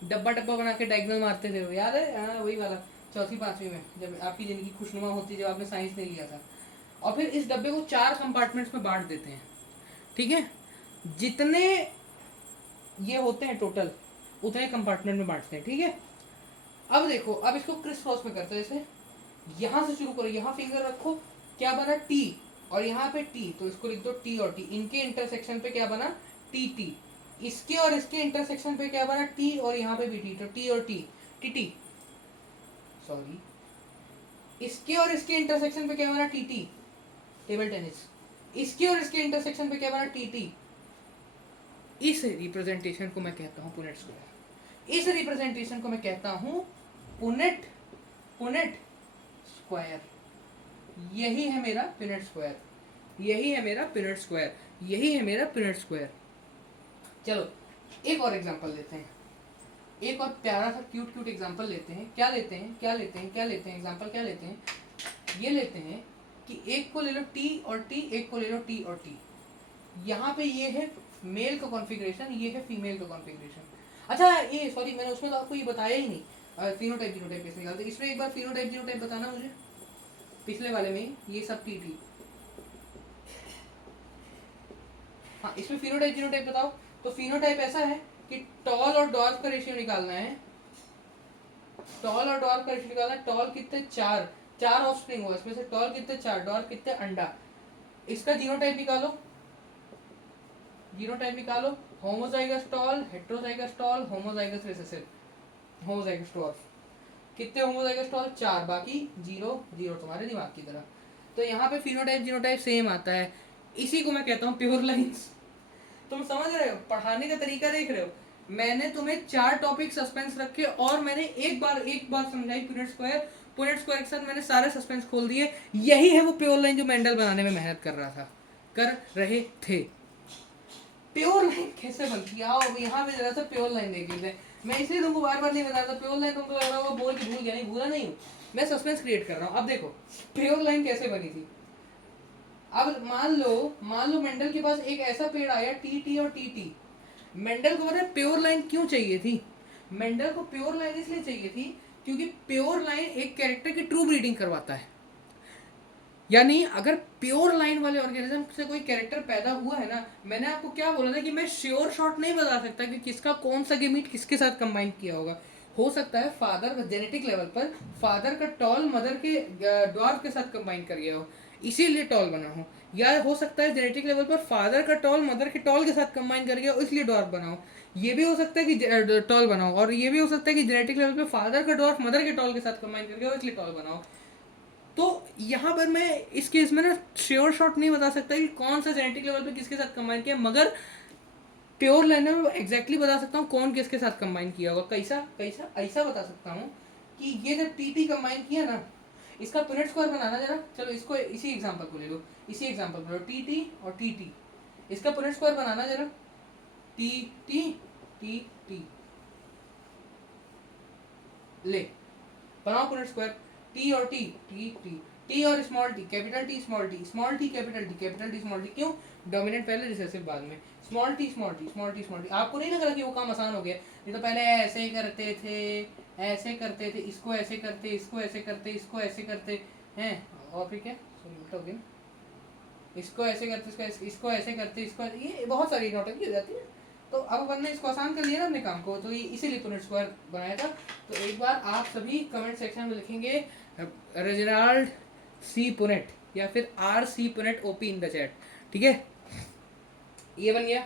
डब्बा डब्बा बना के डायगोनल मारते थे, याद है। हाँ वही वाला, 4वीं 5वीं में जब आपकी ज़िंदगी खुशनुमा होती, जब आपने साइंस नहीं लिया था। और फिर इस डब्बे को 4 कंपार्टमेंट्स में बांट देते हैं, ठीक है। जितने ये होते हैं टोटल, उतने कंपार्टमेंट में बांटते हैं, ठीक है। अब देखो, अब इसको क्रिस क्रॉस में करते हैं। जैसे यहाँ से शुरू करो, यहाँ फिंगर रखो, क्या बना टी, और यहाँ पे टी, तो इसको लिख दो टी और टी। इनके इंटरसेक्शन पे क्या बना, टी टी। इसके और इसके इंटरसेक्शन पे क्या बना, टी, और यहाँ पे भी टी, तो टी और टी, टी टी, सॉरी। इसके और इसके इंटरसेक्शन पे क्या बना, टी टी, टेबल टेनिस। इसके और इसके इंटरसेक्शन पे क्या बना, टी टी। इस रिप्रेजेंटेशन को मैं कहता हूँ पुनेट स्क्वायर। इस रिप्रेजेंटेशन को मैं कहता हूँ पुनेट स्क्वायर। यही है मेरा पुनेट स्क्वायर, यही है मेरा पुनेट स्क्वायर, यही है मेरा पुनेट स्क्वायर। चलो एक और एग्जांपल लेते हैं, एक और प्यारा सा क्यूट एग्जांपल लेते हैं। क्या लेते हैं एग्जांपल क्या लेते हैं, ये लेते हैं कि एक को ले लो टी और टी, एक को ले लो टी और टी। यहाँ पे ये है मेल का कॉन्फ़िगरेशन, ये है फीमेल का कॉन्फ़िगरेशन। अच्छा ये सॉरी, मैंने उसमें तो आपको ये बताया ही नहीं, फिनोटाइप जीनोटाइप कैसे निकालते। इसमें एक बार फिनोटाइप जीनोटाइप बताना मुझे, पिछले वाले में ये सब टी टी। हाँ इसमें फिनोटाइप जीनोटाइप बताओ। तो फिनोटाइप ऐसा है कि टॉल और डॉर्फ का रेशियो निकालना है, टॉल और डॉर्फ का रेशियो निकालना है। टॉल कितने, 4 ऑफस्प्रिंग हुआ, इसमें से टॉल कितने, 4, डॉर्फ कितने, अंडा। इसका जीनोटाइप निकालो, जीनोटाइप निकालो। Homozygous tall, heterozygous tall, homozygous recessive, homozygous dwarf. कितने होमोजाइगस टॉल, 4, बाकी 0 0, तुम्हारे दिमाग की तरह। तो यहाँ पे फिनोटाइप जीनोटाइप सेम आता है। इसी को मैं कहता हूँ प्योर लाइंस। तुम समझ रहे हो, पढ़ाने का तरीका देख रहे हो। मैंने तुम्हें 4 टॉपिक सस्पेंस रखे, और मैंने एक बार समझाई पुनेट स्क्वायर। पुनेट स्क्वायर के साथ मैंने सारे सस्पेंस खोल दिए। यही है वो प्योर लाइन जो मेंडल बनाने में मेहनत कर रहे थे। प्योर लाइन कैसे बनती है, आओ अब यहाँ पे जरा सा प्योर लाइन देख लेते हैं। मैं इसलिए तुमको बार नहीं बताता, प्योर लाइन तुमको लग रहा होगा बोल के भूल गया, नहीं भूला नहीं हूँ, मैं सस्पेंस क्रिएट कर रहा हूँ। अब देखो प्योर लाइन कैसे बनी थी। अब मान लो मेंडल के पास एक ऐसा पेड़ आया टी टी और टी टी। मेंडल को पता है प्योर लाइन क्यों चाहिए थी, मेंडल को प्योर लाइन इसलिए चाहिए थी क्योंकि प्योर लाइन एक कैरेक्टर की ट्रू ब्रीडिंग करवाता है। यानी अगर प्योर लाइन वाले ऑर्गेनिज्म से कोई कैरेक्टर पैदा हुआ है ना, मैंने आपको क्या बोला था कि मैं श्योर शॉट नहीं बता सकता कि किसका कौन सा गेमीट किसके साथ कंबाइन किया होगा। हो सकता है फादर जेनेटिक लेवल पर फादर का टॉल मदर के ड्वार्फ के साथ कंबाइन कर गया हो, इसीलिए टॉल बना हो। या हो सकता है जेनेटिक लेवल पर फादर का टॉल मदर के टॉल के साथ कंबाइन कर गया हो, इसलिए ड्वार्फ बना हो। ये भी हो सकता है कि टॉल बनाओ, और ये भी हो सकता है कि जेनेटिक लेवल पे फादर का ड्वार्फ मदर के टॉल के साथ कंबाइन कर गया हो, इसलिए टॉल बनाओ। तो यहाँ पर मैं इस केस में ना श्योर शॉट नहीं बता सकता कि कौन सा जेनेटिक लेवल पे किसके साथ कंबाइन किया, मगर प्योर लाइन में एग्जैक्टली बता सकता हूँ कौन किसके साथ कंबाइन किया होगा। कैसा कैसा ऐसा बता सकता हूँ कि ये जब टी कंबाइन किया ना, इसका पुनेट स्क्वायर बनाना जरा, चलो इसको इसी एग्जांपल को ले लो, इसी एग्जांपल को लो, टी और टी, इसका पुनेट स्क्वायर बनाना जरा, टी टी टी टी, ले बनाओ पुनेट स्क्वायर, टी और टी टी टी, टी और small T, capital T small T, small T capital T, capital T small T. क्यों? डोमिनेंट पहले रिसेसिव बाद में, small T small T small T small T. आपको नहीं लग रहा कि वो काम आसान हो गया? ये तो पहले ऐसे करते थे, ऐसे करते थे, इसको ऐसे करते, इसको ऐसे करते, इसको ऐसे करते हैं, और फिर क्या हो गया, इसको ऐसे करते, इसको ऐसे करते, इसको, ये बहुत सारी नौटंकी हो जाती है। तो अब अपन ने इसको आसान कर लिया ना अपने काम को, तो ये इसीलिए पुनेट स्क्वायर बनाया था। तो एक बार आप सभी कमेंट सेक्शन में लिखेंगे रेजिनाल्ड सी पुनेट या फिर R C Punnett OP in the chat, ठीक है? ये बन गया।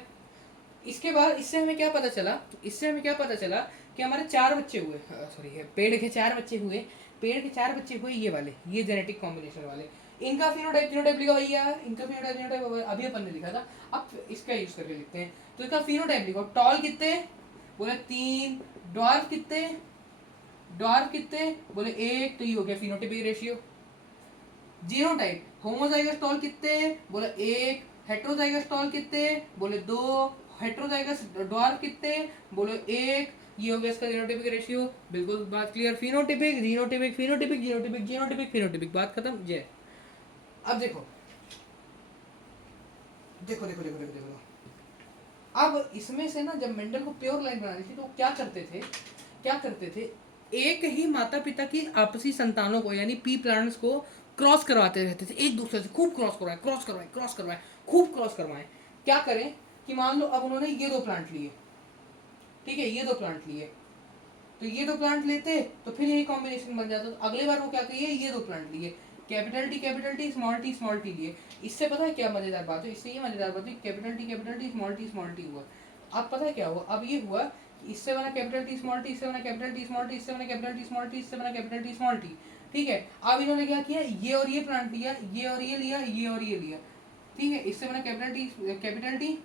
इसके बाद इससे हमें क्या पता चला, इससे हमें क्या पता चला कि हमारे 4 बच्चे हुए, सॉरी पेड़ के 4 बच्चे हुए, पेड़ के 4 बच्चे हुए ये वाले, ये जेनेटिक कॉम्बिनेशन वाले। इनका फिनोटाइप फिनोटाइप लिखा भैया, इनका फिनोटाइप फिनोटाइप अभी अपन ने लिखा था, अब इसका यूज करके लिखते हैं। तो इसका फिनोटाइप लिखो, टॉल कितने बोले 3, ड्वार्फ कितने, ड्वार्फ कितने बोले 1, तो ये हो गया phenotypic ratio. Genotype, homozygous tall कितने बोले 1, हेट्रोजाइगस टॉल कितने बोले 2, हेट्रोजाइगस ड्वार्फ कितने बोले 1, ये हो गया इसका जीनोटाइपिक रेशियो। बिल्कुल बात clear. Phenotypic genotypic phenotypic genotypic genotypic phenotypic, बात खत्म। जय। अब देखो देखो देखो देखो देखो देखो, अब इसमें से ना जब मेंडल को प्योर लाइन बनानी थी तो क्या करते थे, क्या करते थे, एक ही माता पिता की आपसी संतानों को यानी पी प्लांट्स को क्रॉस करवाते रहते थे, एक दूसरे से खूब क्रॉस करवाए क्रॉस करवाए क्रॉस करवाए, खूब क्रॉस करवाए। क्या करें कि मान लो अब उन्होंने ये 2 प्लांट लिए, ठीक है, ये 2 प्लांट लिए, तो ये 2 प्लांट लेते तो फिर यही कॉम्बिनेशन बन जाता। तो अगले बार वो क्या करिए, ये 2 प्लांट लिए, कैपिटल टी स्मॉल टी लिए। इससे पता है क्या मजेदार बात है, इससे ये मजेदार बात है, कैपिटल टी स्मॉल टी हुआ। अब पता है क्या हुआ, अब ये हुआ इससे बना कैपिटल टी स्मॉल टी, इससे बना कैपिटल टी स्मॉल टी, इससे बना कैपिटल टी स्मॉल टी, इससे बना कैपिटल टी स्मॉल टी, ठीक है। अब इन्होंने क्या किया, ये और ये प्लांट लिया, ये और ये लिया, ये और ये लिया, ठीक है। इससे बना कैपिटल टी,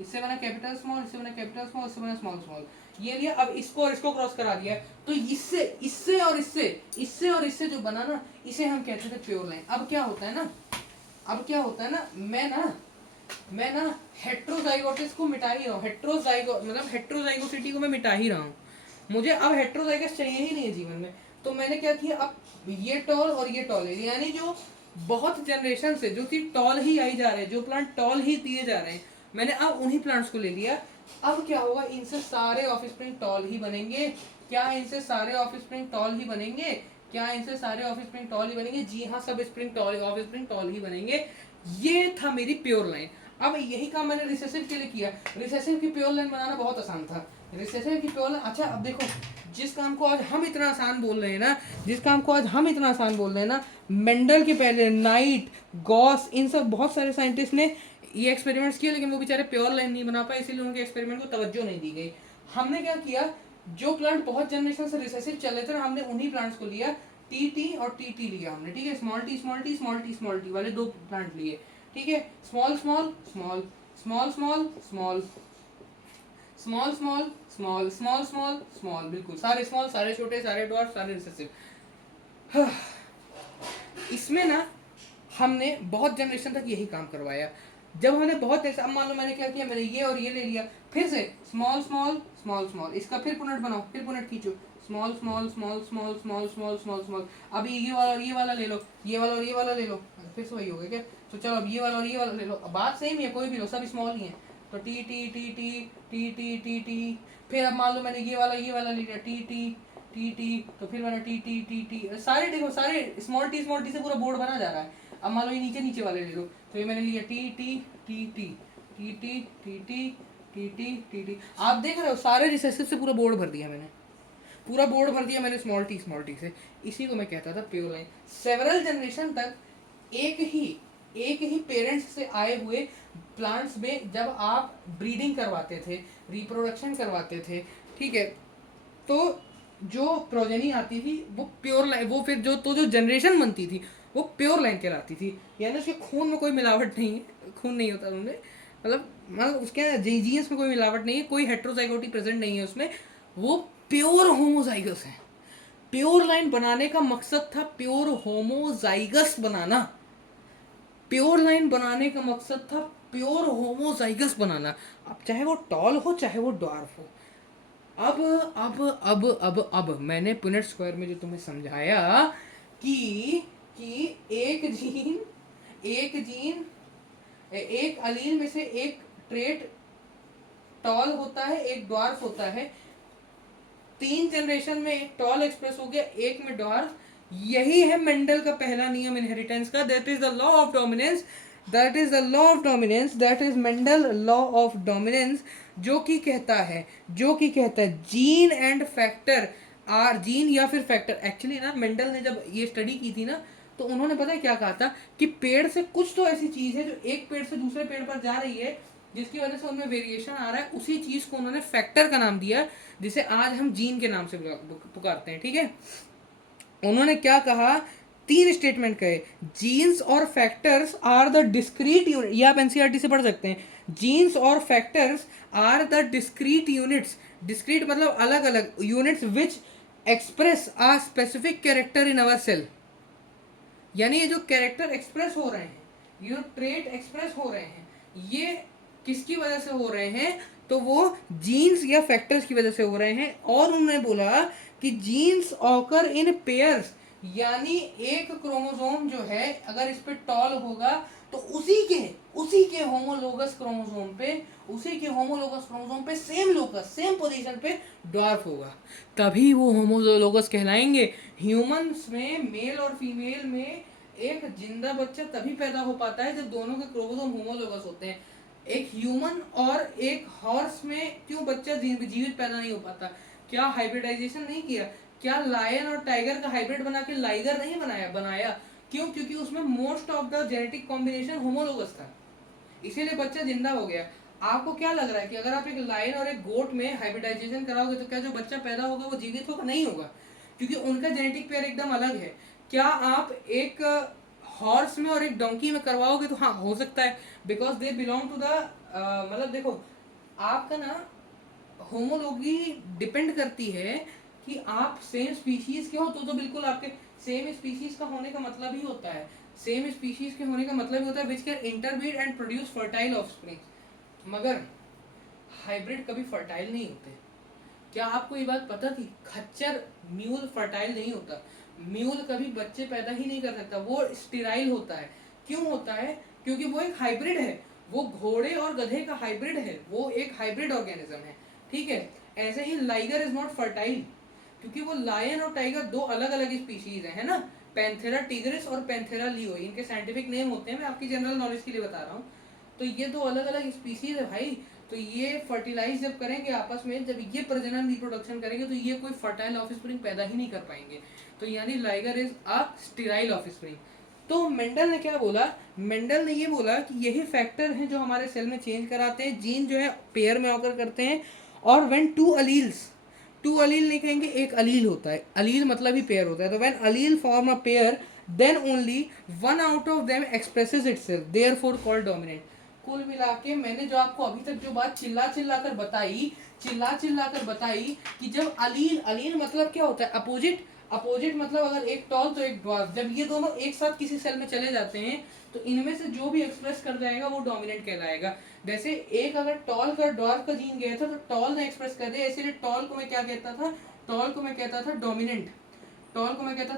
इससे बना कैपिटल स्मॉल, इससे बना कैपिटल स्मॉल, इससे बना स्मॉल स्मॉल, ये लिया। अब इसको और इसको क्रॉस करा दिया, तो इससे इससे और इससे, इससे और इससे जो बना ना, इसे हम कहते थे प्योर लाइन। अब क्या होता है ना, अब क्या होता है ना, मैं ना हेट्रोजाइगोटिस को मिटा ही रहा हूँ, मतलब हेट्रोजाइगोसिटी को मैं मिटा ही रहा हूँ। मुझे अब हेट्रोजाइगस चाहिए ही नहीं है जीवन में। तो मैंने क्या किया, अब ये टॉल और ये टॉल है, यानी जो बहुत जनरेशन से जो चीज टॉल ही आई जा रहे हैं, जो प्लांट टॉल ही दिए जा रहे हैं, मैंने अब उन्हीं प्लांट्स को ले लिया। अब क्या होगा, इनसे सारे ऑफस्प्रिंग टॉल ही बनेंगे। क्या इनसे सारे ऑफस्प्रिंग टॉल ही बनेंगे? क्या इनसे सारे ऑफस्प्रिंग टॉल ही बनेंगे? जी हाँ, सब स्प्रिंग टॉल ऑफस्प्रिंग टॉल ही बनेंगे। ये था मेरी प्योर लाइन। अब यही काम मैंने रिसेसिव के लिए किया। रिसेसिव की प्योर लाइन बनाना बहुत आसान था। रिसेसिव की प्योर लाइन, अच्छा अब देखो, जिस काम को आज हम इतना आसान बोल रहे हैं ना, जिस काम को आज हम इतना आसान बोल रहे हैं ना, मेंडल के पहले नाइट, गॉस, इन सब बहुत सारे साइंटिस्ट ने ये एक्सपेरिमेंट्स किए, लेकिन वो बेचारे प्योर लाइन नहीं बना पाए, इसीलिए उनके एक्सपेरिमेंट को तवज्जो नहीं दी गई। हमने क्या किया, जो प्लांट बहुत जनरेशन से रिसेसिव चल रहे थे ना, हमने उन्हीं प्लांट्स को लिया, टी और टी लिया हमने, ठीक है। Small T small T small T small T वाले 2 प्लांट लिए, ठीक है। Small small small small small small small small small small small small, बिल्कुल सारे स्मॉल, सारे छोटे, सारे डॉट, सारे रिसेसिव। इसमें ना हमने बहुत जनरेशन तक यही काम करवाया। जब हमने बहुत, अब मान लो मैंने क्या किया, मैंने ये और ये ले लिया, फिर से स्मॉल स्मॉल स्मॉल स्मॉल, इसका फिर पुनेट बनाओ, फिर पुनेट खींचो, small small small small small small small small. अभी ये वाला और ये वाला ले लो, ये वाला और ये वाला ले लो, फिर से वही हो गया क्या? तो चलो अब ये वाला और ये वाला ले लो, बात सेम ही है, कोई भी लो, सब स्मॉल ही है। तो T T T T T T T T. फिर अब मान लो मैंने ये वाला ले लिया टी टी टी टी, तो फिर मैंने टी टी टी टी, सारे देखो सारे स्मॉल टी से पूरा बोर्ड बना जा रहा है। अब मान लो ये नीचे वाले ले लो, तो ये मैंने लिया T T T T T T T T T T T T. आप देख रहे हो सारे रिसेसिव से पूरा बोर्ड भर दिया मैंने, पूरा बोर्ड भर दिया मैंने स्मॉल टी से। इसी को मैं कहता था प्योर लाइन। सेवरल जनरेशन तक एक ही पेरेंट्स से आए हुए प्लांट्स में जब आप ब्रीडिंग करवाते थे, रिप्रोडक्शन करवाते थे, ठीक है, तो जो प्रोजेनी आती थी वो प्योर लाइन, वो फिर जो जनरेशन बनती थी वो प्योर लाइन कहलाती थी। यानी उसके खून में कोई मिलावट नहीं है, खून नहीं होता उनमें, मतलब उसके जीन्स में कोई मिलावट नहीं है, कोई हेट्रोजाइगोटी प्रेजेंट नहीं है उसमें, वो प्योर होमोजाइगस है। प्योर लाइन बनाने का मकसद था प्योर होमोजाइगस बनाना। प्योर लाइन बनाने का मकसद था प्योर होमोजाइगस बनाना। अब चाहे वो टॉल हो चाहे वो ड्वार्फ हो। अब मैंने पुनेट स्क्वायर में जो तुम्हें समझाया कि एक अलील में से एक ट्रेट टॉल होता है, एक ड्वार्फ होता है, 3 जनरेशन में एक टॉल एक्सप्रेस हो गया, एक में ड्वार्फ। यही है मेंडल का पहला नियम इनहेरिटेंस का, that is the law of dominance, that is the law of dominance, that is Mendel law of dominance, जो कि कहता है gene and factor are, gene या फिर फैक्टर। एक्चुअली ना मेंडल ने जब ये स्टडी की थी ना, तो उन्होंने पता है क्या कहा था कि पेड़ से कुछ तो ऐसी चीज है जो एक पेड़ से दूसरे पेड़ पर जा रही है, जिसकी वजह से उनमें वेरिएशन आ रहा है, उसी चीज को उन्होंने फैक्टर का नाम दिया, जिसे आज हम जीन के नाम से पुकारते हैं। ठीक है, उन्होंने क्या कहा, 3 स्टेटमेंट कहे, जीन्स और factors are the discrete unit, ये आप एनसीईआरटी से पढ़ सकते हैं, जीन्स और factors are the discrete units, discrete मतलब अलग अलग, units which express a specific character in our cell. यानी ये जो कैरेक्टर एक्सप्रेस हो रहे हैं, ये ट्रेट एक्सप्रेस हो रहे हैं, ये किसकी वजह से हो रहे हैं, तो वो जीन्स या फैक्टर्स की वजह से हो रहे हैं। और उन्होंने बोला कि जीन्स ऑकर इन पेयर्स, यानी एक क्रोमोसोम जो है अगर इस पे टॉल होगा तो उसी के होमोलोगस क्रोमोसोम पे सेम लोकस सेम पोजीशन पे ड्वार्फ होगा, तभी वो होमोलोगस कहलाएंगे। ह्यूमंस में मेल और फीमेल में एक जिंदा बच्चा तभी पैदा हो पाता है जब दोनों के क्रोमोसोम होमोलोगस होते हैं। एक ह्यूमन और एक हॉर्स में क्यों बच्चा जीवित पैदा नहीं हो पाता? क्या हाइब्रिडाइजेशन नहीं किया? क्या लायन और टाइगर का हाइब्रिड बना के लाइगर नहीं बनाया? क्यों? क्योंकि उसमें most of the genetic combination homologous था, इसीलिए बच्चा जिंदा हो गया। आपको क्या लग रहा है कि अगर आप एक लायन और एक गोट में हाइब्रिडाइजेशन कराओगे तो क्या जो बच्चा पैदा होगा वो जीवित होगा? नहीं होगा, क्योंकि उनका जेनेटिक पेयर एकदम अलग है। क्या आप एक हॉर्स में और एक डोंकी में करवाओगे तो हाँ हो सकता है, because they belong to the, मतलब देखो आपका ना होमोलॉजी डिपेंड करती है कि आप सेम स्पीशीज के हो, तो बिल्कुल आपके सेम स्पीशीज का होने का मतलब ही होता है, सेम स्पीशीज के होने का मतलब ही होता है which can interbreed and produce fertile offspring. मगर हाइब्रिड कभी फर्टाइल नहीं होते। क्या आपको ये बात पता थी? खच्चर म्यूल फर्टाइल नहीं होता, म्यूल कभी बच्चे पैदा ही नहीं कर सकता, वो स्टेराइल होता है। क्यों होता है? क्योंकि वो एक हाइब्रिड है, वो घोड़े और गधे का हाइब्रिड है, वो एक हाइब्रिड ऑर्गेनिज्म है। ठीक है, ऐसे ही लाइगर इज नॉट फर्टाइल, क्योंकि वो लायन और टाइगर दो अलग अलग स्पीशीज है ना, पैंथेरा टिग्रिस और पैंथेरा लियो, इनके साइंटिफिक नेम होते हैं, मैं आपकी जनरल नॉलेज के लिए बता रहा हूँ। तो ये दो अलग अलग स्पीशीज है भाई, तो ये फर्टिलाइज जब करेंगे आपस में, जब ये प्रजनन रिप्रोडक्शन करेंगे तो ये कोई फर्टाइल ऑफस्प्रिंग पैदा ही नहीं कर पाएंगे, तो यानी liger is a sterile offspring. तो मेंडल ने क्या बोला? मेंडल ने ये बोला कि यही फैक्टर हैं जो हमारे सेल में चेंज कराते हैं, जीन जो है पेयर में ऑकर करते हैं, और व्हेन टू अलील नहीं कहेंगे, एक अलील होता है, अलील मतलब ही पेयर होता है, तो when allele form a pair then only one out of them expresses itself, therefore called dominant. कुल मिला के मैंने जो आपको अभी तक जो बात चिल्ला चिल्ला कर बताई कि जब अलील मतलब क्या होता है? अपोजिट मतलब अगर एक टॉल तो एक ड्वार्फ, जब ये दोनों एक साथ किसी सेल में चले जाते हैं तो इनमें से जो भी एक्सप्रेस कर जाएगा वो डोमिनेंट कहलाएगा। जैसे एक अगर टॉल का ड्वार्फ का जीन गया था तो टॉल ने एक्सप्रेस कर दिया, इसीलिए टॉल को मैं क्या कहता था? टॉल को मैं कहता था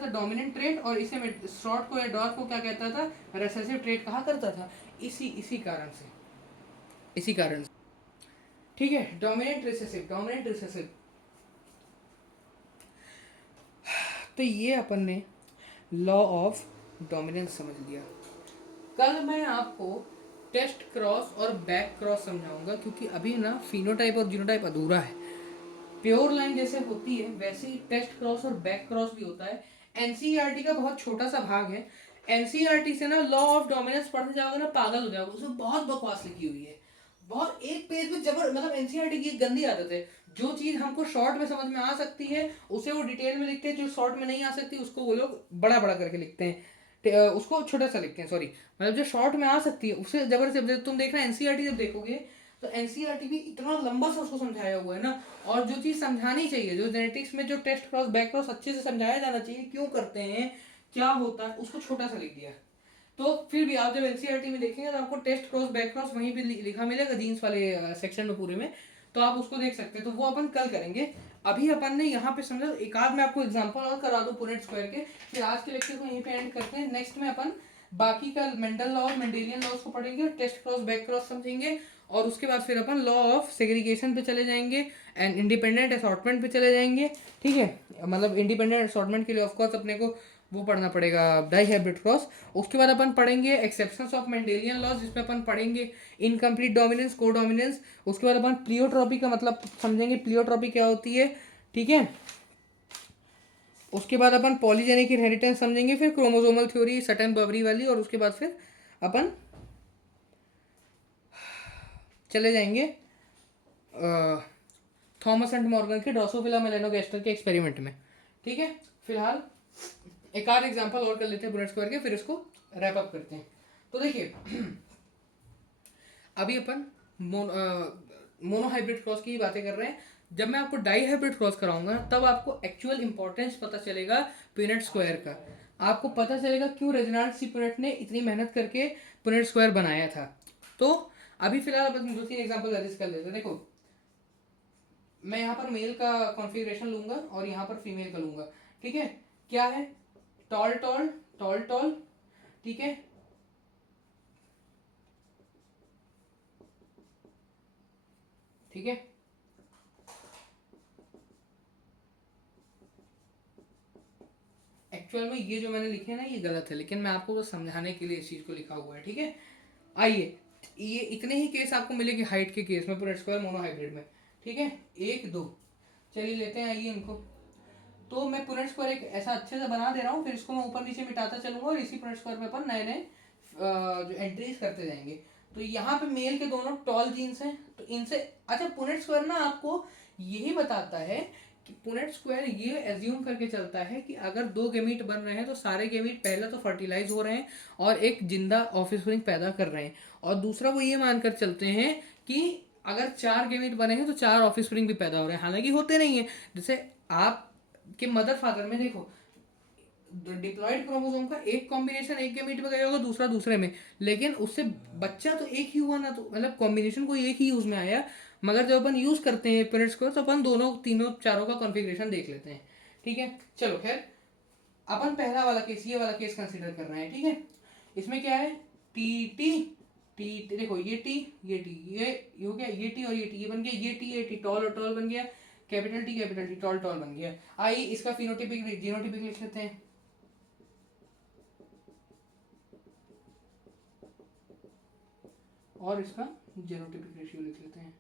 डोमिनेंट ट्रेट, और इसे मैं शॉर्ट को या ड्वार्फ को क्या कहता था? रिसेसिव ट्रेट कहा करता था। इसी कारण से ठीक है, डोमिनेंट रिसेसिव, डोमिनेंट रिसेसिव। तो ये अपन ने लॉ ऑफ डोमिनेंस समझ लिया। कल मैं आपको टेस्ट क्रॉस और बैक क्रॉस समझाऊंगा, क्योंकि अभी ना फिनोटाइप और जीनोटाइप अधूरा है। प्योर लाइन जैसे होती है वैसे ही टेस्ट क्रॉस और बैक क्रॉस भी होता है। एनसीईआरटी का बहुत छोटा सा भाग है। एनसीईआरटी से ना लॉ ऑफ डोमिनेंस पढ़ने जाओगे ना पागल हो जाओगे, उसमें बहुत बकवास लिखी हुई है, बहुत एक पेज में जबर। मतलब एनसीईआरटी की एक गंदी आदत है, जो चीज हमको शॉर्ट में समझ में आ सकती है उसे वो डिटेल में लिखते हैं, जो शॉर्ट में नहीं आ सकती उसको वो लोग बड़ा बड़ा करके लिखते हैं, उसको छोटा सा लिखते हैं, सॉरी। मतलब जो शॉर्ट में आ सकती है उसे जबरदस्त। तुम देखना एनसीईआरटी जब देखोगे तो एनसीईआरटी भी इतना लंबा सा उसको समझाया हुआ है ना। और जो चीज़ समझानी चाहिए, जो जेनेटिक्स में जो टेस्ट क्रॉस बैक क्रॉस अच्छे से समझाया जाना चाहिए, क्यों करते हैं, क्या होता है, उसको छोटा सा लिख दिया। तो फिर भी आप जब एनसीईआरटी में देखेंगे तो आपको टेस्ट क्रॉस बैक क्रॉस वहीं पे लिखा मिलेगा जीन्स वाले सेक्शन में पूरे में, तो आप उसको देख सकते हैं। तो वो अपन कल करेंगे। अभी अपन ने यहाँ पे समझा, एक आध मैं आपको एग्जांपल और करा दूं पुनेट स्क्वायर के, फिर आज के लेक्चर को यहीं पे एंड करते हैं। नेक्स्ट में अपन बाकी का मेंडल लॉ और मेंडेलियन लॉज को पढ़ेंगे, टेस्ट क्रॉस बैक क्रॉस समझेंगे, और उसके बाद फिर अपन लॉ ऑफ सेग्रीगेशन पे चले जाएंगे एंड इंडिपेंडेंट असॉर्टमेंट पे चले जाएंगे। ठीक है, मतलब इंडिपेंडेंट असॉर्टमेंट के लिए ऑफकोर्स अपने को वो पढ़ना पड़ेगा डाई हाइब्रिड क्रॉस। उसके बाद अपन पढ़ेंगे एक्सेप्शंस ऑफ मेंडेलियन लॉज, जिसमें अपन पढ़ेंगे इनकम्प्लीट डोमिनेंस, को डोमिनेंस। उसके बाद अपन प्लियोट्रॉपी का मतलब समझेंगे, प्लियोट्रॉपी क्या होती है। ठीक है, उसके बाद अपन पॉलीजेनिक इनहेरिटेंस समझेंगे, फिर क्रोमोसोमल थ्योरी सटन बवरी वाली, और उसके बाद फिर अपन चले जाएंगे थॉमस एंड मॉर्गन के ड्रोसोफिला मेलानोगास्टर के एक्सपेरिमेंट में। ठीक है, फिलहाल एक आध एग्जांपल और कर लेते हैं पुनेट स्क्वायर के, फिर इसको रैप अप करते हैं। तो देखिए अभी अपन मोनो हाइब्रिड क्रॉस की ही बातें कर रहे हैं। जब मैं आपको डाई हाइब्रिड क्रॉस कराऊंगा तब आपको एक्चुअल इंपॉर्टेंस पता चलेगा पुनेट स्क्वायर का। आपको पता चलेगा क्यों रेजिनाल्ड सी पुनेट ने इतनी मेहनत करके पुनेट स्क्वायर बनाया था। तो अभी फिलहाल अपन दो तीन एग्जांपल कर लेते हैं। देखो, मैं यहाँ पर मेल का कॉन्फ़िगरेशन लूंगा और यहाँ पर फीमेल का लूंगा। ठीक है, क्या है, टॉल टॉल टॉल टॉल। ठीक है, ठीक है, एक्चुअल में ये जो मैंने लिखे हैं ना ये गलत है, लेकिन मैं आपको बस समझाने के लिए इस चीज़ को लिखा हुआ है। ठीक है, आइए, ये इतने ही केस आपको मिलेंगे हाइट के केस में पुनेट स्क्वायर मोनो हाइब्रिड में। ठीक है, एक दो, चलिए लेते हैं, आइए इनको। तो मैं पुनेट स्क्वायर एक ऐसा अच्छे से बना दे रहा हूँ, फिर इसको मैं ऊपर नीचे मिटाता चलूंगा और इसी पुनेट स्क्वायर में अपन नए नए जो एंट्रीज करते जाएंगे। तो यहाँ पे मेल के दोनों टॉल जीन्स हैं, तो इनसे अच्छा पुनेट स्क्वायर ना आपको यही बताता है कि पुनेट स्क्वायर ये एज्यूम करके चलता है कि अगर दो गेमीट बन रहे हैं तो सारे गेमीट पहले तो फर्टिलाइज हो रहे हैं और एक जिंदा ऑफस्प्रिंग पैदा कर रहे हैं, और दूसरा वो ये मानकर चलते हैं कि अगर चार गेमीट बने हैं तो चार ऑफस्प्रिंग भी पैदा हो रहे हैं, हालांकि होते नहीं है। जैसे आप कि मदर फादर में देखो, डिप्लॉयड क्रोमोसोम का एक कॉम्बिनेशन एक गेमीट में गया होगा, दूसरा दूसरे में, लेकिन उससे बच्चा तो एक ही हुआ ना, तो मतलब कॉम्बिनेशन कोई एक ही यूज में आया। मगर जब अपन यूज करते हैं पेरेंट्स को तो अपन दोनों तीनों चारों का कॉन्फ़िगरेशन देख लेते हैं। ठीक है, चलो खैर, अपन पहला वाला केस, ये वाला केस कंसिडर कर रहे हैं। ठीक है, इसमें क्या है, टी टी टी, देखो ये टी ये टी ये हो गया, ये टी और ये टी ये बन गया, ये टी टॉल और टॉल बन गया, कैपिटल टी टॉल टॉल बन गया। आइए इसका फिनोटिपिक जीनोटिपिक लिख लेते हैं। और इसका जीनोटिपिक रेशियो लिख लेते हैं।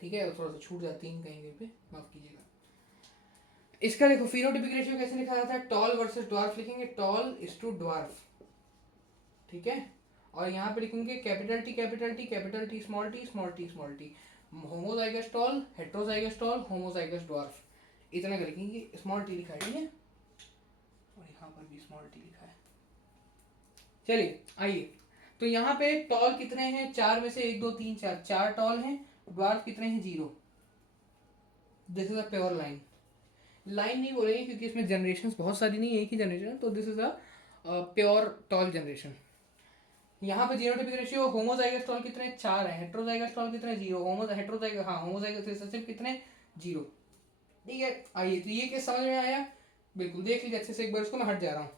ठीक है, थोड़ा सा छूट जाती है कहीं पे, माफ कीजिएगा। इसका देखो फिनोटिपिक रेशियो कैसे लिखा जाता है, टॉल वर्सेस ड्वार्फ लिखेंगे, टॉल इज टू ड्वार्फ। ठीक है, और यहाँ पे लिखेंगे capital T small T small T small T, homozygous tall heterozygous tall homozygous dwarf, इतना कर लिखेंगे, स्मॉल टी लिखा है। ठीक है, और यहाँ पर भी स्मॉल टी लिखा है। चलिए आइए, तो यहाँ पे टॉल कितने हैं, चार में से एक दो तीन चार, चार टॉल हैं, ड्वार्फ कितने हैं, zero. This is a pure line, line नहीं बोलेंगे क्योंकि इसमें जनरेशन बहुत सारी नहीं है, एक ही जनरेशन है, तो this is a pure tall generation. यहाँ पे जीनोटिपिक रेशियो, होमोजाइगस टॉल कितने, चार है, हेट्रोजाइगस टॉल कितने, जीरो, होमोजाइगस रिसेसिव कितने, जीरो। ठीक है, आइए, तो ये केस समझ में आया, बिल्कुल देख लीजिए अच्छे से एक बार, इसको मैं हट जा रहा हूँ,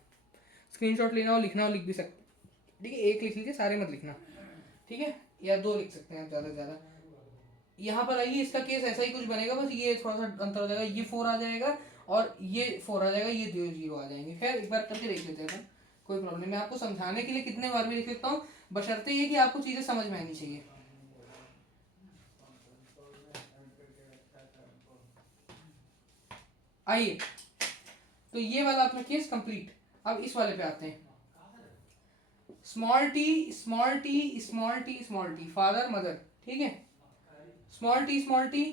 स्क्रीनशॉट लेना हो लिखना हो लिख भी सकते। ठीक है, एक लिख लीजिए, सारे मत लिखना। ठीक है, या 2 लिख सकते हैं आप ज़्यादा से ज़्यादा। यहाँ पर आइए, इसका केस ऐसा ही कुछ बनेगा, बस ये थोड़ा सा अंतर हो जाएगा, ये 4 आ जाएगा और ये 4 आ जाएगा, ये 0 आ जाएंगे। खैर एक बार करके देख लेते हैं, कोई प्रॉब्लम नहीं। मैं आपको समझाने के लिए कितने बार भी लिख लेता हूँ, बशर्ते ये कि आपको चीज़ें समझ में आनी चाहिए। आइए, तो ये वाला अपना केस कंप्लीट। अब इस वाले पे आते हैं। Small T small T small T small T, father mother, ठीक है। Small T small T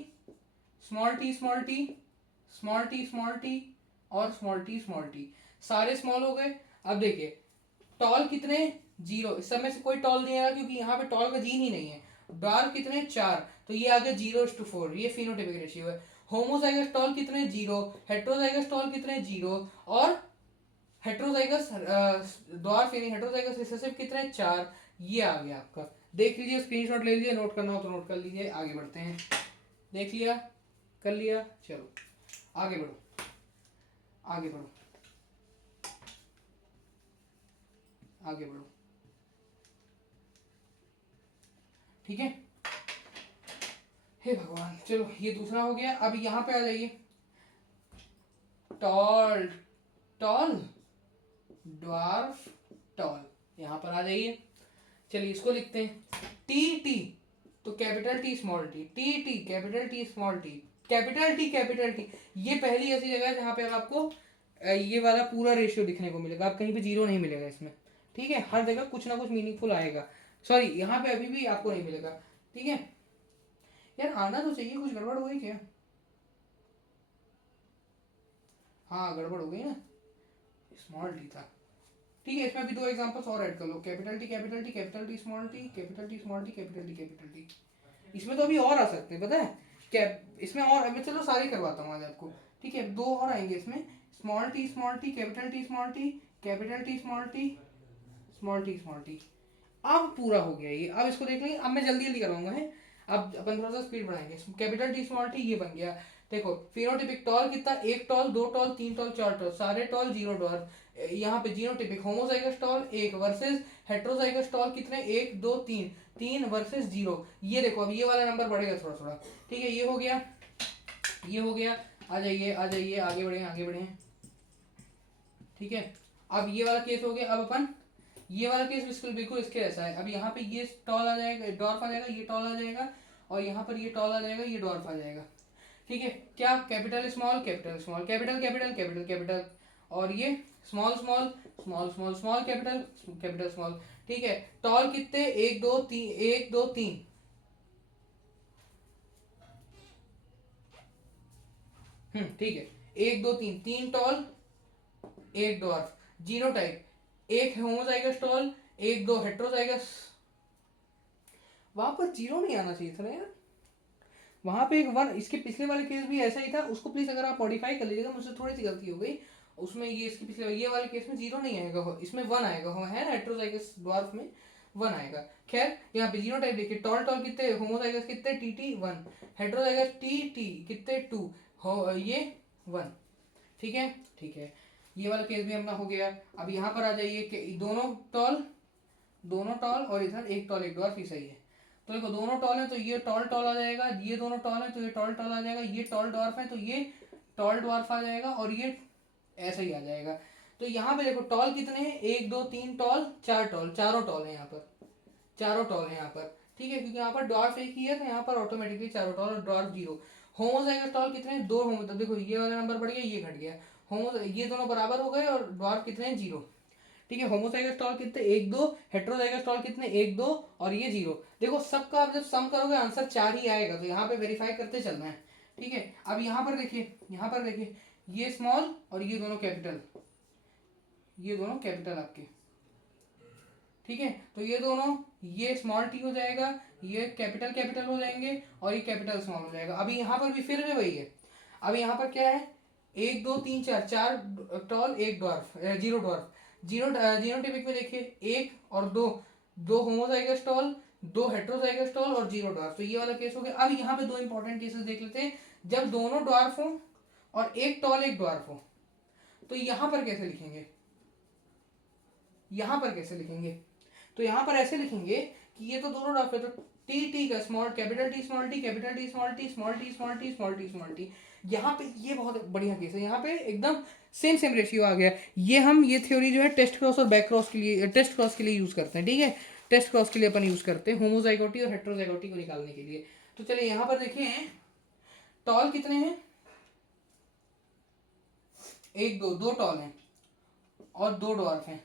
small T small T small T small T और स्मॉल टी स्मॉल टी, सारे स्मॉल हो गए। अब देखिए टॉल कितने, 0, इस समय से कोई टॉल नहीं आएगा क्योंकि यहाँ पे टॉल का जीन ही नहीं है। डार्क कितने, 4, तो ये आ गया 0:4, ये फिनोटाइपिक रेशियो है। होमोजाइगस टॉल कितने, 0, हेट्रोजाइगस टॉल कितने, 0, और हेट्रोजाइगस ड्वार्फ यानी हेट्रोजाइगस रिसेसिव कितने, 4, ये आ गया आपका। देख लीजिए, स्क्रीनशॉट ले लीजिए, नोट करना हो तो नोट कर लीजिए। आगे बढ़ते हैं। देख लिया, कर लिया, चलो आगे बढ़ो, आगे बढ़ो, आगे बढ़ो, ठीक है। हे भगवान, चलो ये दूसरा हो गया। अब यहाँ पे आ जाइए, टॉल टॉल ड्वार्फ टॉल, यहाँ पर आ जाइए। चलिए इसको लिखते हैं, टी टी, तो capital T small T, T T capital T small T, capital T. ये पहली ऐसी जगह है जहाँ पे अब आपको ये वाला पूरा रेशियो दिखने को मिलेगा, आप कहीं पे 0 नहीं मिलेगा इसमें, ठीक है। हर जगह कुछ ना कुछ मीनिंगफुल आएगा। सॉरी, यहाँ पे अभी भी आपको नहीं मिलेगा, ठीक है। यार आना तो चाहिए, कुछ गड़बड़ हो गई क्या? हाँ गड़बड़ हो गई ना, स्मॉल टी था, ठीक है। इसमें अभी 2 एग्जांपल्स और ऐड कर लो, capital T capital T capital T small T capital T small T capital T capital T. इसमें तो अभी और आ सकते हैं, पता है कैप, इसमें और मैं चलो सारे करवाता हूँ आज आपको, ठीक है। 2 और आएंगे इसमें, small T capital T small T capital T small T small T small T. अब पूरा हो गया ये, अब इसको देख लेंगे। अब मैं जल्दी जल्दी करवाऊंगा है, अब अपन थोड़ा सा स्पीड बढ़ाएंगे। कैपिटल टी स्मॉल टी, ये बन गया। देखो फिनोटिपिक टॉल कितना, 1 टॉल 2 टॉल 3 टॉल 4 टॉल, सारे टॉल 0 डॉल। यहाँ पे genotypic homozygous tall 1 versus heterozygous tall कितने, 1 2 3, 3 वर्सेस 0। ये देखो अब ये वाला नंबर बढ़ेगा थोड़ा थोड़ा, ठीक है। ये हो गया, ये हो गया। आ जाइए आ जाइए, आगे बढ़े आगे बढ़े, ठीक है। अब ये वाला केस हो गया। अब अपन ये वाला केस बिल्कुल बिल्कुल इसके ऐसा है। अब यहाँ पे ये टॉल आ जाएगा, डॉर्फ आ जाएगा, ये टॉल आ जाएगा, और यहाँ पर ये टॉल आ जाएगा, ये डॉर्फ आ जाएगा, ठीक है। क्या, capital small capital small capital capital capital capital, और ये small small small small small capital capital small, ठीक है। टॉल कितने, 1 2 3, 1 2 3, ठीक है। 1 2 3, 3 tall 1 dwarf, zero type, 1 homozygous tall 1 2 heterozygous. वहां पर 0 नहीं आना चाहिए था ना यार, वहां पे एक 1, इसके पिछले वाले केस भी ऐसा ही था। उसको प्लीज अगर आप मॉडिफाई कर लीजिएगा, मुझसे थोड़ी सी गलती हो गई उसमें। ये इसके पिछले ये वाले केस में 0 नहीं आएगा, इसमें 1 आएगा, है ना। हेट्रोजाइगस ड्वार्फ में 1 आएगा। खैर यहाँ पे जीरो टाइप देखिए, टॉल टॉल कितने, होमोजाइगस कितने, T T 1, heterozygous T T कितने 2, हो ये 1, ठीक है। ठीक है, ये वाला केस भी अपना हो गया। अब यहाँ पर आ जाइए कि दोनों टॉल और इधर 1 टॉल 1 डॉर्फ ही सही है। तो देखो दोनों टॉल है तो ये टॉल टॉल आ जाएगा, ये दोनों टॉल है तो ये टॉल टॉल आ जाएगा, ये टॉल डॉर्फ है तो ये टॉल डॉर्फ आ जाएगा, और ये ऐसा ही आ जाएगा। तो यहाँ पे देखो टॉल कितने हैं, 1 2 3 टॉल 4 टॉल, चारों टॉल है यहाँ पर, चारों टॉल है यहाँ पर, ठीक है। क्योंकि यहाँ पर डॉर्फ एक ही है तो यहाँ पर ऑटोमेटिकली चारों टॉल, और डॉर्फ 0। होमोजाइगस टॉल कितने हैं, 2 होमो, देखो ये वाला नंबर बढ़ गया, ये घट गया। होमो ये दोनों बराबर हो गए, और डॉर्फ कितने हैं, 0, ठीक है। होमोजाइगस टॉल कितने, 1 2, हेट्रोजाइगस टॉल कितने, 1 2, और ये 0। देखो सबका आप जब सम करोगे आंसर 4 ही आएगा, तो यहाँ पे वेरीफाई करते चलना है, ठीक है। अब यहाँ पर देखिए, यहाँ पर देखिए, ये स्मॉल और ये दोनों कैपिटल, ये दोनों कैपिटल आपके, ठीक है। तो ये दोनों, ये स्मॉल टी हो जाएगा, ये कैपिटल कैपिटल हो जाएंगे, और ये कैपिटल स्मॉल हो जाएगा। अभी यहाँ पर भी फिर भी वही है। अब यहाँ पर क्या है, 1 2 3 4, 4 टॉल 1 डॉर्फ, 0 डॉर्फ, जीनोटिपिक में देखिए 1 और 2, 2 होमोजाइगस टॉल, 2 हेट्रोजाइगस टॉल और 0 डॉर्फ। तो ये वाला केस हो गया। अब यहाँ पे 2 इंपॉर्टेंट केसेस देख लेते हैं, जब दोनों डॉर्फ हो और 1 टॉल 1 डॉर्फ हो, तो यहाँ पर कैसे लिखेंगे, यहाँ पर कैसे लिखेंगे। तो यहाँ पर ऐसे लिखेंगे कि ये तो दोनों रफ है, तो टी टी का small capital T small T capital T small T small T small T small T small T. यहाँ पे ये बहुत बढ़िया केस है, यहाँ पे एकदम सेम सेम रेशियो आ गया। ये थ्योरी जो है टेस्ट क्रॉस और बैक क्रॉस के लिए, टेस्ट क्रॉस के लिए यूज करते हैं, ठीक है। टेस्ट क्रॉस के लिए अपन यूज करते हैं होमोजाइगोटी और हेट्रोजाइगोटी को निकालने के लिए। तो चलिए यहाँ पर देखें टॉल कितने हैं, एक दो, दो टॉल हैं और दो डॉर्फ हैं,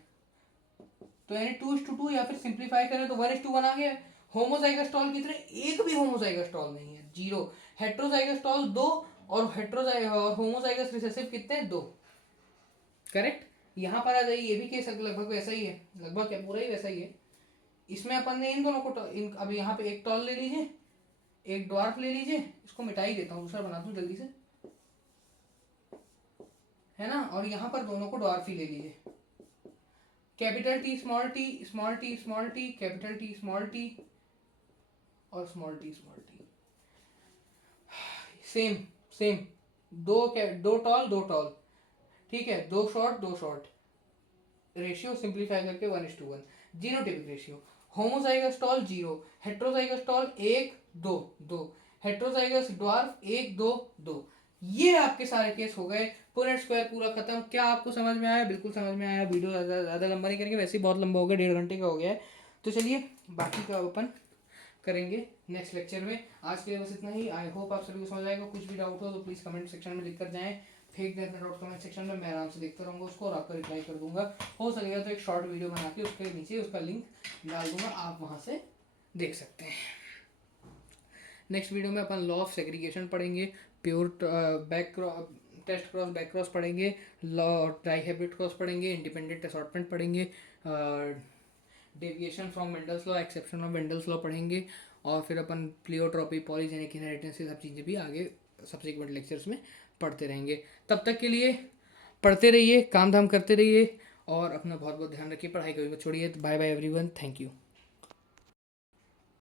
तो यानी 2:2 या फिर सिंप्लीफाई करें तो 1:1 आ गया। होमोजाइगस टॉल कितने, एक भी होमोजाइगस टॉल नहीं है, 0। हेट्रोजाइगस टॉल 2 और होमोजाइगस रिसेसिव कितने, 2। करेक्ट। यहाँ पर आ जाइए, ये भी केस लगभग वैसा ही है, लगभग क्या पूरा ही वैसा ही है। इसमें अपन ने इन दोनों को अब यहाँ पे एक टॉल ले लीजिए, एक ड्वार्फ ले लीजिए, इसको मिटा ही देता हूँ, दूसरा बना दूँ जल्दी से, है ना। और यहाँ पर दोनों को ड्वार्फ ही ले लीजिए, capital T small T small T small T capital T small T और small T small T. Same same, दो टॉल दो टॉल, ठीक है, दो शॉर्ट, रेशियो सिंप्लीफाई करके 1:1, genotypic ratio. Homozygous tall 0, heterozygous tall 1 2 2, heterozygous dwarf 1 2 2। ये आपके सारे केस हो गए, पुनेट स्क्वायर पूरा खत्म। क्या आपको समझ में आया? बिल्कुल समझ में आया। वीडियो ज़्यादा लंबा नहीं करेंगे, वैसे ही बहुत लंबा हो गया, 1.5 घंटे का हो गया है। तो चलिए बाकी का अपन करेंगे नेक्स्ट लेक्चर में। आज के लिए बस इतना ही। आई होप आप सभी को समझ आएगा। कुछ भी डाउट हो तो प्लीज़ कमेंट सेक्शन में लिख कर जाएँ, फेंक दें अपना डाउट कमेंट सेक्शन में, मैं आराम से देखता रहूँगा उसको और आपका रिप्लाई कर दूंगा। हो सकेगा तो एक शॉर्ट वीडियो बना के उसके नीचे उसका लिंक डाल दूंगा, आप वहाँ से देख सकते हैं। नेक्स्ट वीडियो में अपन लॉ ऑफ सेग्रीगेशन पढ़ेंगे, pure test cross back cross पढ़ेंगे, लॉ ट्राई हाइब्रिड क्रॉस पढ़ेंगे, इंडिपेंडेंट असॉर्टमेंट पढ़ेंगे, deviation from Mendel's law, exception of Mendel's law पढ़ेंगे, और फिर अपन प्लियोट्रॉपी, पॉलीजेनिक इनहेरिटेंस, ये सब चीज़ें भी आगे सब्सिक्वेंट लेक्चर्स में पढ़ते रहेंगे। तब तक के लिए पढ़ते रहिए, काम धाम करते रहिए और अपना बहुत बहुत ध्यान रखिए, पढ़ाई कभी मत छोड़िए। Bye bye everyone, thank you.